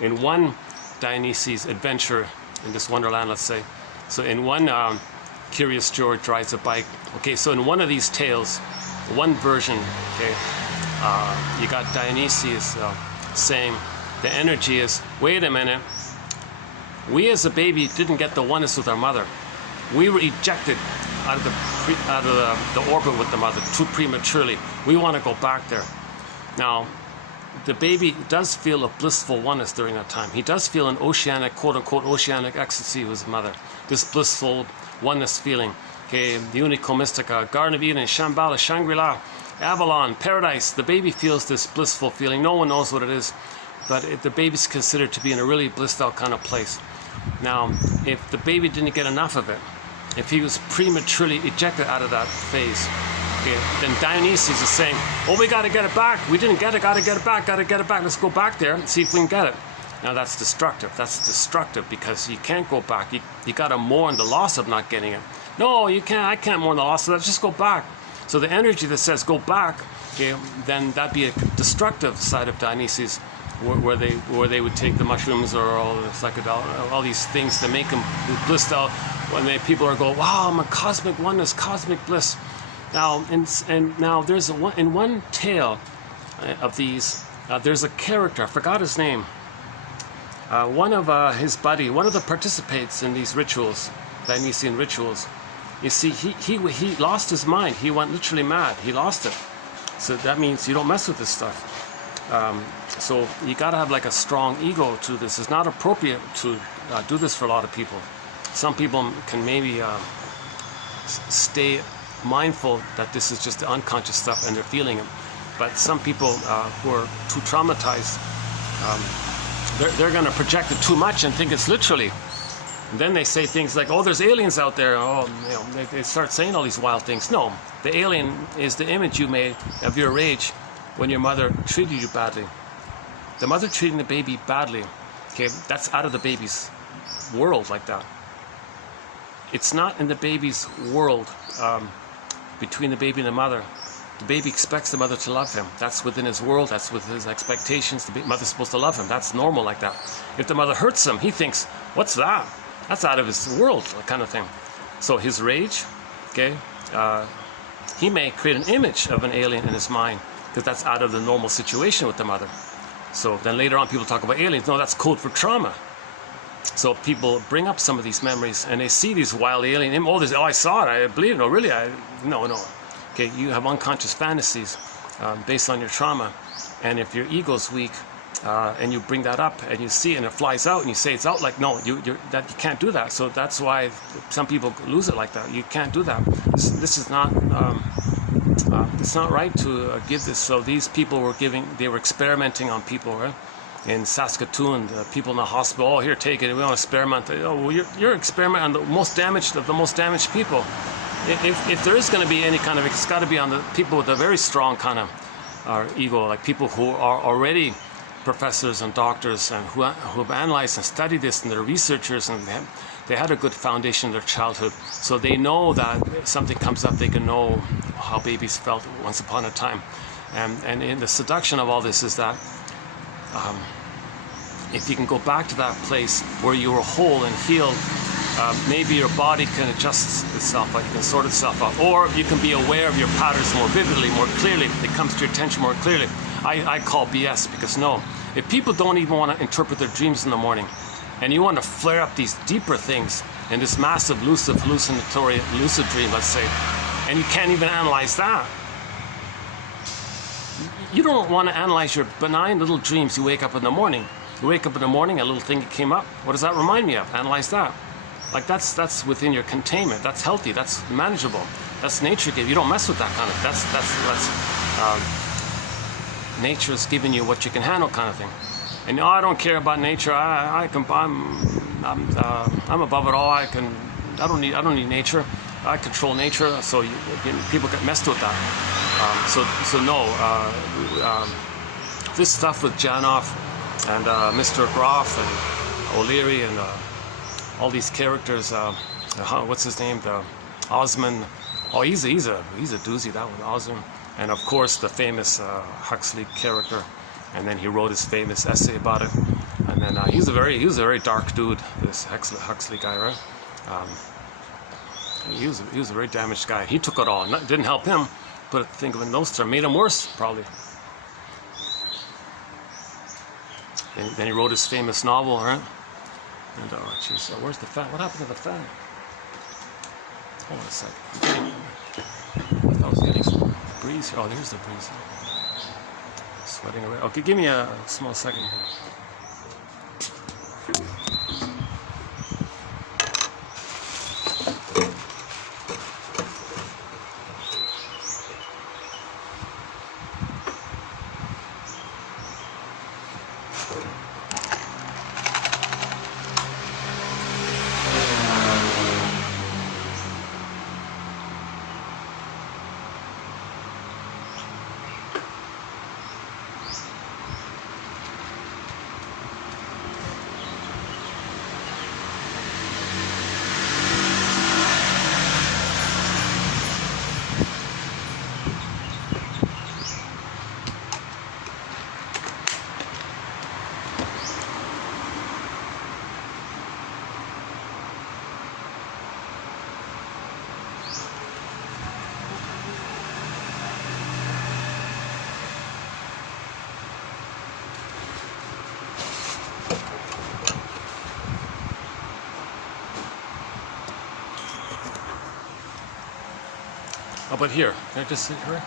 in one Dionysus adventure in this Wonderland, let's say, so in one Curious George rides a bike. Okay, so in one of these tales, one version, okay, you got Dionysius saying the energy is, wait a minute, we as a baby didn't get the oneness with our mother. We were ejected out of the orbit with the mother too prematurely. We want to go back there. Now, the baby does feel a blissful oneness during that time. He does feel an oceanic, quote-unquote, oceanic ecstasy with his mother. This blissful oneness feeling. Okay, the Unico Mystica, Garden of Eden, Shambhala, Shangri-La, Avalon, Paradise. The baby feels this blissful feeling. No one knows what it is, but the baby's considered to be in a really blissed out kind of place. Now, if the baby didn't get enough of it, if he was prematurely ejected out of that phase, okay, then Dionysus is saying, oh, we got to get it back. We didn't get it, got to get it back, got to get it back. Let's go back there and see if we can get it. Now that's destructive. That's destructive because you can't go back. You got to mourn the loss of not getting it. No, you can't. I can't mourn the loss of that. Just go back. So the energy that says go back, okay, then that'd be a destructive side of Dionysus, where they would take the mushrooms or all the psychedelic, all these things to make them blissed out. When people are going, wow, I'm a cosmic oneness, cosmic bliss. Now, and now there's in one tale of these, there's a character. I forgot his name. One of his buddy, one of the participants in these rituals, Dionysian rituals. You see, he lost his mind. He went literally mad. He lost it. So that means you don't mess with this stuff. So you got to have like a strong ego to this. It's not appropriate to do this for a lot of people. Some people can maybe stay mindful that this is just the unconscious stuff and they're feeling it. But some people who are too traumatized, they're going to project it too much and think it's literally. And then they say things like, oh, there's aliens out there. Oh, you know, they start saying all these wild things. No, the alien is the image you made of your rage when your mother treated you badly. The mother treating the baby badly, okay, that's out of the baby's world like that. It's not in the baby's world between the baby and the mother. The baby expects the mother to love him. That's within his world. That's within his expectations. The mother's supposed to love him. That's normal like that. If the mother hurts him, he thinks, what's that? That's out of his world, kind of thing. So his rage, okay, he may create an image of an alien in his mind because that's out of the normal situation with the mother. So then later on people talk about aliens. No, that's code for trauma. So people bring up some of these memories and they see these wild alien images. Oh, I saw it. I believe it. No, really? No. Okay, you have unconscious fantasies based on your trauma. And if your ego's weak and you bring that up and you see it and it flies out and you say it's out, like, no, you can't do that. So that's why some people lose it like that. You can't do that. This is not it's not right to give this. So these people were they were experimenting on people, right? In Saskatoon, the people in the hospital, oh, here, take it, we want to experiment. Oh, well, you're experimenting on the most damaged of the most damaged people. If there is going to be any kind of, it's got to be on the people with a very strong kind of ego, like people who are already professors and doctors and who have analyzed and studied this, and they're researchers, and they had a good foundation in their childhood, so they know that if something comes up, they can know how babies felt once upon a time. And in the seduction of all this is that if you can go back to that place where you were whole and healed, maybe your body can adjust itself out, you can sort itself out, or you can be aware of your patterns more vividly, more clearly. It comes to your attention more clearly. I call BS, because no, if people don't even want to interpret their dreams in the morning, and you want to flare up these deeper things in this massive hallucinatory lucid dream, let's say, and you can't even analyze that. You don't want to analyze your benign little dreams. You wake up in the morning. You wake up in the morning, a little thing came up. What does that remind me of? Analyze that. Like that's within your containment. That's healthy. That's manageable. That's nature give. You don't mess with that kind of. That's nature's giving you what you can handle, kind of thing. And no, I don't care about nature. I'm above it all. I don't need nature. I control nature. So people get messed with that. This stuff with Janoff and Mr. Groff and O'Leary and all these characters. What's his name? Osmond. Oh, he's a doozy. That one, Osmond. And of course the famous Huxley character. And then he wrote his famous essay about it. And then he was a very dark dude. This Huxley guy, right? He was a very damaged guy. He took it all. Didn't help him. But think of it in those terms, made him worse, probably. And then he wrote his famous novel, right? And geez, where's the fan? What happened to the fan? Hold on a second. I was getting some breeze here. Oh, there's the breeze. Sweating away. Okay, give me a small second here. Oh, but here, can I just sit here?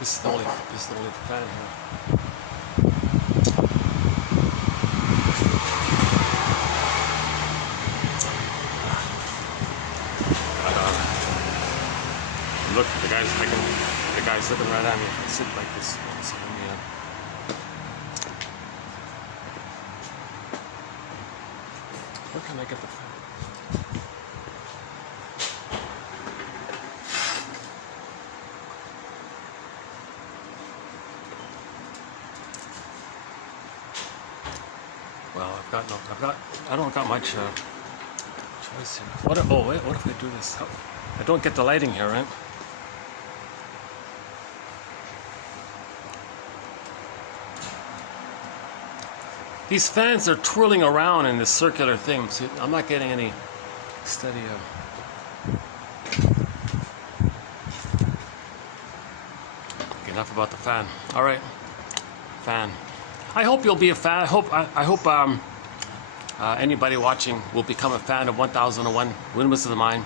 This is the only fan here. Look, the guy's looking right at me. If I sit like this, so let me. Where can I get the fan? Well, I don't got much choice here. What if I do this? I don't get the lighting here, right? These fans are twirling around in this circular thing. See, I'm not getting any steady. Okay, enough about the fan. All right, fan. I hope you'll be a fan. I hope anybody watching will become a fan of 1001 Windmills of the Mind.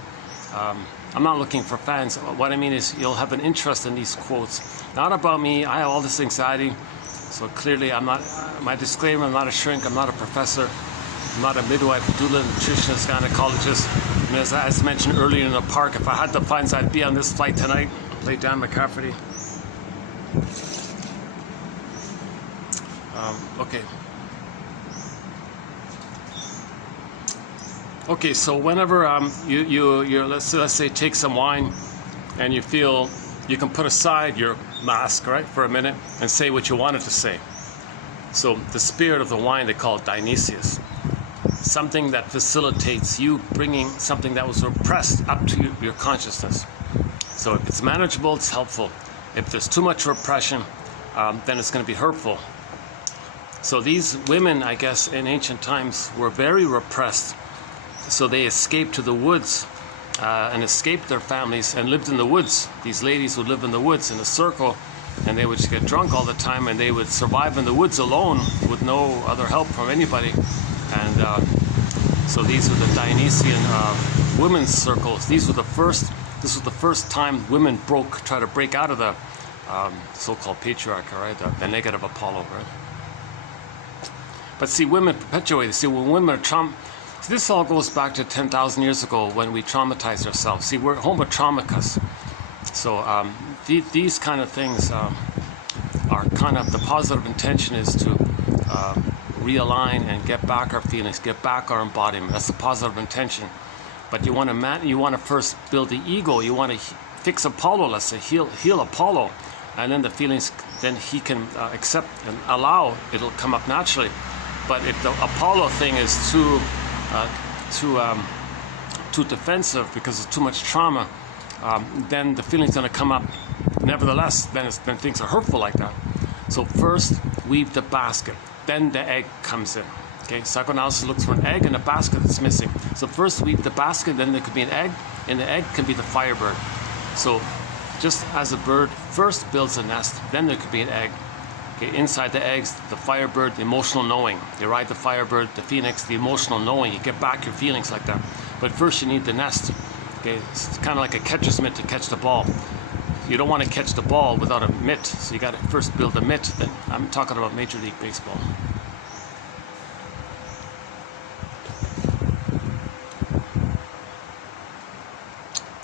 I'm not looking for fans. What I mean is you'll have an interest in these quotes. Not about me. I have all this anxiety. So clearly I'm not, my disclaimer, I'm not a shrink. I'm not a professor. I'm not a midwife, doula, nutritionist, gynecologist. And as mentioned earlier in the park, if I had the funds, I'd be on this flight tonight. Lay down McCafferty. Okay. Okay, so whenever you let's say take some wine, and you feel you can put aside your mask, right, for a minute and say what you wanted to say. So the spirit of the wine, they call it Dionysius. Something that facilitates you bringing something that was repressed up to your consciousness. So if it's manageable, it's helpful. If there's too much repression, then it's going to be hurtful. So these women, I guess, in ancient times were very repressed. So they escaped to the woods and escaped their families and lived in the woods. These ladies would live in the woods in a circle, and they would just get drunk all the time, and they would survive in the woods alone with no other help from anybody. And so these were the Dionysian women's circles. This was the first time women tried to break out of the so-called patriarchy, right? The negative Apollo, right? But see, women perpetuate. See, when women are this all goes back to 10,000 years ago when we traumatized ourselves. See, we're homo traumicus. So these kind of things are kind of, the positive intention is to realign and get back our feelings, get back our embodiment. That's the positive intention. But you want to first build the ego. You want to fix Apollo, let's say, heal Apollo, and then the feelings, then he can accept and allow. It'll come up naturally. But if the Apollo thing is too defensive because it's too much trauma, then the feeling's going to come up. Nevertheless, then things are hurtful like that. So first, weave the basket. Then the egg comes in. Okay, psychoanalysis looks for an egg and a basket that's missing. So first weave the basket, then there could be an egg, and the egg can be the firebird. So just as a bird first builds a nest, then there could be an egg. Okay, inside the eggs, the firebird, the emotional knowing. You ride the firebird, the phoenix, the emotional knowing. You get back your feelings like that. But first you need the nest. Okay, it's kind of like a catcher's mitt to catch the ball. You don't want to catch the ball without a mitt, so you got to first build a mitt. Then I'm talking about Major League Baseball.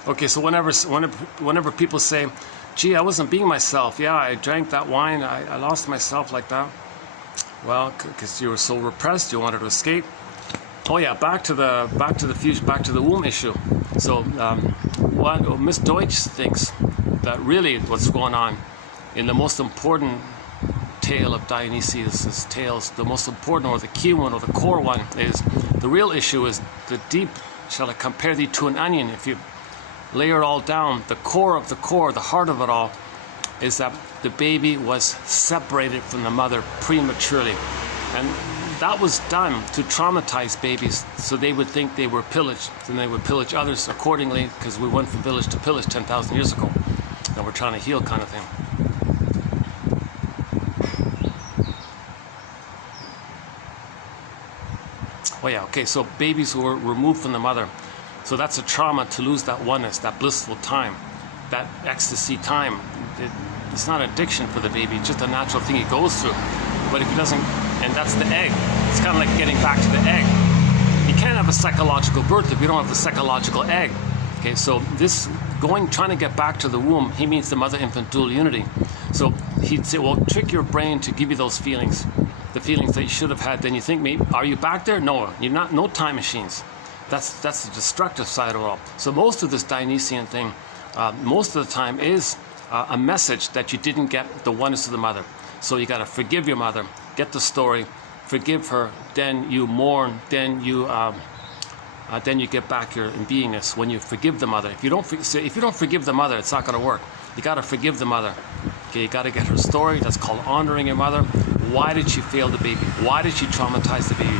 Okay, so whenever people say, gee, I wasn't being myself. Yeah, I drank that wine. I lost myself like that. Well, because you were so repressed, you wanted to escape. Oh yeah, back to the womb issue. So what Miss Deutsch thinks that really what's going on in the most important tale of Dionysius' tales, the most important or the key one or the core one is the real issue is the deep. Shall I compare thee to an onion? If you layer it all down, the core of the core, the heart of it all, is that the baby was separated from the mother prematurely. And that was done to traumatize babies so they would think they were pillaged, and they would pillage others accordingly, because we went from village to pillage 10,000 years ago. And we're trying to heal kind of thing. Oh yeah, okay, so babies who were removed from the mother. So that's a trauma to lose that oneness, that blissful time, that ecstasy time. It's not addiction for the baby, it's just a natural thing he goes through. But if he doesn't, and that's the egg. It's kind of like getting back to the egg. You can't have a psychological birth if you don't have the psychological egg. Okay, so this trying to get back to the womb, he means the mother-infant dual unity. So he'd say, well, trick your brain to give you those feelings, the feelings that you should have had. Then you think, maybe, are you back there? No, you're not. No time machines. That's the destructive side of it all. So most of this Dionysian thing, most of the time is a message that you didn't get the oneness of the mother. So you got to forgive your mother, get the story, forgive her, then you mourn, then you get back your beingness when you forgive the mother. If you don't forgive the mother, it's not going to work. You got to forgive the mother. Okay, you got to get her story. That's called honoring your mother. Why did she fail the baby? Why did she traumatize the baby?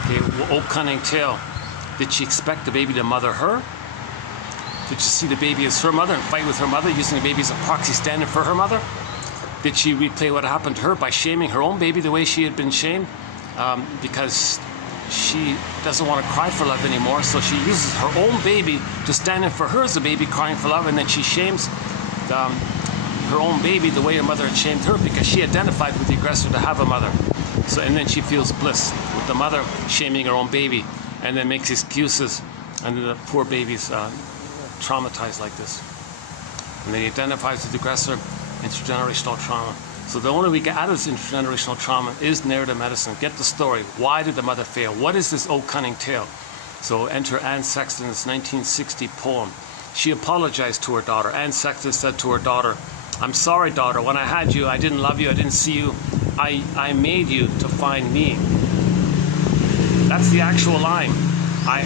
Okay, oh cunning tale. Did she expect the baby to mother her? Did she see the baby as her mother and fight with her mother, using the baby as a proxy stand-in for her mother? Did she replay what happened to her by shaming her own baby the way she had been shamed? Because she doesn't want to cry for love anymore, so she uses her own baby to stand in for her as a baby crying for love, and then she shames her own baby the way her mother had shamed her, because she identified with the aggressor to have a mother. So, and then she feels bliss with the mother shaming her own baby, and then makes excuses, and then the poor baby's traumatized like this. And then he identifies with the aggressor, intergenerational trauma. So the only way we get out of this intergenerational trauma is narrative medicine. Get the story. Why did the mother fail? What is this old cunning tale? So enter Anne Sexton's 1960 poem. She apologized to her daughter. Anne Sexton said to her daughter, "I'm sorry, daughter. When I had you, I didn't love you. I didn't see you. I made you to find me." That's the actual line. I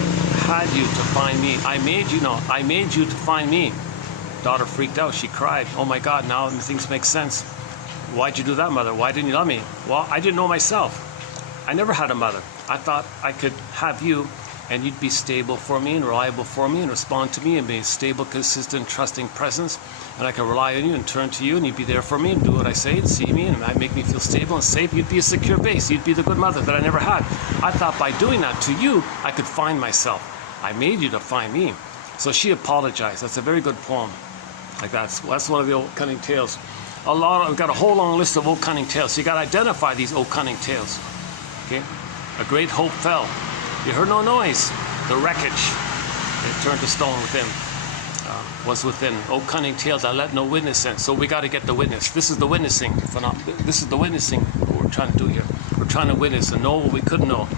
had you to find me. I made you to find me. Daughter freaked out. She cried. "Oh my God, now things make sense. Why'd you do that, mother? Why didn't you love me?" "Well, I didn't know myself. I never had a mother. I thought I could have you, and you'd be stable for me and reliable for me and respond to me and be a stable, consistent, trusting presence. And I could rely on you and turn to you, and you'd be there for me and do what I say and see me and make me feel stable and safe. You'd be a secure base. You'd be the good mother that I never had. I thought by doing that to you, I could find myself. I made you to find me." So she apologized. That's a very good poem. Like that's one of the old cunning tales. We've got a whole long list of old cunning tales. So you got to identify these old cunning tales. Okay, a great hope fell. You heard no noise. The wreckage, it turned to stone within. Was within. Old cunning tales that let no witness in. So we got to get the witness. This is the witnessing. This is the witnessing what we're trying to do here. We're trying to witness and know what we couldn't know.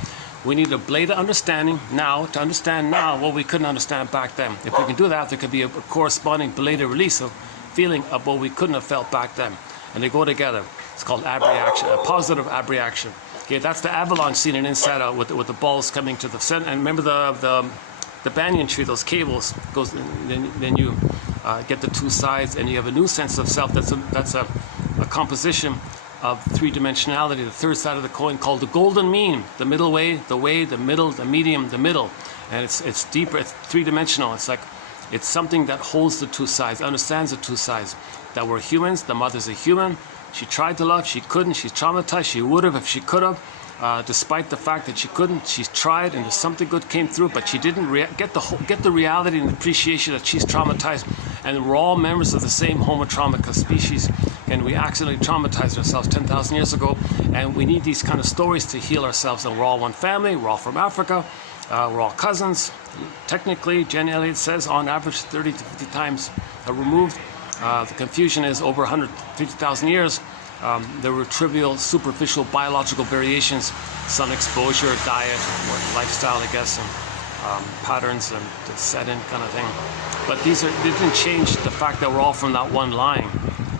We need a blade of understanding now to understand now what we couldn't understand back then. If we can do that, there could be a corresponding belated release of feeling of what we couldn't have felt back then. And they go together. It's called abreaction, a positive abreaction. Okay, that's the avalanche scene in Inside Out with the balls coming to the center. And remember the banyan tree, those cables, goes. Then you get the two sides, and you have a new sense of self. That's a composition of three-dimensionality, the third side of the coin, called the golden mean, the middle way, the middle, the medium, the middle. And it's deeper, it's three-dimensional. It's something that holds the two sides, understands the two sides. That we're humans, the mother's a human. She tried to love, she couldn't, she's traumatized, she would have if she could have. Despite the fact that she couldn't, she's tried, and something good came through, but she didn't get the reality and appreciation that she's traumatized. And we're all members of the same Homo traumatica species, and we accidentally traumatized ourselves 10,000 years ago, and we need these kind of stories to heal ourselves. And we're all one family, we're all from Africa, we're all cousins. Technically, Jen Elliott says, on average 30 to 50 times removed. The confusion is over 150,000 years. There were trivial, superficial biological variations, sun exposure, diet, or lifestyle, I guess, and patterns and the set-in kind of thing. But they didn't change the fact that we're all from that one line.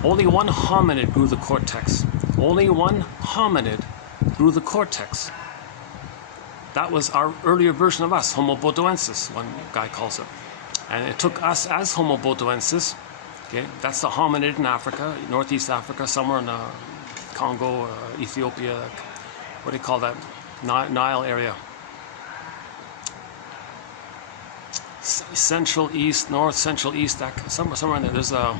Only one hominid grew the cortex. Only one hominid grew the cortex. That was our earlier version of us, Homo bodoensis, one guy calls it. And it took us as Homo bodoensis. Okay, that's the hominid in Africa, Northeast Africa, somewhere in Congo, Ethiopia, what do you call that? Nile area. Central East, North, Central East, somewhere in there. There's a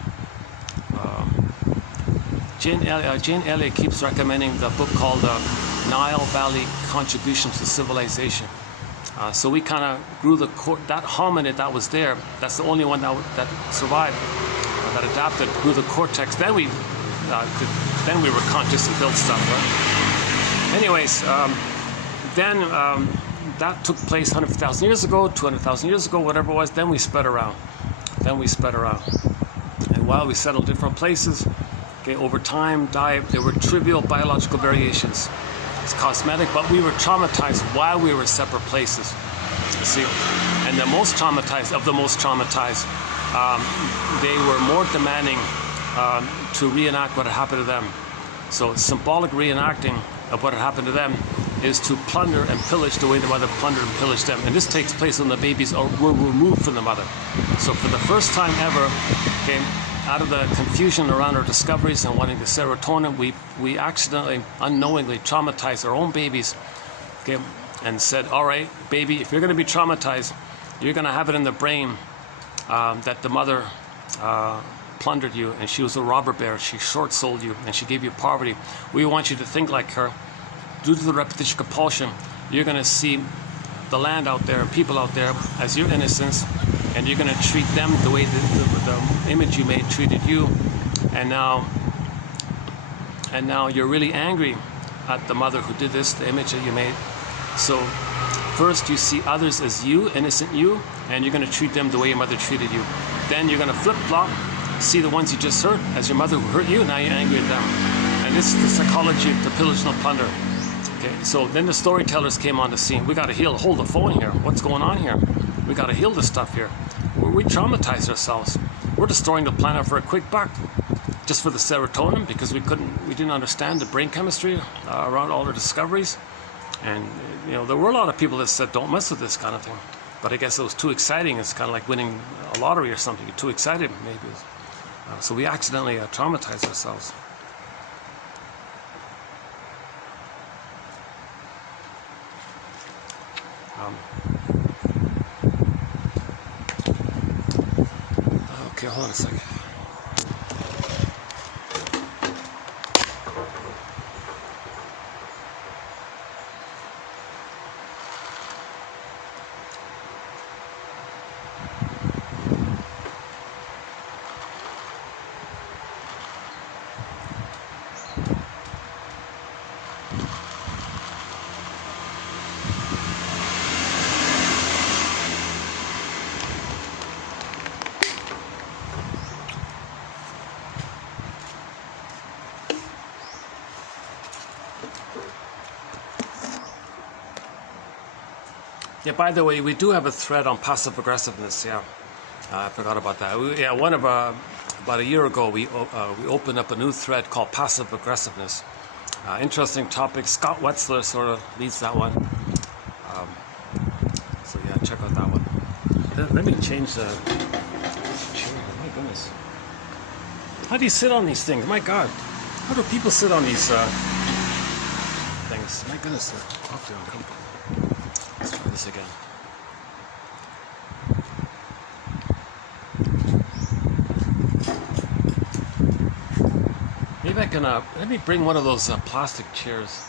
Jane Elliott keeps recommending the book called Nile Valley Contributions to Civilization. So we kind of grew that hominid that was there. That's the only one that survived. That adapted, grew the cortex. Then we were conscious and built stuff. Right? Anyways, that took place 100,000 years ago, 200,000 years ago, whatever it was. Then we spread around. And while we settled different places, okay, over time, there were trivial biological variations. It's cosmetic, but we were traumatized while we were separate places. You see, and the most traumatized of the most traumatized. They were more demanding to reenact what had happened to them. So symbolic reenacting of what had happened to them is to plunder and pillage the way the mother plundered and pillaged them. And this takes place when the babies were removed from the mother. So for the first time ever, okay, out of the confusion around our discoveries and wanting the serotonin, we accidentally, unknowingly traumatized our own babies, okay, and said, all right, baby, if you're going to be traumatized, you're going to have it in the brain that the mother plundered you, and she was a robber baron. She short-sold you, and she gave you poverty. We want you to think like her. Due to the repetition compulsion, you're going to see the land out there and people out there as your innocence, and you're going to treat them the way the image you made treated you. And now you're really angry at the mother who did this, the image that you made. So first you see others as you, innocent you, and you're going to treat them the way your mother treated you. Then you're going to flip-flop, see the ones you just hurt as your mother who hurt you, now you're angry at them. And this is the psychology of the pillage and plunder. Okay, so then the storytellers came on the scene. We got to hold the phone here. What's going on here? We got to heal this stuff here. We traumatize ourselves. We're destroying the planet for a quick buck, just for the serotonin, because we didn't understand the brain chemistry around all the discoveries. And you know, there were a lot of people that said, don't mess with this kind of thing. But I guess it was too exciting. It's kind of like winning a lottery or something. You're too excited, maybe. So we accidentally traumatize ourselves. Okay, hold on a second. Yeah, by the way, we do have a thread on passive aggressiveness. Yeah, I forgot about that. About a year ago, we opened up a new thread called passive aggressiveness. Interesting topic. Scott Wetzler sort of leads that one. So yeah, check out that one. Let me change the chair. My goodness. How do you sit on these things? My God. How do people sit on these things? My goodness, they're awfully uncomfortable. Let's try this again. Maybe I can, let me bring one of those plastic chairs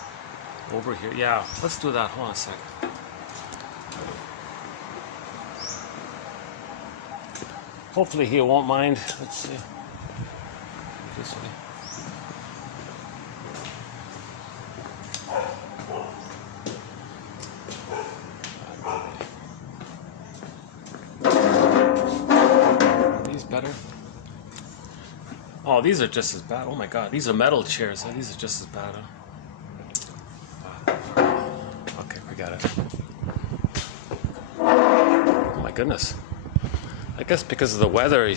over here. Yeah, let's do that. Hold on a second. Hopefully he won't mind. Let's see. This way. Better. Oh, these are just as bad. Oh my God, these are metal chairs. Oh, these are just as bad. Huh? Okay, we got it. Oh my goodness. I guess because of the weather, he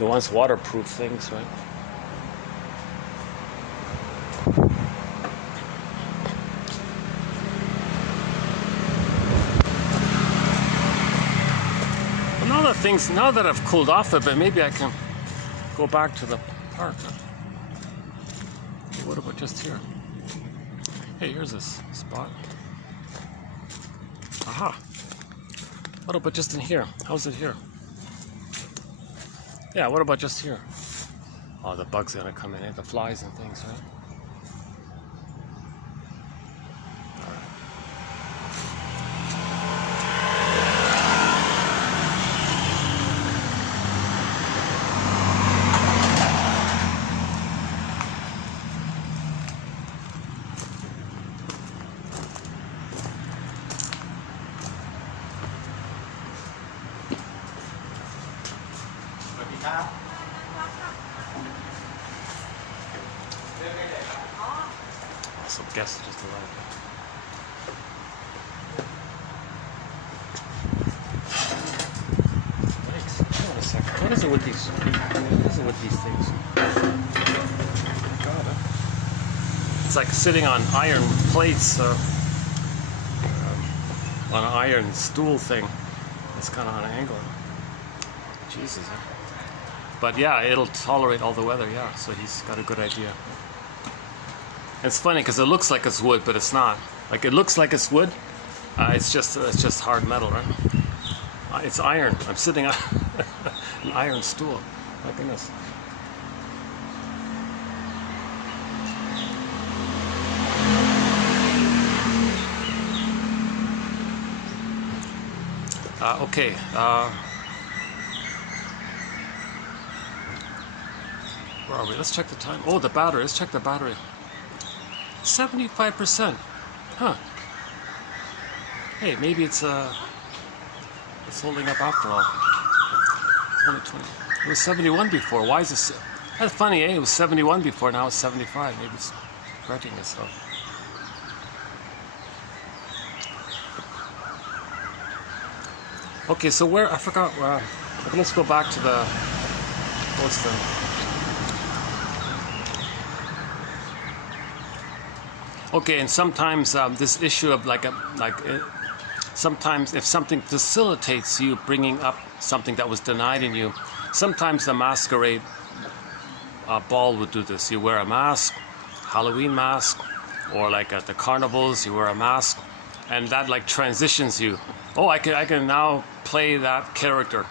wants waterproof things, right? Now that I've cooled off a bit, maybe I can go back to the park. What about just here? Hey, here's this spot. Aha! What about just in here? How's it here? Yeah, what about just here? Oh, the bugs are gonna come in, the flies and things, right? Some guests just arrived. Thanks. Hold on a second. What is it with these? What is it with these things? God, it's like sitting on iron plates on an iron stool thing. It's kind of on an angle. Jesus. Huh? But yeah, it'll tolerate all the weather. Yeah, so he's got a good idea. It's funny because it looks like it's wood, but it's not. Like it looks like it's wood. It's just hard metal, right? It's iron. I'm sitting on an iron stool. My goodness. Okay. Where are we? Let's check the time. Oh, the battery. Let's check the battery. 75%. Huh. Hey, maybe it's holding up after all. 2020. It was 71 before. Why is this? That's funny, eh? It was 71 before, now it's 75. Maybe it's correcting itself. Okay, so where, I forgot, okay, let's go back to the, what's the, okay, and sometimes this issue of sometimes if something facilitates you bringing up something that was denied in you, sometimes the masquerade ball would do this. You wear a mask, Halloween mask, or like at the carnivals, you wear a mask, and that like transitions you. Oh, I can now play that character,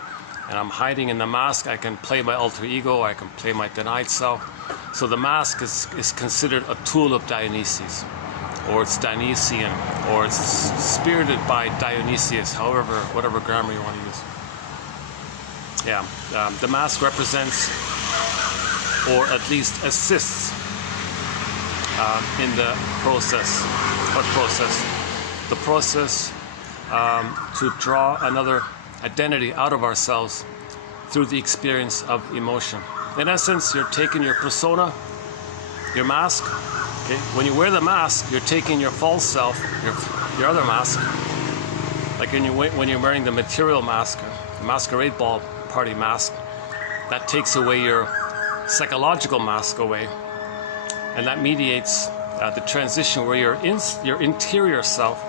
and I'm hiding in the mask. I can play my alter ego, I can play my denied self. So the mask is considered a tool of Dionysus, or it's Dionysian, or it's spirited by Dionysius, however, whatever grammar you want to use. Yeah, the mask represents, or at least assists in the process. What process? The process to draw another identity out of ourselves through the experience of emotion. In essence, you're taking your persona, your mask. Okay? When you wear the mask, you're taking your false self, your other mask. Like when you're wearing the material mask, the masquerade ball party mask, that takes away your psychological mask away, and that mediates the transition where your interior self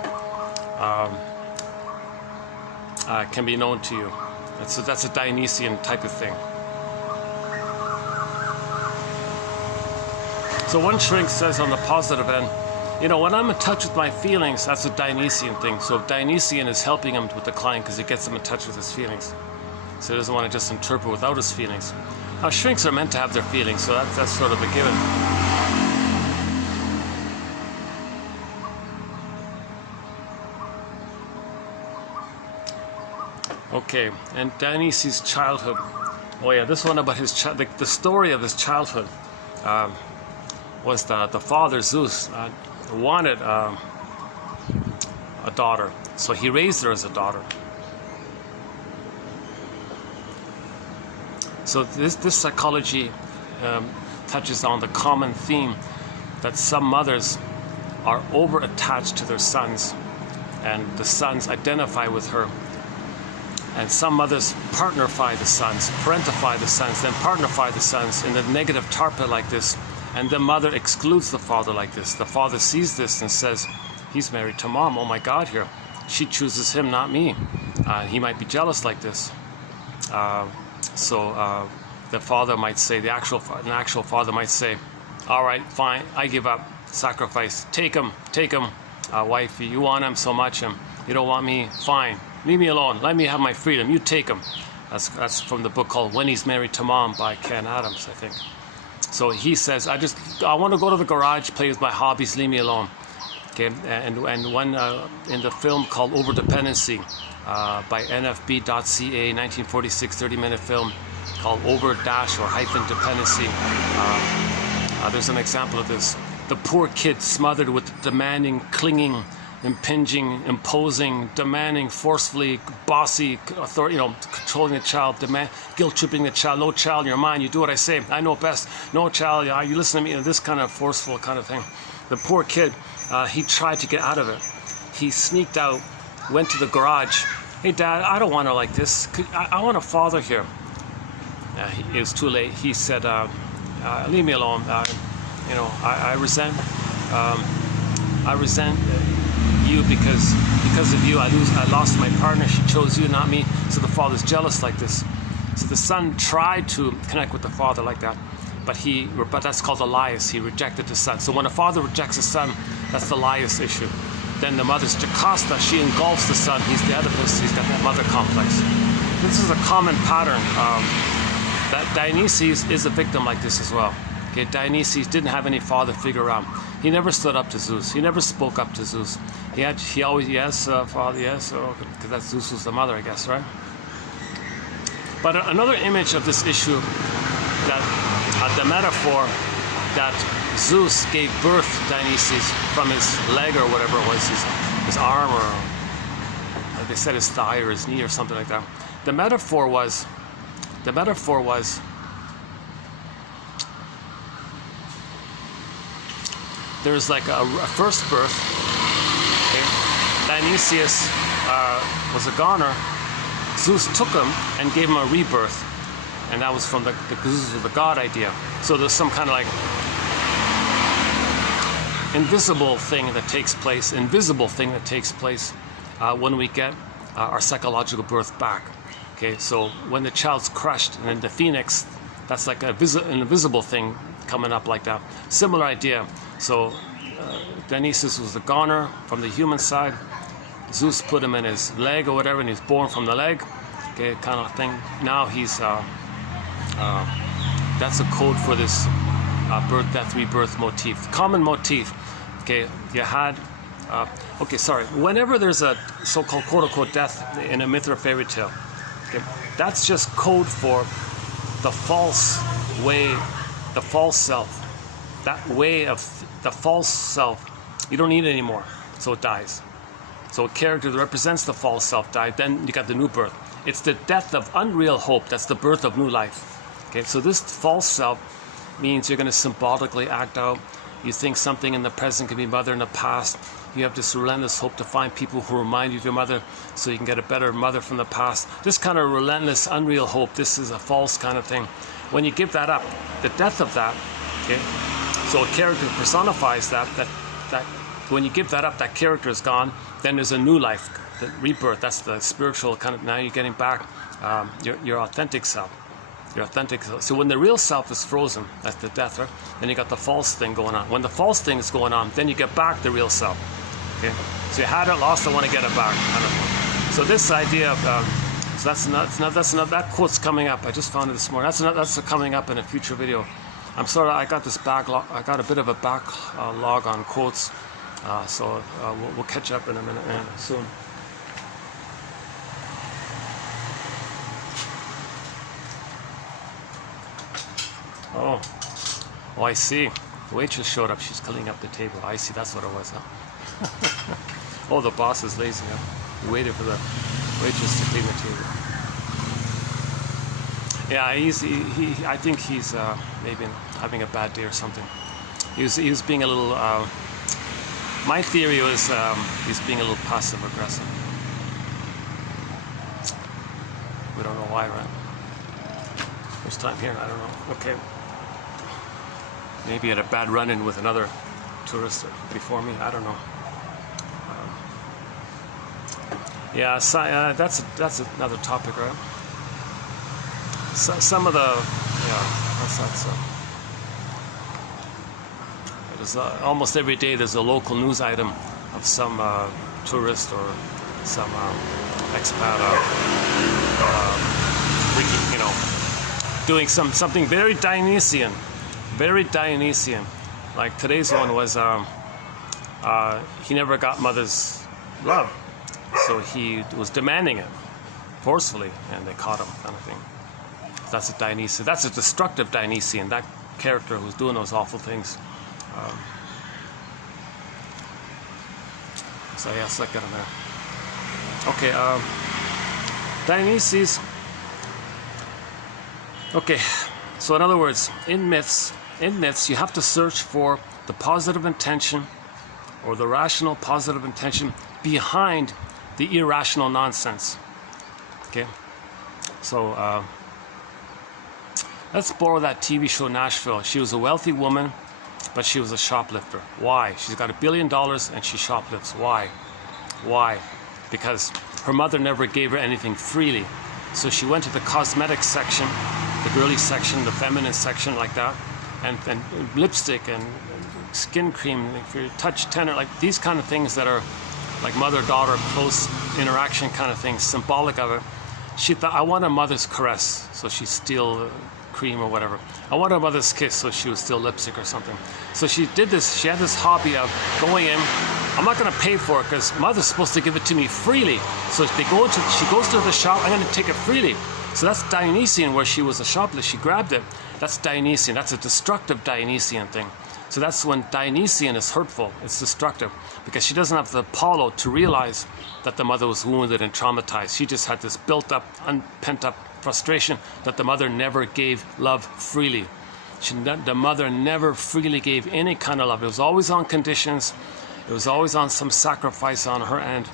can be known to you. That's a Dionysian type of thing. So one shrink says on the positive end, you know, when I'm in touch with my feelings, that's a Dionysian thing. So Dionysian is helping him with the client because it gets him in touch with his feelings. So he doesn't want to just interpret without his feelings. Now shrinks are meant to have their feelings, so that's sort of a given. Okay, and Dionysus' childhood. Oh yeah, this one about his the story of his childhood was the father Zeus wanted a daughter, so he raised her as a daughter. So this psychology touches on the common theme that some mothers are over-attached to their sons, and the sons identify with her. And some mothers partnerify the sons, parentify the sons, then partnerify the sons in a negative tarpa like this, and the mother excludes the father like this. The father sees this and says, he's married to mom, oh my God, here. She chooses him, not me. He might be jealous like this. So the father might say, an actual father might say, all right, fine, I give up, sacrifice, take him, wifey, you want him so much, and you don't want me, fine, leave me alone, let me have my freedom, you take him. That's from the book called When He's Married to Mom by Ken Adams, I think. So he says, I want to go to the garage, play with my hobbies, leave me alone. Okay, and one in the film called Overdependency by NFB.ca, 1946 30-minute film called Over-Dependency. There's an example of this. The poor kid smothered with demanding, clinging, impinging, imposing, demanding, forcefully, bossy, authority, controlling the child, guilt-tripping the child. No, child, you're mine. You do what I say. I know best. No, child, you listen to me. This kind of forceful kind of thing. The poor kid, he tried to get out of it. He sneaked out, went to the garage. Hey, Dad, I don't want her like this. I want a father here. It was too late. He said, leave me alone. I resent you because of you. I lost my partner. She chose you, not me. So the father's jealous like this. So the son tried to connect with the father like that, but that's called Elias. He rejected the son. So when a father rejects a son, that's the Elias issue. Then the mother's Jocasta. She engulfs the son. He's the Oedipus. He's got that mother complex. This is a common pattern. That Dionysus is a victim like this as well. Okay, Dionysus didn't have any father figure around. He never stood up to Zeus. He never spoke up to Zeus. He always, yes, father, yes, because that Zeus was the mother, I guess, right? But another image of this issue, that the metaphor that Zeus gave birth to Dionysus from his leg or whatever it was, his arm, or they said his thigh or his knee or something like that. The metaphor was there's like a first birth. Okay? Dionysius was a goner. Zeus took him and gave him a rebirth, and that was from the Zeus was the god idea. So there's some kind of like invisible thing that takes place when we get our psychological birth back. Okay, so when the child's crushed and then the phoenix, that's like an invisible thing coming up like that. Similar idea. So Dionysus was the goner from the human side. Zeus put him in his leg or whatever, and he's born from the leg. Okay, kind of thing. Now he's that's a code for this birth, death, rebirth motif. Common motif. Okay, you had. Whenever there's a so-called quote-unquote death in a myth or fairy tale, okay, that's just code for the false way, the false self. That way of the false self, you don't need it anymore, so it dies. So a character that represents the false self died, then you got the new birth. It's the death of unreal hope, that's the birth of new life. Okay, so this false self means you're going to symbolically act out. You think something in the present can be mother in the past. You have this relentless hope to find people who remind you of your mother so you can get a better mother from the past. This kind of relentless, unreal hope, this is a false kind of thing. When you give that up, the death of that, okay, so a character personifies that when you give that up, that character is gone, then there's a new life, the rebirth, that's the spiritual kind of, now you're getting back your authentic self. Your authentic self. So when the real self is frozen, that's the death, right? Then you got the false thing going on. When the false thing is going on, then you get back the real self. Okay? So you had it, lost it, want to get it back. I don't know. So this idea of, so that's not, that quote's coming up. I just found it this morning. That's coming up in a future video. I got this backlog. I got a bit of a backlog on quotes. So we'll catch up in a minute soon. Oh, I see. The waitress showed up. She's cleaning up the table. I see. That's what it was, huh? Oh, the boss is lazy, huh? He waited for the waitress to clean the table. Yeah, I think he's maybe having a bad day or something. He was being a little. My theory was he's being a little passive aggressive. We don't know why, right? First time here, I don't know. Okay. Maybe he had a bad run-in with another tourist before me. I don't know. Yeah, so, that's another topic, right? So, some of the there's almost every day there's a local news item of some tourist or some expat, doing something very Dionysian. Very Dionysian. Like today's one was he never got mother's love, so he was demanding it forcefully, and they caught him, kind of thing. That's a Dionysian. That's a destructive Dionysian. That character who's doing those awful things. So yeah, so I got him there. Okay, Dionysus. Okay, so in other words, in myths, you have to search for the positive intention or the rational positive intention behind the irrational nonsense. Okay, so let's borrow that TV show Nashville. She was a wealthy woman, but she was a shoplifter. Why? She's got $1 billion and she shoplifts. Why? Why? Because her mother never gave her anything freely. So she went to the cosmetics section, the girly section, the feminine section, like that, and lipstick and skin cream, if you touch tender, like these kind of things that are like mother-daughter close interaction kind of things, symbolic of it. She thought, I want a mother's caress, so she steal cream or whatever. I want a mother's kiss, so she would steal lipstick or something. So she did this, she had this hobby of going in, I'm not gonna pay for it because mother's supposed to give it to me freely. So she goes to the shop, I'm gonna take it freely. So that's Dionysian, where she was a shoplift. She grabbed it. That's Dionysian. That's a destructive Dionysian thing. So that's when Dionysian is hurtful. It's destructive because she doesn't have the Apollo to realize that the mother was wounded and traumatized. She just had this built up, pent up frustration that the mother never gave love freely. The mother never freely gave any kind of love. It was always on conditions. It was always on some sacrifice on her end,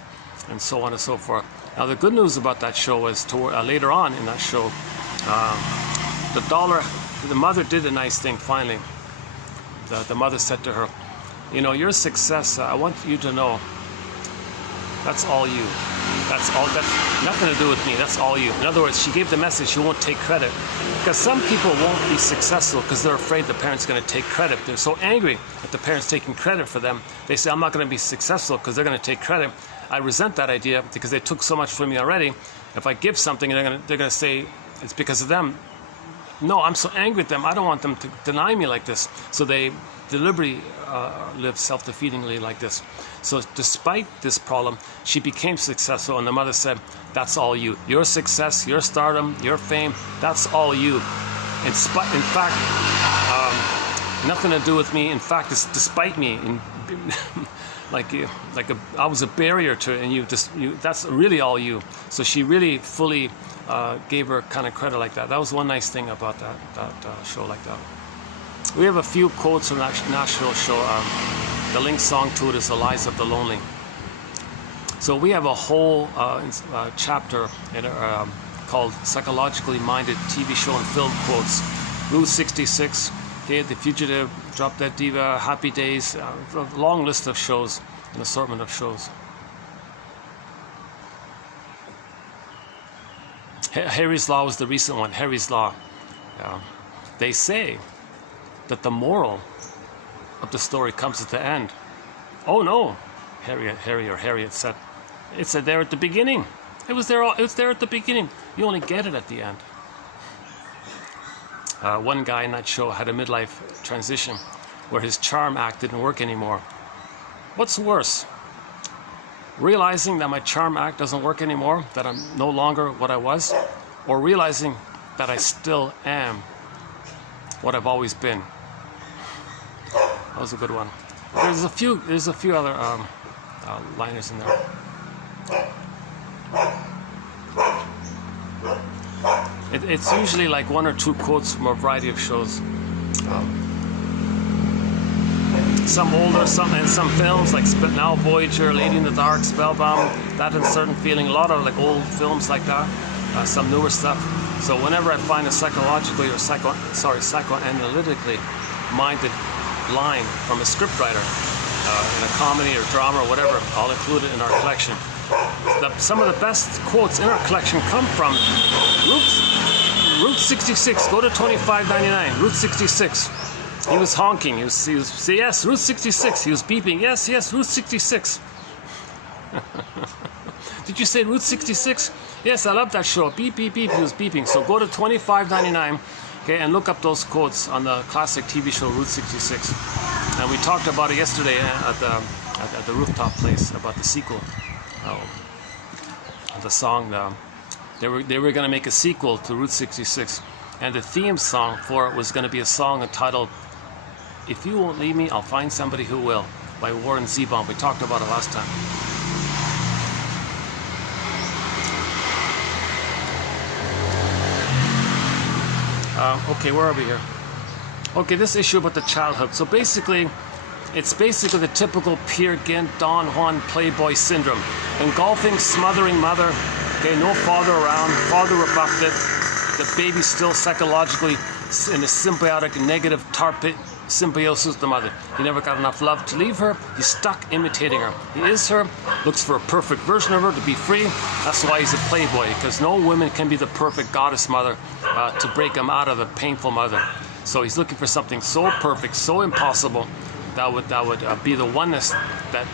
and so on and so forth. Now the good news about that show is later on in that show, the mother did a nice thing finally. The mother said to her, you know, your success, I want you to know, that's all you. That's nothing to do with me, that's all you. In other words, she gave the message, she won't take credit. Because some people won't be successful because they're afraid the parent's going to take credit. They're so angry at the parent's taking credit for them. They say, I'm not going to be successful because they're going to take credit. I resent that idea because they took so much from me already. If I give something, they're going to say it's because of them. No, I'm so angry at them. I don't want them to deny me like this. So they deliberately live self-defeatingly like this. So despite this problem, she became successful, and the mother said, that's all you. Your success, your stardom, your fame, that's all you. In fact, nothing to do with me. In fact, it's despite me. I was a barrier to it, and that's really all you. So she really fully gave her kind of credit like that. That was one nice thing about that show like that. We have a few quotes from that Nashville show. The link song to it is The Lies of the Lonely. So we have a whole chapter called Psychologically Minded TV Show and Film Quotes. Route 66, okay, The Fugitive, Drop Dead Diva, Happy Days, a long list of shows, an assortment of shows. Harry's Law was the recent one, Harry's Law. They say that the moral of the story comes at the end. Oh no, Harriet said. It said there at the beginning. It was there at the beginning. You only get it at the end. One guy in that show had a midlife transition where his charm act didn't work anymore. What's worse? Realizing that my charm act doesn't work anymore, that I'm no longer what I was, or realizing that I still am what I've always been. That was a good one. There's a few other liners in there. It's usually like one or two quotes from a variety of shows. Some older, some films like Spit Now, Voyager, Lady in the Dark, Spellbound, That Uncertain Feeling, a lot of like old films like that, some newer stuff. So whenever I find a psychologically or psychoanalytically minded line from a scriptwriter in a comedy or drama or whatever, I'll include it in our collection. Some of the best quotes in our collection come from Route 66. Go to 2599. Route 66. He was honking. He was say yes, Route 66. He was beeping. Yes, Route 66. Did you say Route 66? Yes, I love that show. Beep, beep, beep. He was beeping. So go to 2599, okay, and look up those quotes on the classic TV show Route 66. And we talked about it yesterday at the rooftop place about the sequel. The song. They were going to make a sequel to Route 66, and the theme song for it was going to be a song entitled "If You Won't Leave Me, I'll Find Somebody Who Will" by Warren Zevon. We talked about it last time. Okay, where are we here? Okay, this issue about the childhood. So basically, it's basically the typical Peer Gynt, Don Juan playboy syndrome. Engulfing, smothering mother. Okay, no father around. Father rebuffed it. The baby's still psychologically in a symbiotic negative tar pit symbiosis with the mother. He never got enough love to leave her. He's stuck imitating her. He is her, looks for a perfect version of her to be free. That's why he's a playboy, because no woman can be the perfect goddess mother to break him out of the painful mother. So he's looking for something so perfect, so impossible, that would be the oneness that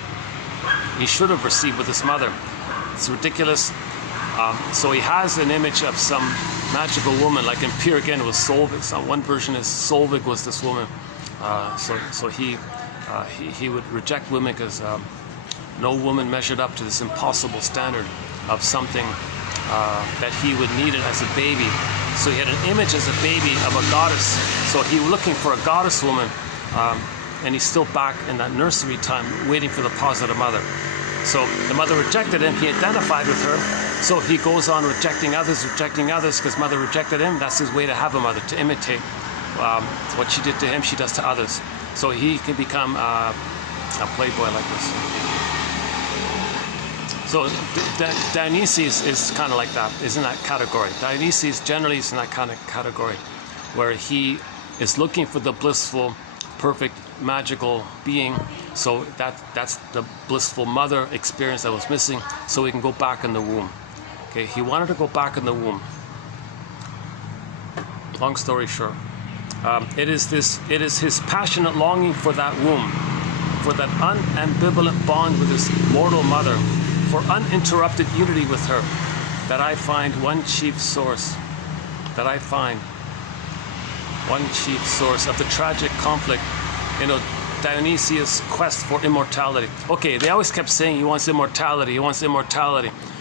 he should have received with his mother. It's ridiculous. So he has an image of some magical woman, like in Peer Gynt it was Solvig. So one version is Solvig was this woman. So he would reject women because no woman measured up to this impossible standard of something that he would need it as a baby. So he had an image as a baby of a goddess. So he was looking for a goddess woman, and he's still back in that nursery time, waiting for the positive mother. So the mother rejected him. He identified with her. So he goes on rejecting others, because mother rejected him. That's his way to have a mother, to imitate what she did to him, she does to others. So he can become a playboy like this. So Dionysus is kind of like that, is in that category. Dionysus generally is in that kind of category, where he is looking for the blissful, perfect, magical being. So that's the blissful mother experience that was missing, so he can go back in the womb. Okay, he wanted to go back in the womb. Long story short, it is his passionate longing for that womb, for that unambivalent bond with his mortal mother, for uninterrupted unity with her, that I find one chief source of the tragic conflict, Dionysius' quest for immortality. Okay, they always kept saying he wants immortality.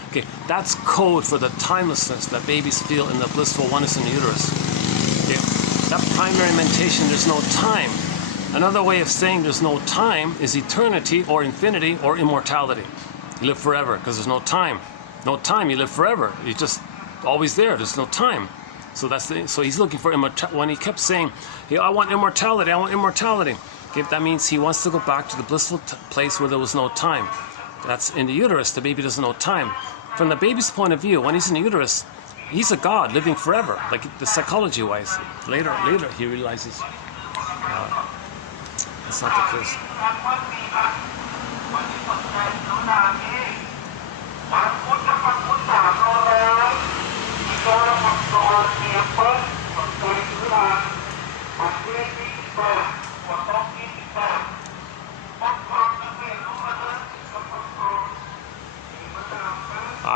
Okay, that's code for the timelessness that babies feel in the blissful oneness in the uterus. Okay, that primary mentation, there's no time. Another way of saying there's no time is eternity or infinity or immortality. You live forever because there's no time. No time, you live forever. You're just always there. There's no time. So so he's looking for immortality. When he kept saying, hey, I want immortality. Okay, that means he wants to go back to the blissful place where there was no time. That's in the uterus. The baby doesn't know time. From the baby's point of view, when he's in the uterus, he's a god living forever, like the psychology-wise. Later he realizes that's not the case.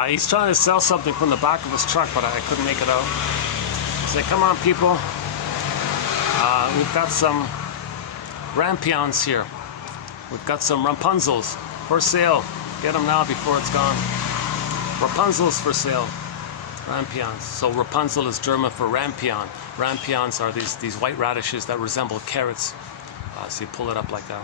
He's trying to sell something from the back of his truck, but I couldn't make it out. Say, come on, people. We've got some rampions here. We've got some Rapunzels for sale. Get them now before it's gone. Rapunzels for sale. Rampions. So Rapunzel is German for rampion. Rampions are these white radishes that resemble carrots. So you pull it up like that.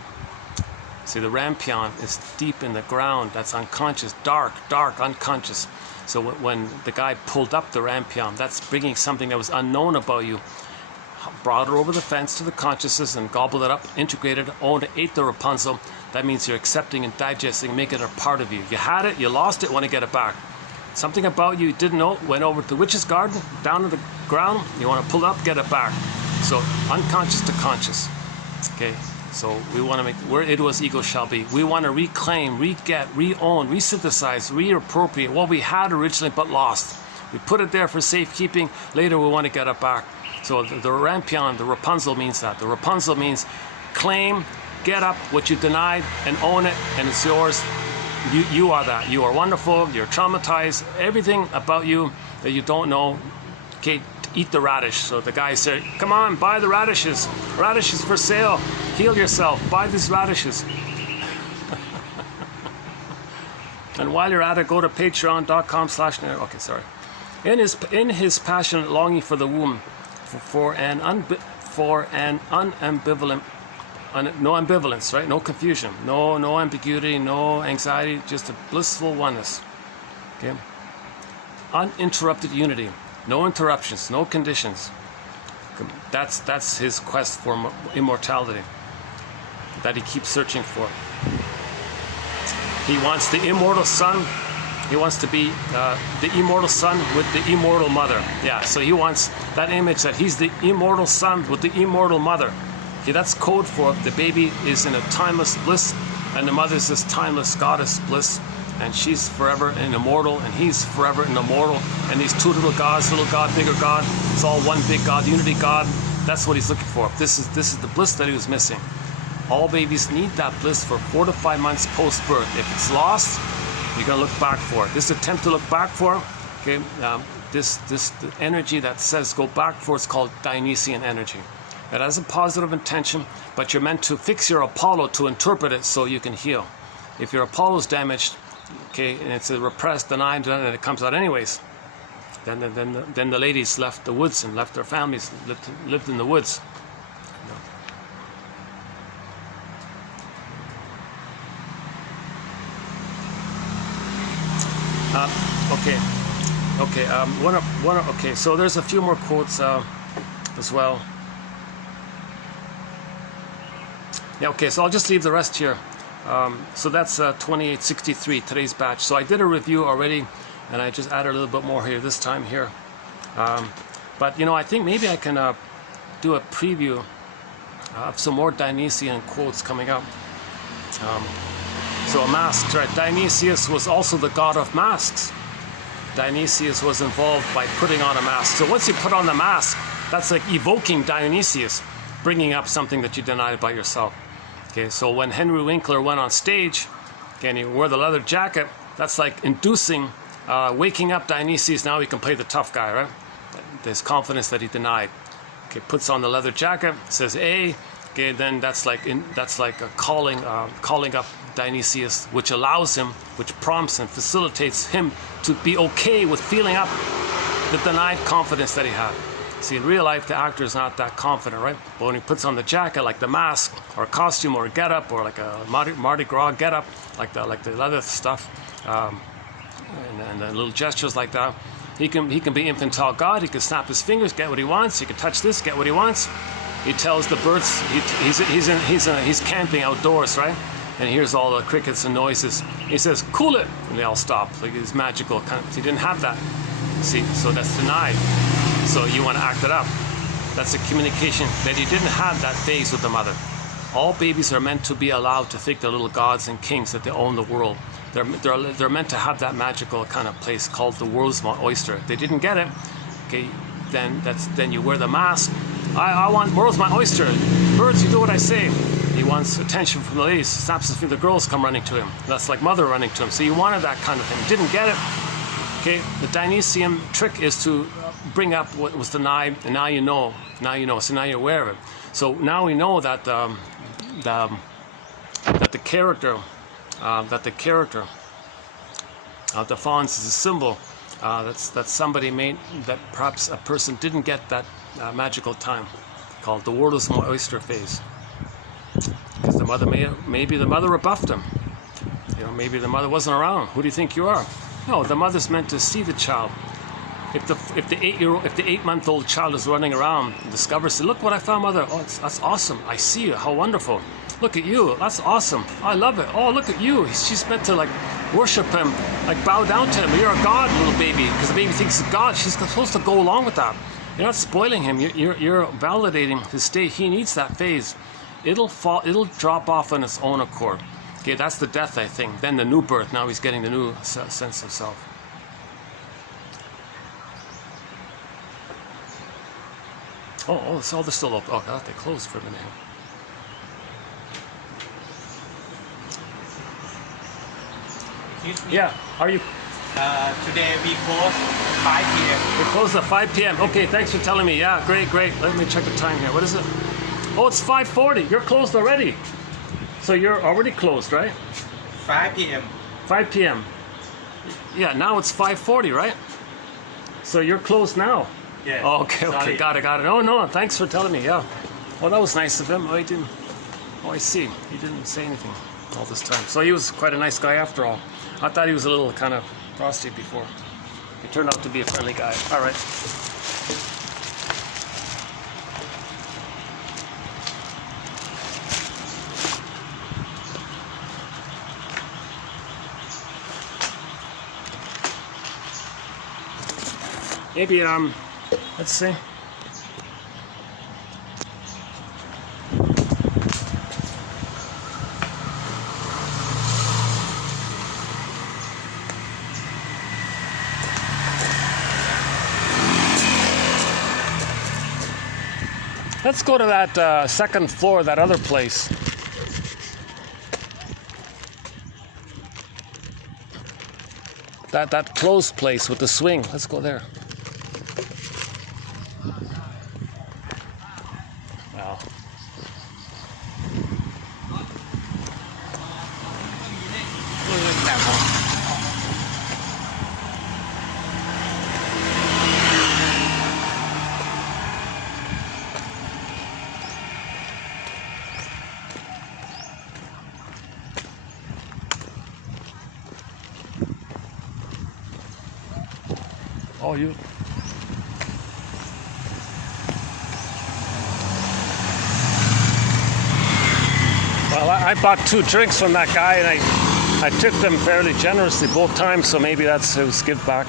See, the rampion is deep in the ground. That's unconscious, dark, unconscious. So when the guy pulled up the rampion, that's bringing something that was unknown about you, brought it over the fence to the consciousness and gobbled it up, integrated, owned it, ate the Rapunzel. That means you're accepting and digesting, making it a part of you. You had it, you lost it, want to get it back. Something about you didn't know, went over to the witch's garden, down to the ground, you want to pull it up, get it back. So unconscious to conscious. Okay. So we want to make where it was, ego shall be. We want to reclaim, re-get, re-own, re-synthesize, re-appropriate what we had originally but lost. We put it there for safekeeping. Later we want to get it back. So the rampion, the Rapunzel means that. The Rapunzel means claim, get up what you denied and own it, and it's yours. You are that. You are wonderful. You're traumatized. Everything about you that you don't know. Okay, eat the radish. So the guy said, come on, buy the radishes. Radishes for sale. Heal yourself. Buy these radishes. And while you're at it, go to patreon.com/. Okay, sorry. In his passionate longing for the womb, for an unambivalent, no ambivalence, right? No confusion, no ambiguity, no anxiety, just a blissful oneness. Okay. Uninterrupted unity. No interruptions, no conditions. That's his quest for immortality that he keeps searching for. He wants the immortal son. He wants to be the immortal son with the immortal mother. Yeah, so he wants that image that he's the immortal son with the immortal mother. Okay, that's code for the baby is in a timeless bliss, and the mother's this timeless goddess bliss. And she's forever and immortal, and he's forever and immortal. And these two little gods, little god, bigger god, it's all one big God, unity God. That's what he's looking for. This is the bliss that he was missing. All babies need that bliss for 4 to 5 months post-birth. If it's lost, you're gonna look back for it. This attempt to look back for, okay, this energy that says go back for, it's called Dionysian energy. It has a positive intention, but you're meant to fix your Apollo to interpret it so you can heal. If your Apollo's damaged, okay, and it's a repressed, denied, and it comes out anyways. Then the ladies left the woods and left their families, lived in the woods. Okay. So there's a few more quotes as well. Yeah. Okay. So I'll just leave the rest here. So that's 2863, today's batch. So I did a review already, and I just added a little bit more here this time here. But I think maybe I can do a preview of some more Dionysian quotes coming up. So a mask, right? Dionysius was also the god of masks. Dionysius was involved by putting on a mask. So once you put on the mask, that's like evoking Dionysius, bringing up something that you denied about yourself. Okay, so when Henry Winkler went on stage, okay, and he wore the leather jacket, that's like inducing, waking up Dionysius. Now he can play the tough guy, right? There's confidence that he denied. Okay, puts on the leather jacket, says A. Okay, then that's like a calling up Dionysius, which allows him, which prompts and facilitates him to be okay with feeling up the denied confidence that he had. See, in real life, the actor is not that confident, right? But when he puts on the jacket, like the mask, or a costume, or a getup, or like a Mardi Gras getup, like the leather stuff, and the little gestures like that, he can be infantile God. He can snap his fingers, get what he wants. He can touch this, get what he wants. He tells the birds he's camping outdoors, right? And he hears all the crickets and noises. He says, "Cool it," and they all stop. Like it's magical. He didn't have that. See, so that's denied. So you want to act it up. That's a communication that he didn't have that phase with the mother. All babies are meant to be allowed to think they're little gods and kings, that they own the world. They're meant to have that magical kind of place called the world's oyster. If they didn't get it, okay, then you wear the mask. I want world's my oyster. Birds, you do what I say. He wants attention from the ladies. Snaps his finger. The girls come running to him. That's like mother running to him. So you wanted that kind of thing. Didn't get it. Okay, the Dionysian trick is to bring up what was denied, and now you know. So now you're aware of it. So now we know that the character of the fawns is a symbol that somebody made, that perhaps a person didn't get that magical time, called the world's oyster phase. Because the mother maybe the mother rebuffed him. Maybe the mother wasn't around. Who do you think you are? No, the mother's meant to see the child. If the 8-month-old child is running around and discovers, look what I found, mother. Oh, that's awesome. I see you. How wonderful. Look at you. That's awesome. I love it. Oh, look at you. She's meant to like worship him, like bow down to him. You're a god, little baby, because the baby thinks he's God. She's supposed to go along with that. You're not spoiling him. You're validating his state. He needs that phase. It'll drop off on its own accord. Okay, that's the death, I think. Then the new birth. Now he's getting the new sense of self. Oh, so they're still open. Oh, I thought they closed for a minute. Excuse me. Yeah, are you? Today we close 5 p.m. We close at 5 p.m. Okay, thanks for telling me. Yeah, great. Let me check the time here. What is it? Oh, it's 5:40. You're closed already. So you're already closed, right? 5 p.m. 5 p.m. Yeah, now it's 5:40, right? So you're closed now. Yeah. Oh, okay, got it. Oh no, thanks for telling me. Yeah. Well, that was nice of him. Oh, he didn't. Oh, I see. He didn't say anything all this time. So he was quite a nice guy after all. I thought he was a little kind of frosty before. He turned out to be a friendly guy. All right. Maybe, let's see. Let's go to that second floor, that other place. That closed place with the swing. Let's go there. Wow. you. Well, I bought 2 drinks from that guy, and I tipped them fairly generously both times, so maybe that's his give back.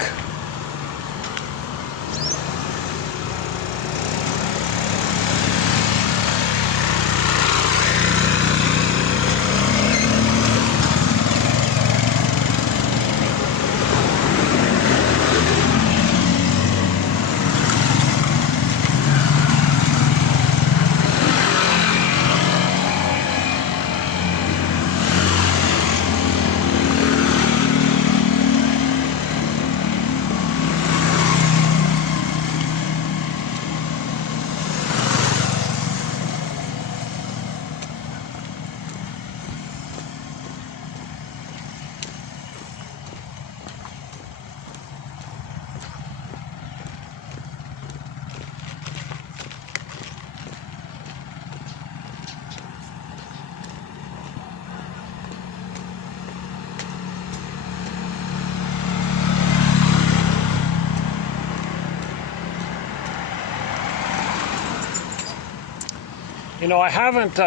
You know, I haven't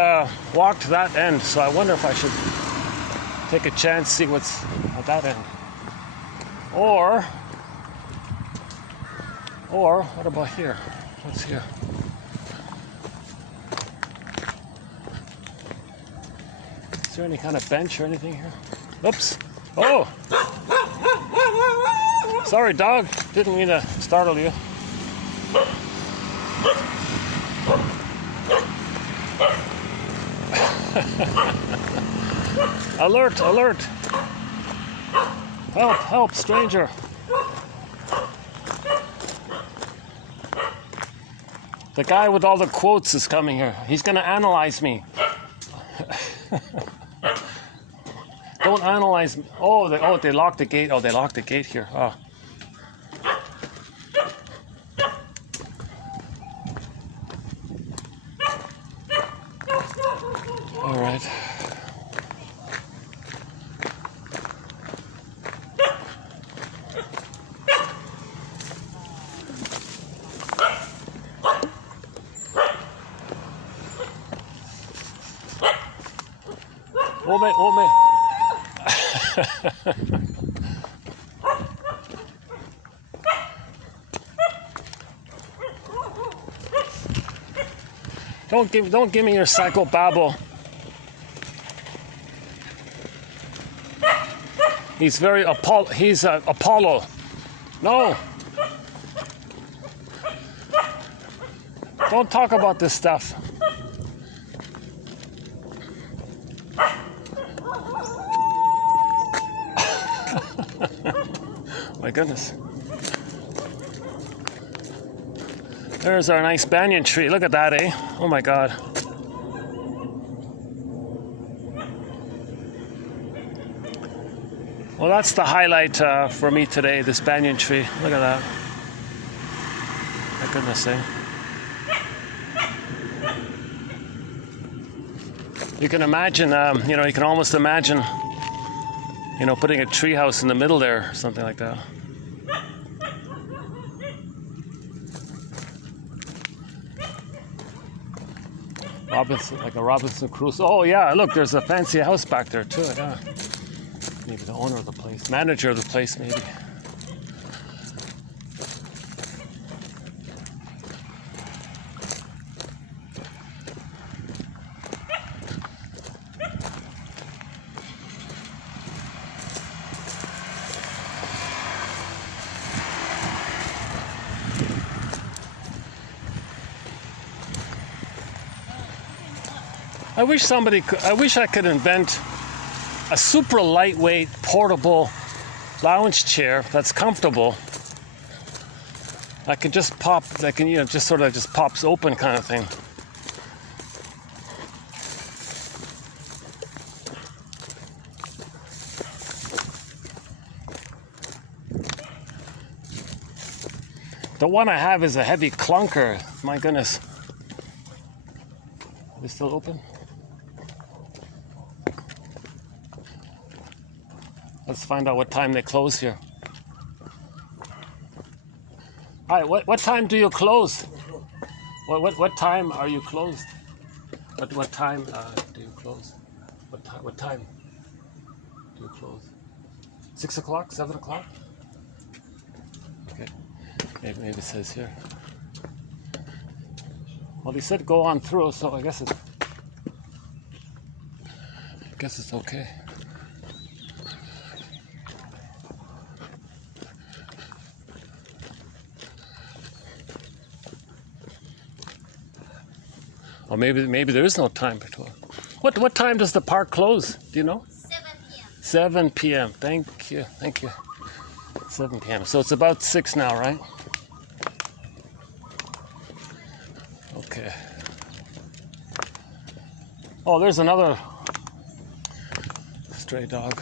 walked that end, so I wonder if I should take a chance, see what's at that end. Or what about here? What's here? Is there any kind of bench or anything here? Oops. Oh! Sorry, dog. Didn't mean to startle you. Alert, alert. Help, help, stranger. The guy with all the quotes is coming here. He's going to analyze me. Don't analyze me. Oh, they locked the gate. Oh, they locked the gate here. Oh. All right. Oh me. Don't give me your psychobabble. He's very Apollo. No. Don't talk about this stuff. My goodness. There's our nice banyan tree. Look at that, eh? Oh my God. Well, that's the highlight for me today, this banyan tree. Look at that. My goodness, eh? You can imagine, you know, you can almost imagine, you know, putting a tree house in the middle there, something like that. Like a Robinson Crusoe. Oh yeah, look, there's a fancy house back there too. Yeah. Maybe the owner of the place, manager of the place, maybe. I wish I could invent a super lightweight, portable lounge chair that's comfortable. That can just pop, that can, you know, just sort of just pops open kind of thing. The one I have is a heavy clunker. My goodness. Are they still open? Let's find out what time they close here. Hi, what time do you close? What time are you closed? What time do you close? What time do you close? 6 o'clock? 7 o'clock? Okay. Maybe it says here. Well, he said go on through, so I guess it's okay. Or maybe there is no time for 12. What time does the park close? Do you know? 7 p.m. 7 p.m. Thank you. 7 p.m. So it's about 6 now, right? Okay. Oh, there's another stray dog.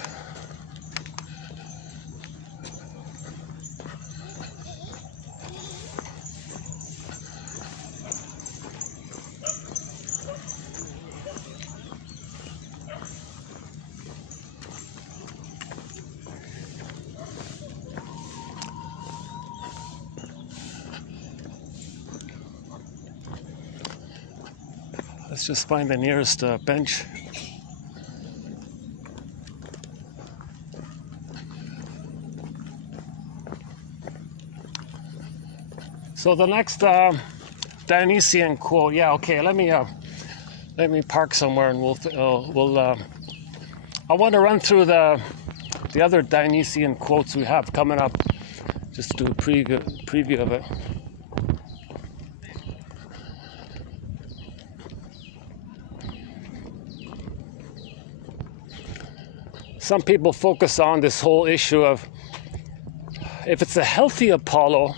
Let's just find the nearest bench. So the next Dionysian quote, yeah, okay. Let me park somewhere, and we'll. I want to run through the other Dionysian quotes we have coming up, just to do a preview of it. Some people focus on this whole issue of if it's a healthy Apollo,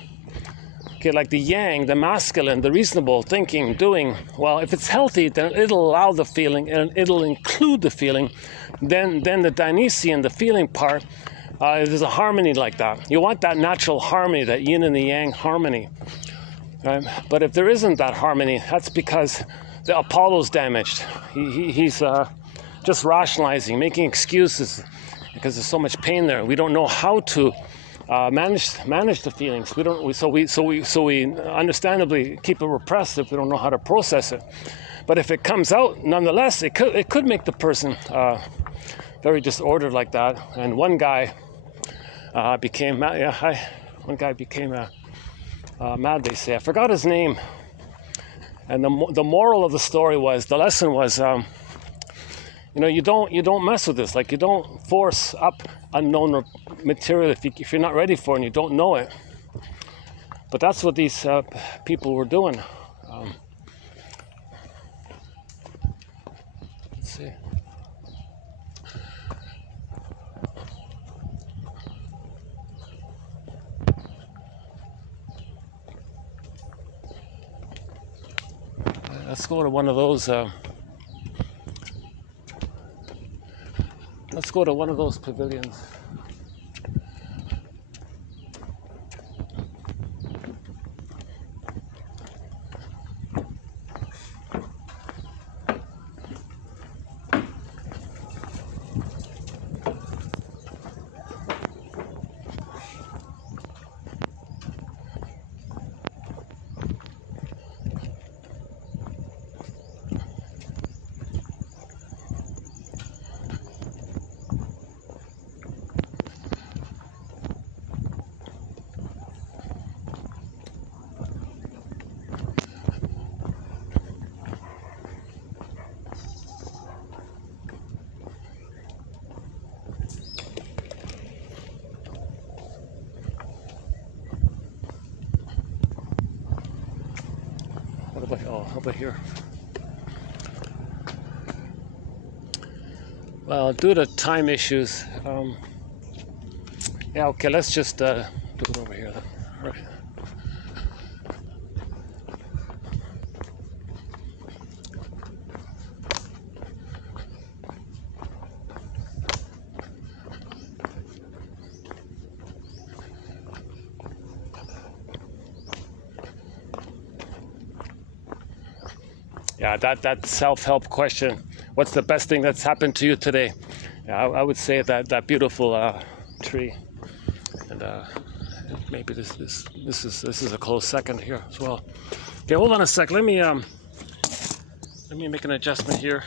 okay, like the yang, the masculine, the reasonable thinking, doing, well, if it's healthy, then it'll allow the feeling and it'll include the feeling. Then the Dionysian, the feeling part, there's a harmony like that. You want that natural harmony, that yin and the yang harmony. Right? But if there isn't that harmony, that's because the Apollo's damaged. He's just rationalizing, making excuses because there's so much pain there. We don't know how to manage the feelings. So we understandably keep it repressed if we don't know how to process it. But if it comes out, nonetheless, it could make the person very disordered like that. And one guy became mad. One guy became mad. They say, I forgot his name. And the moral of the story was, the lesson was, you don't mess with this. Like, you don't force up unknown material if you're not ready for it and you don't know it. But that's what these people were doing. Let's see. Let's go to one of those. Let's go to one of those pavilions. How about here? Well, due to time issues, yeah, okay, let's just do it over here then. All right. Yeah, that self-help question. What's the best thing that's happened to you today? Yeah, I would say that beautiful tree, and maybe this is a close second here as well. Okay, hold on a sec. Let me make an adjustment here.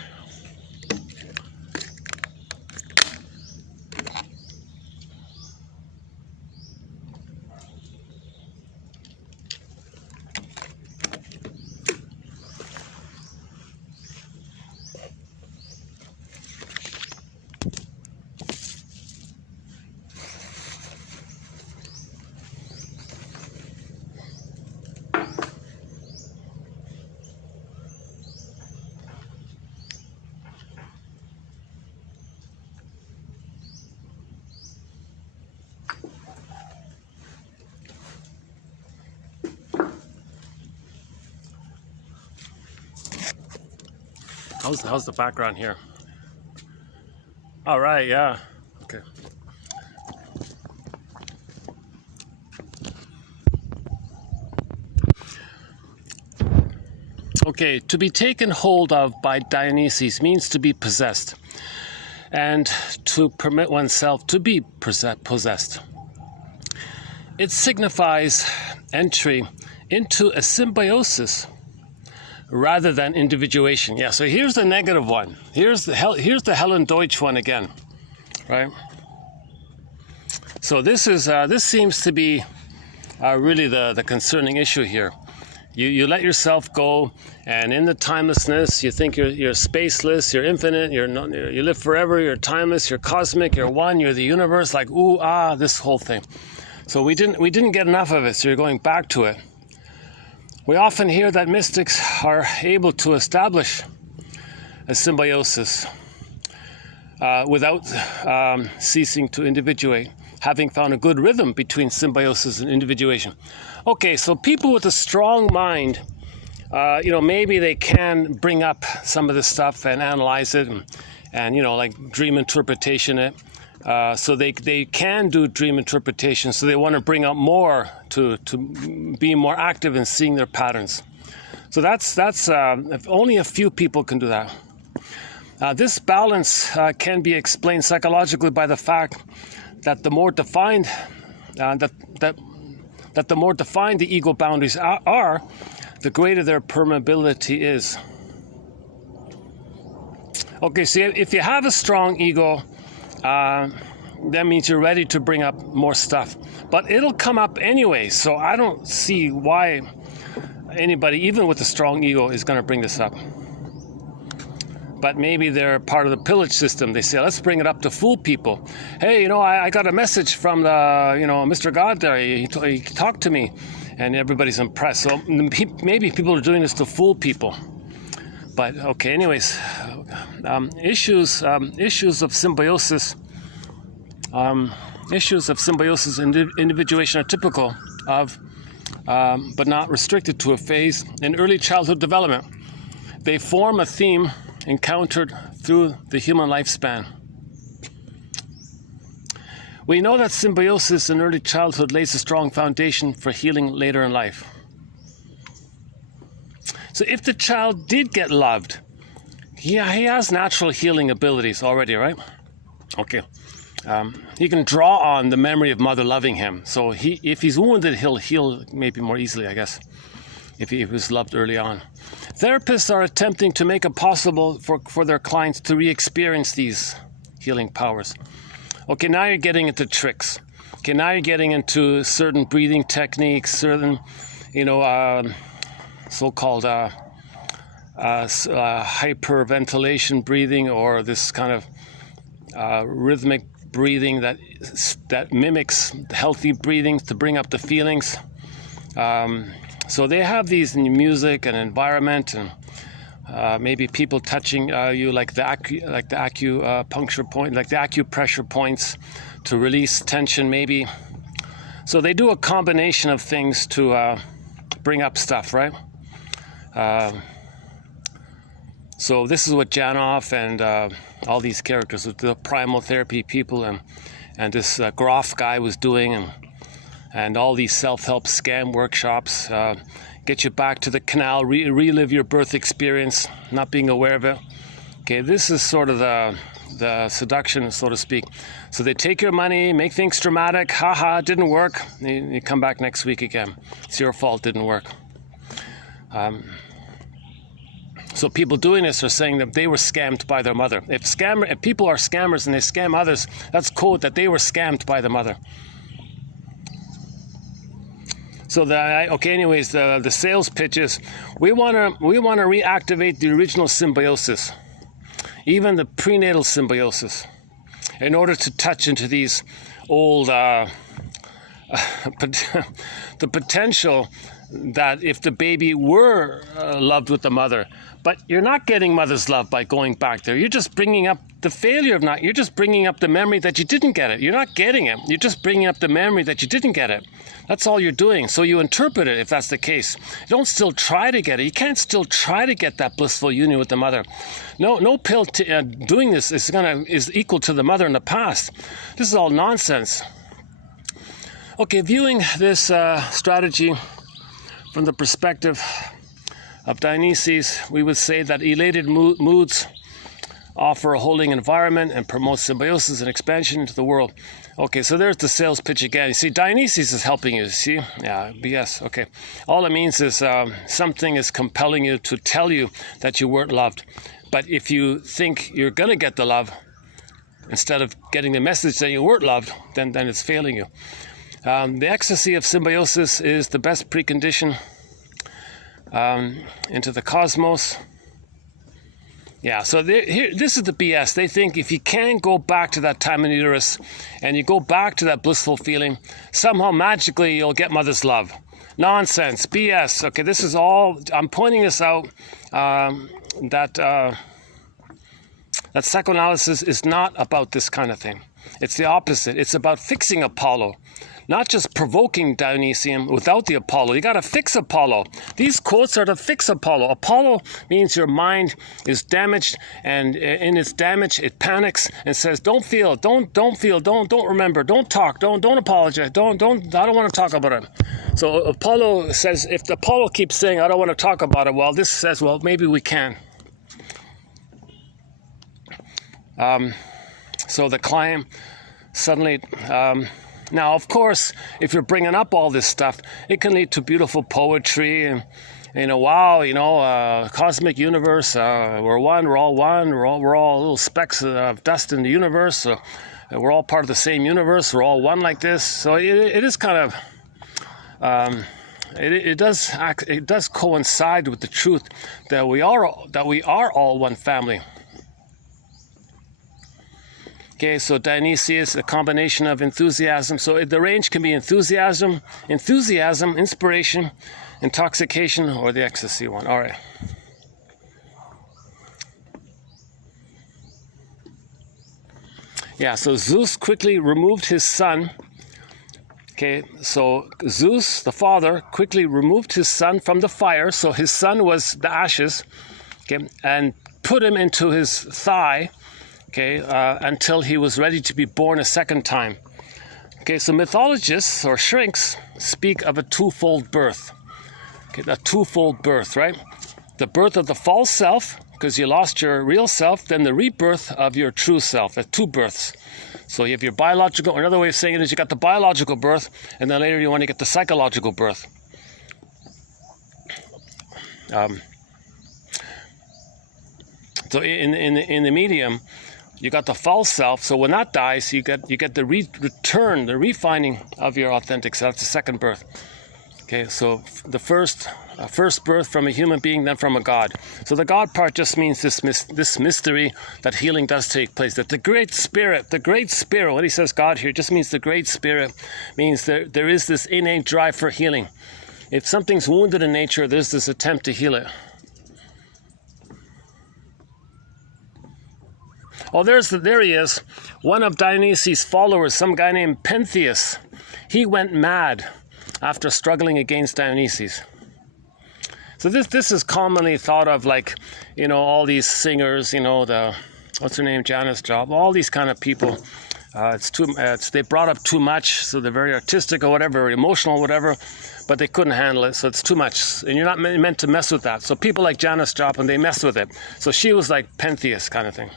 How's the background here? All right, yeah, okay. Okay, to be taken hold of by Dionysus means to be possessed, and to permit oneself to be possessed. It signifies entry into a symbiosis rather than individuation. Yeah, so here's the negative one. Here's the Helen Deutsch one again, right? So this seems to be really the concerning issue here. You let yourself go, and in the timelessness, you think you're spaceless, you're infinite, you live forever, you're timeless, you're cosmic, you're one, you're the universe, like ooh ah, this whole thing. So we didn't get enough of it, so you're going back to it. We often hear that mystics are able to establish a symbiosis without ceasing to individuate, having found a good rhythm between symbiosis and individuation. Okay, so people with a strong mind, maybe they can bring up some of this stuff and analyze it and like dream interpretation it. So they can do dream interpretation, so they want to bring up more to be more active in seeing their patterns. So that's if only a few people can do that. This balance can be explained psychologically by the fact that the more defined that the more defined the ego boundaries are, the greater their permeability is. Okay, so if you have a strong ego, that means you're ready to bring up more stuff. But it'll come up anyway, so I don't see why anybody, even with a strong ego, is going to bring this up. But maybe they're part of the pillage system. They say, let's bring it up to fool people. Hey, I got a message from the, Mr. God there. He talked to me, and everybody's impressed. So maybe people are doing this to fool people. But okay, anyways, issues of symbiosis. Issues of symbiosis and individuation are typical of, but not restricted to, a phase in early childhood development. They form a theme encountered through the human lifespan. We know that symbiosis in early childhood lays a strong foundation for healing later in life. So if the child did get loved, he has natural healing abilities already, right? Okay. He can draw on the memory of mother loving him. So if he's wounded, he'll heal maybe more easily, I guess, if he was loved early on. Therapists are attempting to make it possible for their clients to re-experience these healing powers. Okay, now you're getting into tricks. Okay, now you're getting into certain breathing techniques, certain, so-called hyperventilation breathing, or this kind of rhythmic breathing that mimics healthy breathing to bring up the feelings. So they have these in music and environment, and maybe people touching you like the acupuncture point, like the acupressure points to release tension, maybe. So they do a combination of things to bring up stuff, right? So this is what Janov and all these characters, the primal therapy people, and this Groff guy was doing, and all these self-help scam workshops get you back to the canal, relive your birth experience, not being aware of it. Okay, this is sort of the the seduction, so to speak. So they take your money, make things dramatic. Haha, it didn't work. You come back next week again. It's your fault, didn't work. So people doing this are saying that they were scammed by their mother. If people are scammers and they scam others, that's code that they were scammed by the mother. So the sales pitches, we want to reactivate the original symbiosis, even the prenatal symbiosis, in order to touch into these old the potential that if the baby were loved with the mother, but you're not getting mother's love by going back there. You're just bringing up the failure of you're just bringing up the memory that you didn't get it. You're not getting it. You're just bringing up the memory that you didn't get it. That's all you're doing. So you interpret it if that's the case. You don't still try to get it. You can't still try to get that blissful union with the mother. No pill doing this is equal to the mother in the past. This is all nonsense. Okay, viewing this strategy from the perspective of Dionysus, we would say that elated moods offer a holding environment and promote symbiosis and expansion into the world. Okay, so there's the sales pitch again. You see, Dionysus is helping you, see? Yeah, BS, okay. All it means is something is compelling you to tell you that you weren't loved. But if you think you're going to get the love, instead of getting the message that you weren't loved, then it's failing you. The ecstasy of symbiosis is the best precondition into the cosmos. Yeah, so this is the BS. They think if you can't go back to that time in uterus and you go back to that blissful feeling, somehow magically you'll get mother's love. Nonsense, BS. Okay, this is all, I'm pointing this out, that psychoanalysis is not about this kind of thing. It's the opposite. It's about fixing Apollo. Not just provoking Dionysium without the Apollo. You got to fix Apollo. These quotes are to fix Apollo. Apollo means your mind is damaged, and in its damage, it panics and says, "Don't feel, don't feel, don't remember, don't talk, don't apologize, I don't want to talk about it." So Apollo says, if the Apollo keeps saying, "I don't want to talk about it," well, this says, well, maybe we can. So the client suddenly. Now, of course, if you're bringing up all this stuff, it can lead to beautiful poetry and, wow, cosmic universe, we're one, we're all little specks of dust in the universe, we're all part of the same universe, we're all one like this. So it is kind of, it does coincide with the truth that we are all one family. Okay, so Dionysius, a combination of enthusiasm. So the range can be enthusiasm, inspiration, intoxication, or the ecstasy one. All right. Yeah, so Zeus quickly removed his son. Okay, so Zeus, the father, quickly removed his son from the fire. So his son was the ashes, okay, and put him into his thigh. Okay, until he was ready to be born a second time. Okay, so mythologists or shrinks speak of a twofold birth. Okay, a twofold birth, right? The birth of the false self, because you lost your real self, then the rebirth of your true self. That's two births. So you have your biological, or another way of saying it is you got the biological birth, and then later you want to get the psychological birth. So in the medium, you got the false self. So when that dies, you get the return, the refining of your authentic self. That's the second birth. Okay, so the first birth from a human being, then from a god. So the god part just means this mystery that healing does take place. That the great spirit, when he says God here, just means the great spirit, means there is this innate drive for healing. If something's wounded in nature, there's this attempt to heal it. Oh, there he is. One of Dionysus' followers, some guy named Pentheus. He went mad after struggling against Dionysus. So this is commonly thought of like, all these singers, what's her name, Janis Joplin, all these kind of people. They brought up too much, so they're very artistic or whatever, emotional or whatever, but they couldn't handle it, so it's too much. And you're not meant to mess with that. So people like Janis Joplin, they mess with it. So she was like Pentheus kind of thing.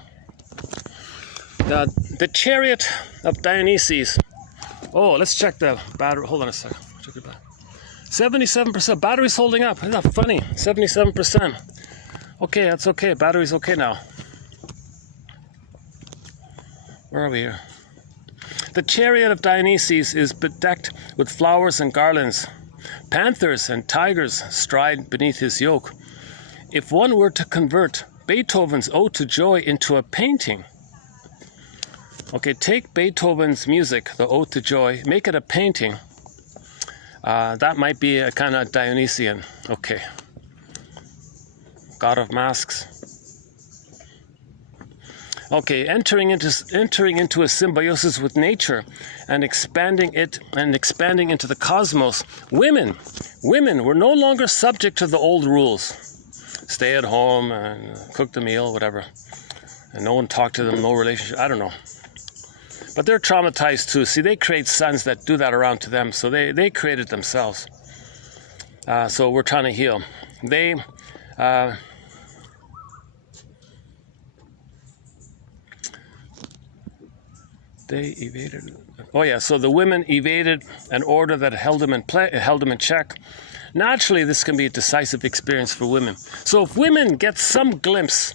The chariot of Dionysus. Oh, let's check the battery. Hold on a second. Check the battery. 77%. Battery's holding up. Isn't that funny? 77%. Okay, that's okay. Battery's okay now. Where are we here? The chariot of Dionysus is bedecked with flowers and garlands. Panthers and tigers stride beneath his yoke. If one were to convert Beethoven's Ode to Joy into a painting, okay, take Beethoven's music, the Ode to Joy, make it a painting. That might be a kind of Dionysian. Okay. God of Masks. Okay, entering into a symbiosis with nature and expanding into the cosmos. Women were no longer subject to the old rules. Stay at home and cook the meal, whatever. And no one talked to them, no relationship, I don't know. But they're traumatized too. See, they create sons that do that around to them, so they create it themselves. So we're trying to heal. They evaded. Oh yeah, so the women evaded an order that held them in check. Naturally, this can be a decisive experience for women. So if women get some glimpse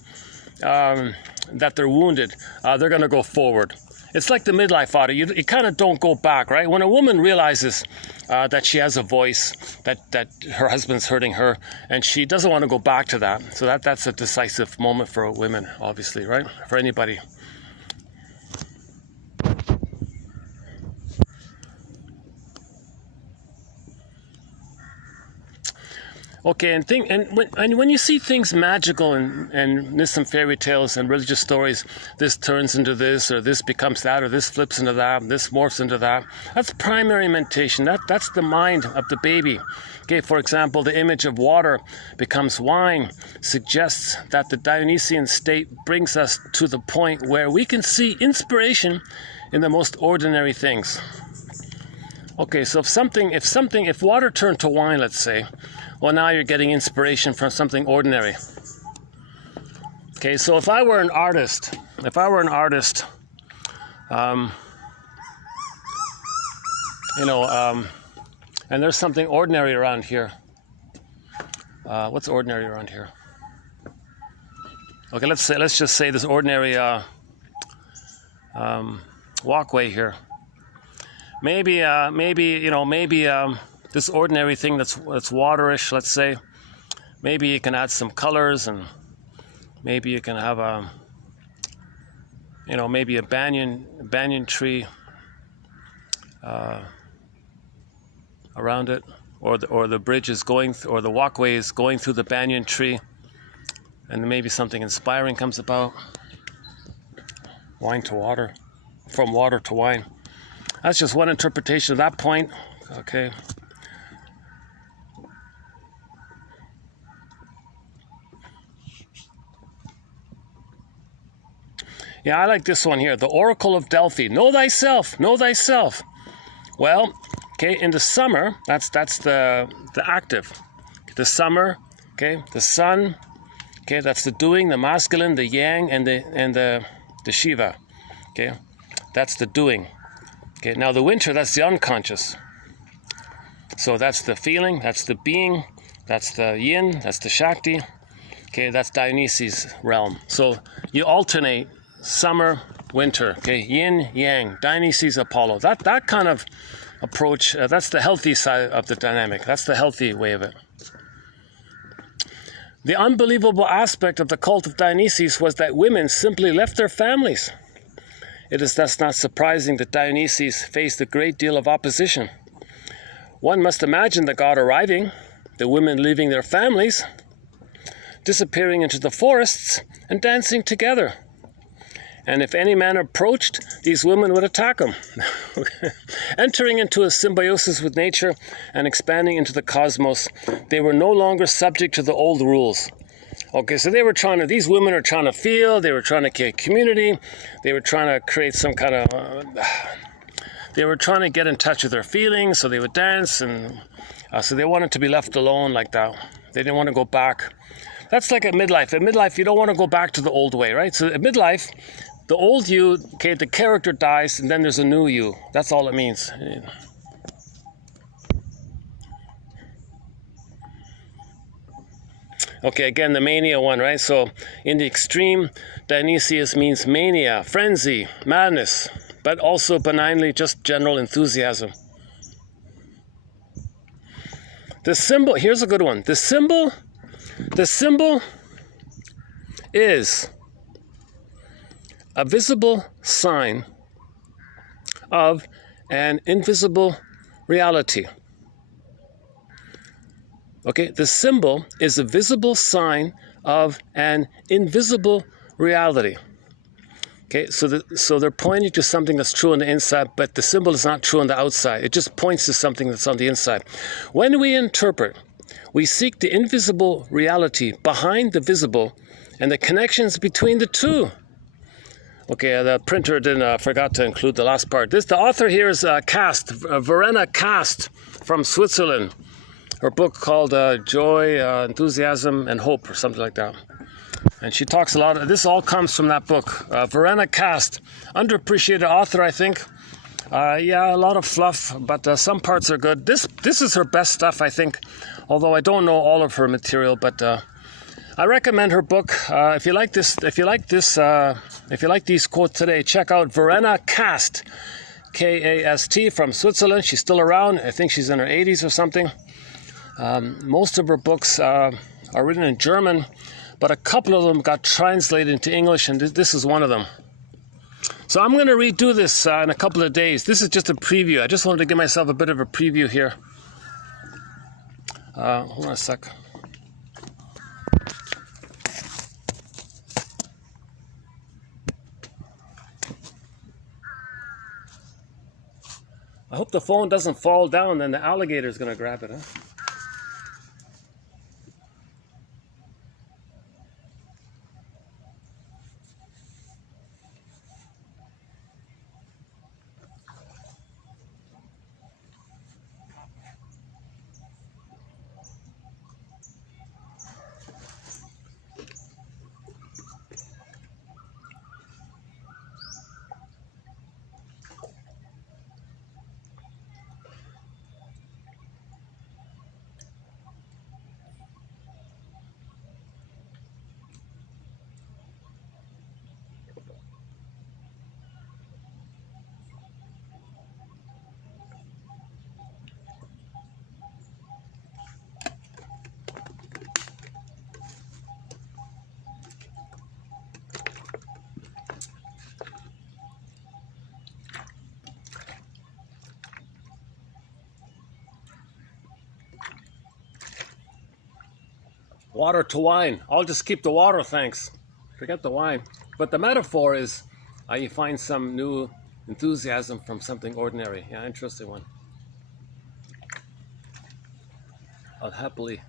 that they're wounded, they're going to go forward. It's like the midlife audit. You kind of don't go back, right? When a woman realizes that she has a voice, that her husband's hurting her, and she doesn't want to go back to that. So that's a decisive moment for women, obviously, right? For anybody. Okay, and when you see things magical and there's some fairy tales and religious stories, this turns into this, or this becomes that, or this flips into that, this morphs into that. That's primary mentation. That's the mind of the baby. Okay, for example, the image of water becomes wine suggests that the Dionysian state brings us to the point where we can see inspiration in the most ordinary things. Okay, so if water turned to wine, let's say, well, now you're getting inspiration from something ordinary. Okay, so if I were an artist, and there's something ordinary around here. What's ordinary around here? Okay, let's just say this ordinary walkway here. Maybe this ordinary thing that's waterish, let's say, maybe you can add some colors, and maybe you can have maybe a banyan tree around it, or the bridge is going, or the walkway is going through the banyan tree, and maybe something inspiring comes about. Wine to water, from water to wine. That's just one interpretation of that point. Okay. Yeah, I like this one here. The Oracle of Delphi. Know thyself. Know thyself. Well, okay, in the summer, that's the active. The summer, okay, the sun, okay, that's the doing, the masculine, the yang, and the Shiva. Okay, that's the doing. Okay, now the winter, that's the unconscious. So that's the feeling, that's the being, that's the yin, that's the Shakti. Okay, that's Dionysus' realm. So you alternate summer, winter. Okay, yin, yang, Dionysus, Apollo. That kind of approach, that's the healthy side of the dynamic. That's the healthy way of it. The unbelievable aspect of the cult of Dionysus was that women simply left their families. It is thus not surprising that Dionysus faced a great deal of opposition. One must imagine the god arriving, the women leaving their families, disappearing into the forests, and dancing together. And if any man approached, these women would attack him. Entering into a symbiosis with nature and expanding into the cosmos, they were no longer subject to the old rules. Okay, so these women are trying to feel, they were trying to create community, they were trying to create some kind of, they were trying to get in touch with their feelings, so they would dance, and so they wanted to be left alone like that. They didn't want to go back. That's like at midlife. At midlife, you don't want to go back to the old way, right? So at midlife, the old you, okay, the character dies, and then there's a new you. That's all it means. Okay, again, the mania one, right? So in the extreme, Dionysius means mania, frenzy, madness, but also benignly just general enthusiasm. The symbol, here's a good one. The symbol is a visible sign of an invisible reality. Okay, the symbol is a visible sign of an invisible reality. Okay, so they're pointing to something that's true on the inside, but the symbol is not true on the outside. It just points to something that's on the inside. When we interpret, we seek the invisible reality behind the visible and the connections between the two. Okay, the printer forgot to include the last part. The author here is Verena Kast from Switzerland. Her book called Joy, Enthusiasm, and Hope, or something like that. And she talks a lot. This all comes from that book. Verena Kast, underappreciated author, I think. Yeah, a lot of fluff, but some parts are good. This is her best stuff, I think. Although I don't know all of her material, but I recommend her book. If you like these quotes today, check out Verena Kast, K-A-S-T, from Switzerland. She's still around. I think she's in her 80s or something. Most of her books are written in German, but a couple of them got translated into English, and this is one of them. So I'm going to redo this in a couple of days. This is just a preview. I just wanted to give myself a bit of a preview here. Hold on a sec. I hope the phone doesn't fall down, then the alligator's going to grab it, huh? Water to wine. I'll just keep the water, thanks. Forget the wine. But the metaphor is you find some new enthusiasm from something ordinary. Yeah, interesting one. I'll happily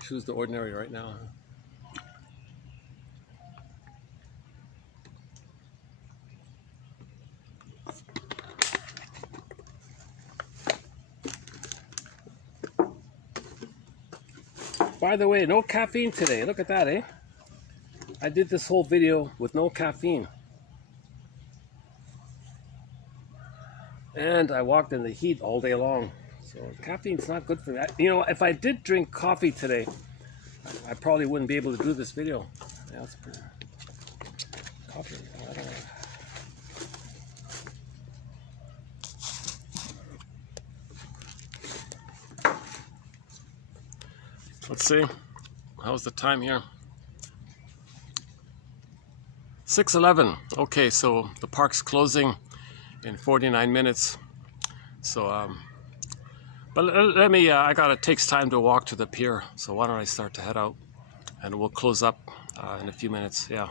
choose the ordinary right now. By the way, no caffeine today. Look at that, eh? I did this whole video with no caffeine. And I walked in the heat all day long. So caffeine's not good for me. You know, if I did drink coffee today, I probably wouldn't be able to do this video. Yeah, that's pretty... Coffee. I don't know. Let's see, how's the time here? 6:11. Okay, so the park's closing in 49 minutes. So, but let me, it takes time to walk to the pier. So why don't I start to head out and we'll close up in a few minutes, yeah.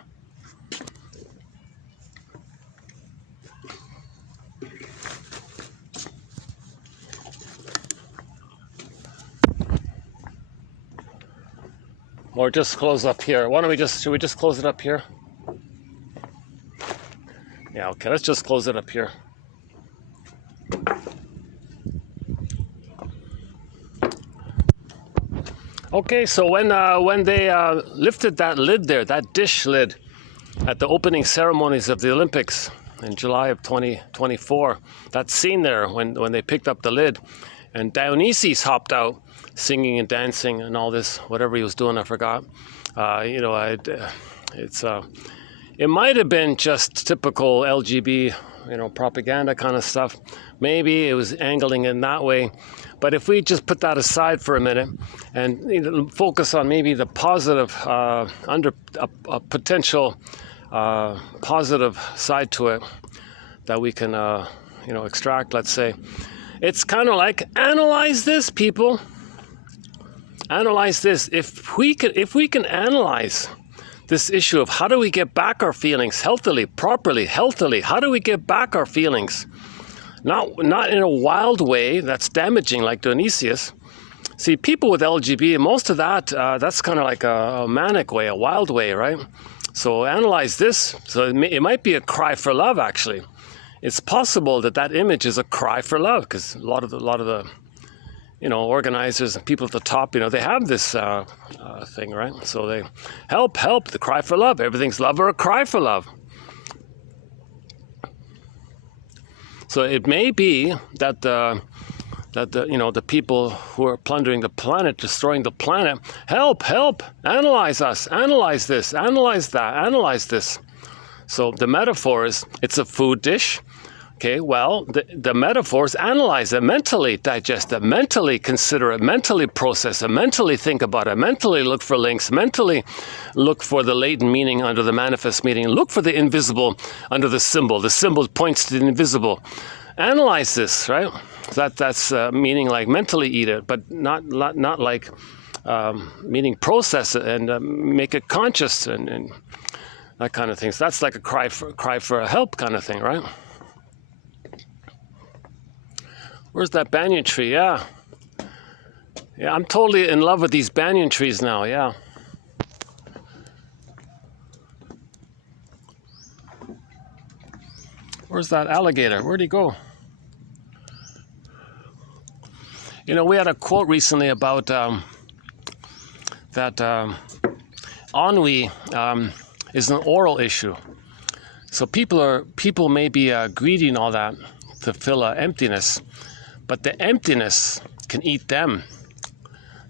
Or just close up here. Should we just close it up here? Yeah, okay, let's just close it up here. Okay, so when they lifted that lid there, that dish lid, at the opening ceremonies of the Olympics in July of 2024. That scene there when they picked up the lid and Dionysus hopped out singing and dancing and all this, whatever he was doing, I forgot. It might have been just typical LGB, propaganda kind of stuff. Maybe it was angling in that way. But if we just put that aside for a minute and focus on maybe the positive, under a potential positive side to it that we can, extract, let's say. It's kind of like, analyze this, people. Analyze this. If we can analyze this issue of how do we get back our feelings healthily, properly, healthily, how do we get back our feelings? Not in a wild way that's damaging like Dionysius. See, people with LGB, most of that, that's kind of like a manic way, a wild way, right? So analyze this. So it might be a cry for love, actually. It's possible that image is a cry for love, because a lot of the organizers and people at the top, they have this thing, right? So they help, the cry for love. Everything's love or a cry for love. So it may be that the people who are plundering the planet, destroying the planet, help, analyze us, analyze this, analyze that, analyze this. So the metaphor is, it's a food dish. Okay, well, the metaphors analyze it, mentally digest it, mentally consider it, mentally process it, mentally think about it, mentally look for links, mentally look for the latent meaning under the manifest meaning, look for the invisible under the symbol. The symbol points to the invisible. Analyze this, right? That's meaning like mentally eat it, but not like meaning process it and make it conscious and that kind of thing. So that's like a cry for help kind of thing, right? Where's that banyan tree? Yeah, I'm totally in love with these banyan trees now, yeah. Where's that alligator? Where'd he go? We had a quote recently about that ennui is an oral issue. So people may be greedy and all that to fill an emptiness. But the emptiness can eat them.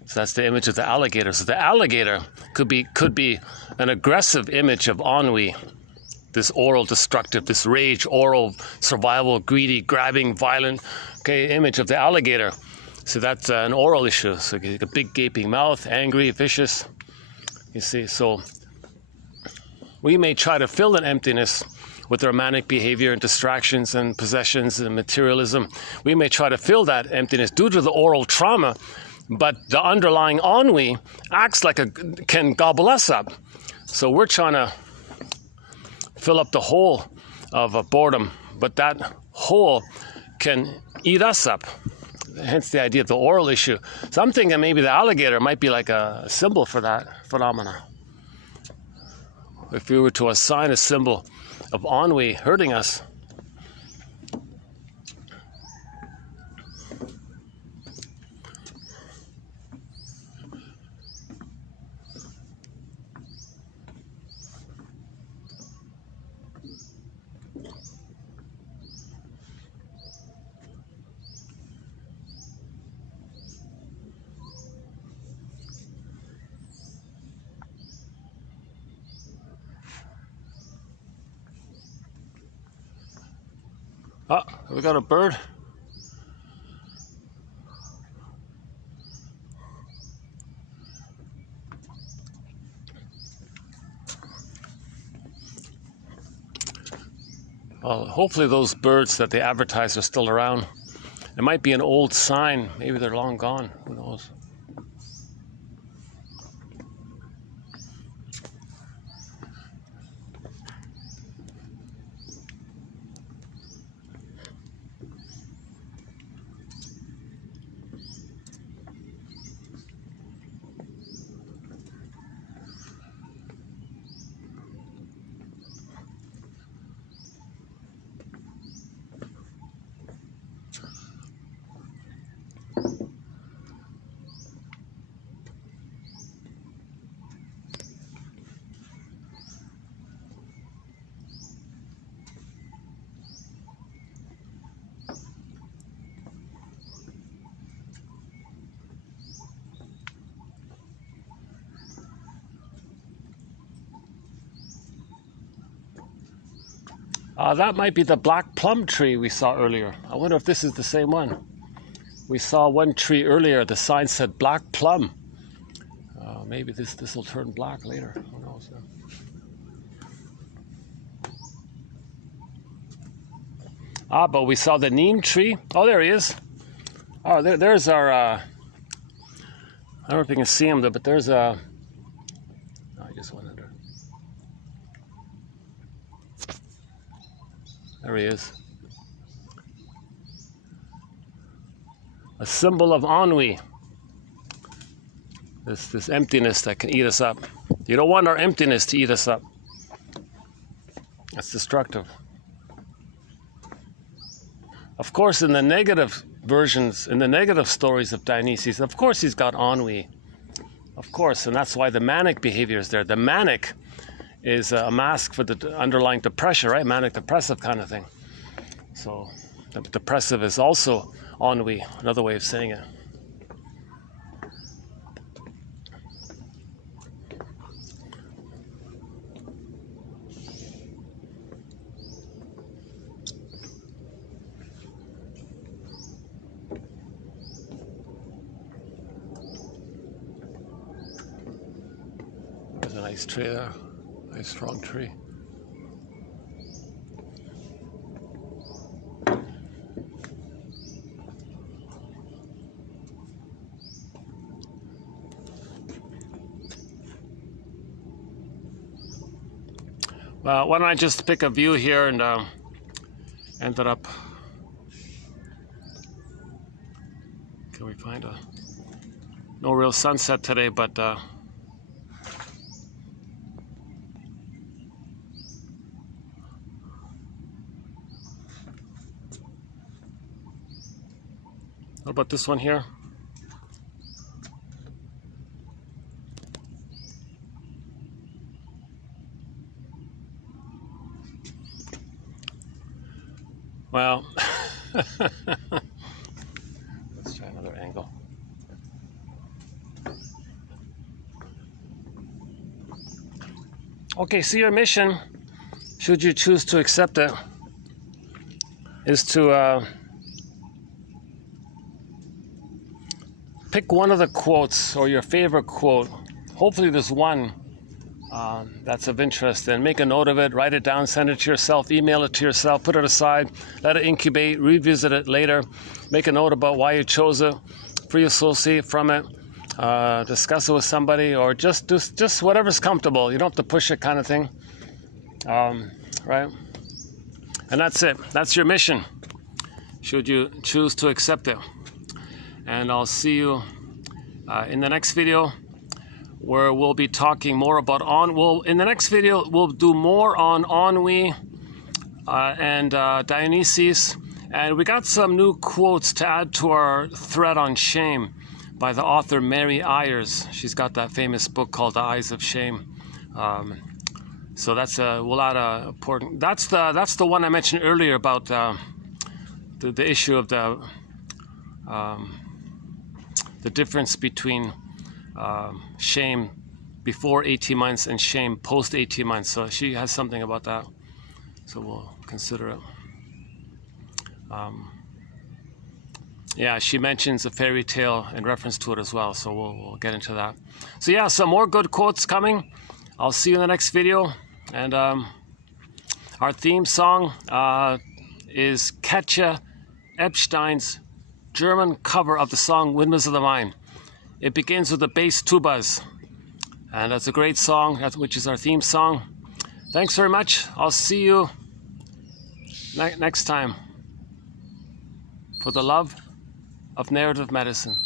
So that's the image of the alligator. So the alligator could be an aggressive image of ennui, this oral destructive, this rage, oral survival, greedy, grabbing, violent, image of the alligator. So that's an oral issue. So a big gaping mouth, angry, vicious. You see, so we may try to fill that emptiness with our manic behavior and distractions and possessions and materialism. We may try to fill that emptiness due to the oral trauma, but the underlying ennui acts like can gobble us up. So we're trying to fill up the hole of boredom, but that hole can eat us up. Hence the idea of the oral issue. So I'm thinking maybe the alligator might be like a symbol for that phenomena. If we were to assign a symbol of ennui hurting us. Oh, we got a bird. Well, hopefully those birds that they advertise are still around. It might be an old sign. Maybe they're long gone. Who knows? That might be the black plum tree we saw earlier. I wonder if this is the same one. We saw one tree earlier, the sign said black plum. Maybe this will turn black later, who knows. But we saw the neem tree. Oh, there he is. Oh, there's our, I don't know if you can see him, but there's a, I just went under. There he is. A symbol of ennui. This emptiness that can eat us up. You don't want our emptiness to eat us up. That's destructive. Of course, in the negative versions, in the negative stories of Dionysus, of course he's got ennui. Of course, and that's why the manic behavior is there. The manic is a mask for the underlying depression, right? Manic depressive kind of thing. So the depressive is also ennui, another way of saying it. There's a nice tree there, nice strong tree. Well, why don't I just pick a view here and ended up. Can we find no real sunset today, but what about this one here? Well, let's try another angle. Okay, so your mission, should you choose to accept it, is to pick one of the quotes or your favorite quote. Hopefully there's one that's of interest, and make a note of it, write it down, send it to yourself, email it to yourself, put it aside, let it incubate, revisit it later, make a note about why you chose it, free associate from it, discuss it with somebody, or just whatever's comfortable. You don't have to push it, kind of thing, right? And that's it. That's your mission, should you choose to accept it. And I'll see you in the next video, where we'll be talking more about in the next video we'll do more on ennui and Dionysus, and we got some new quotes to add to our thread on shame by the author Mary Ayers. She's got that famous book called The Eyes of Shame. So that's we'll add a important. That's the one I mentioned earlier about the issue of the difference between shame before 18 months and shame post 18 months. So she has something about that. So we'll consider it. Yeah, she mentions a fairy tale in reference to it as well. So we'll get into that. So yeah, some more good quotes coming. I'll see you in the next video. And our theme song is Katja Epstein's German cover of the song Windmills of the Mind. It begins with the bass tubas, and that's a great song, which is our theme song. Thanks very much. I'll see you next time for the love of narrative medicine.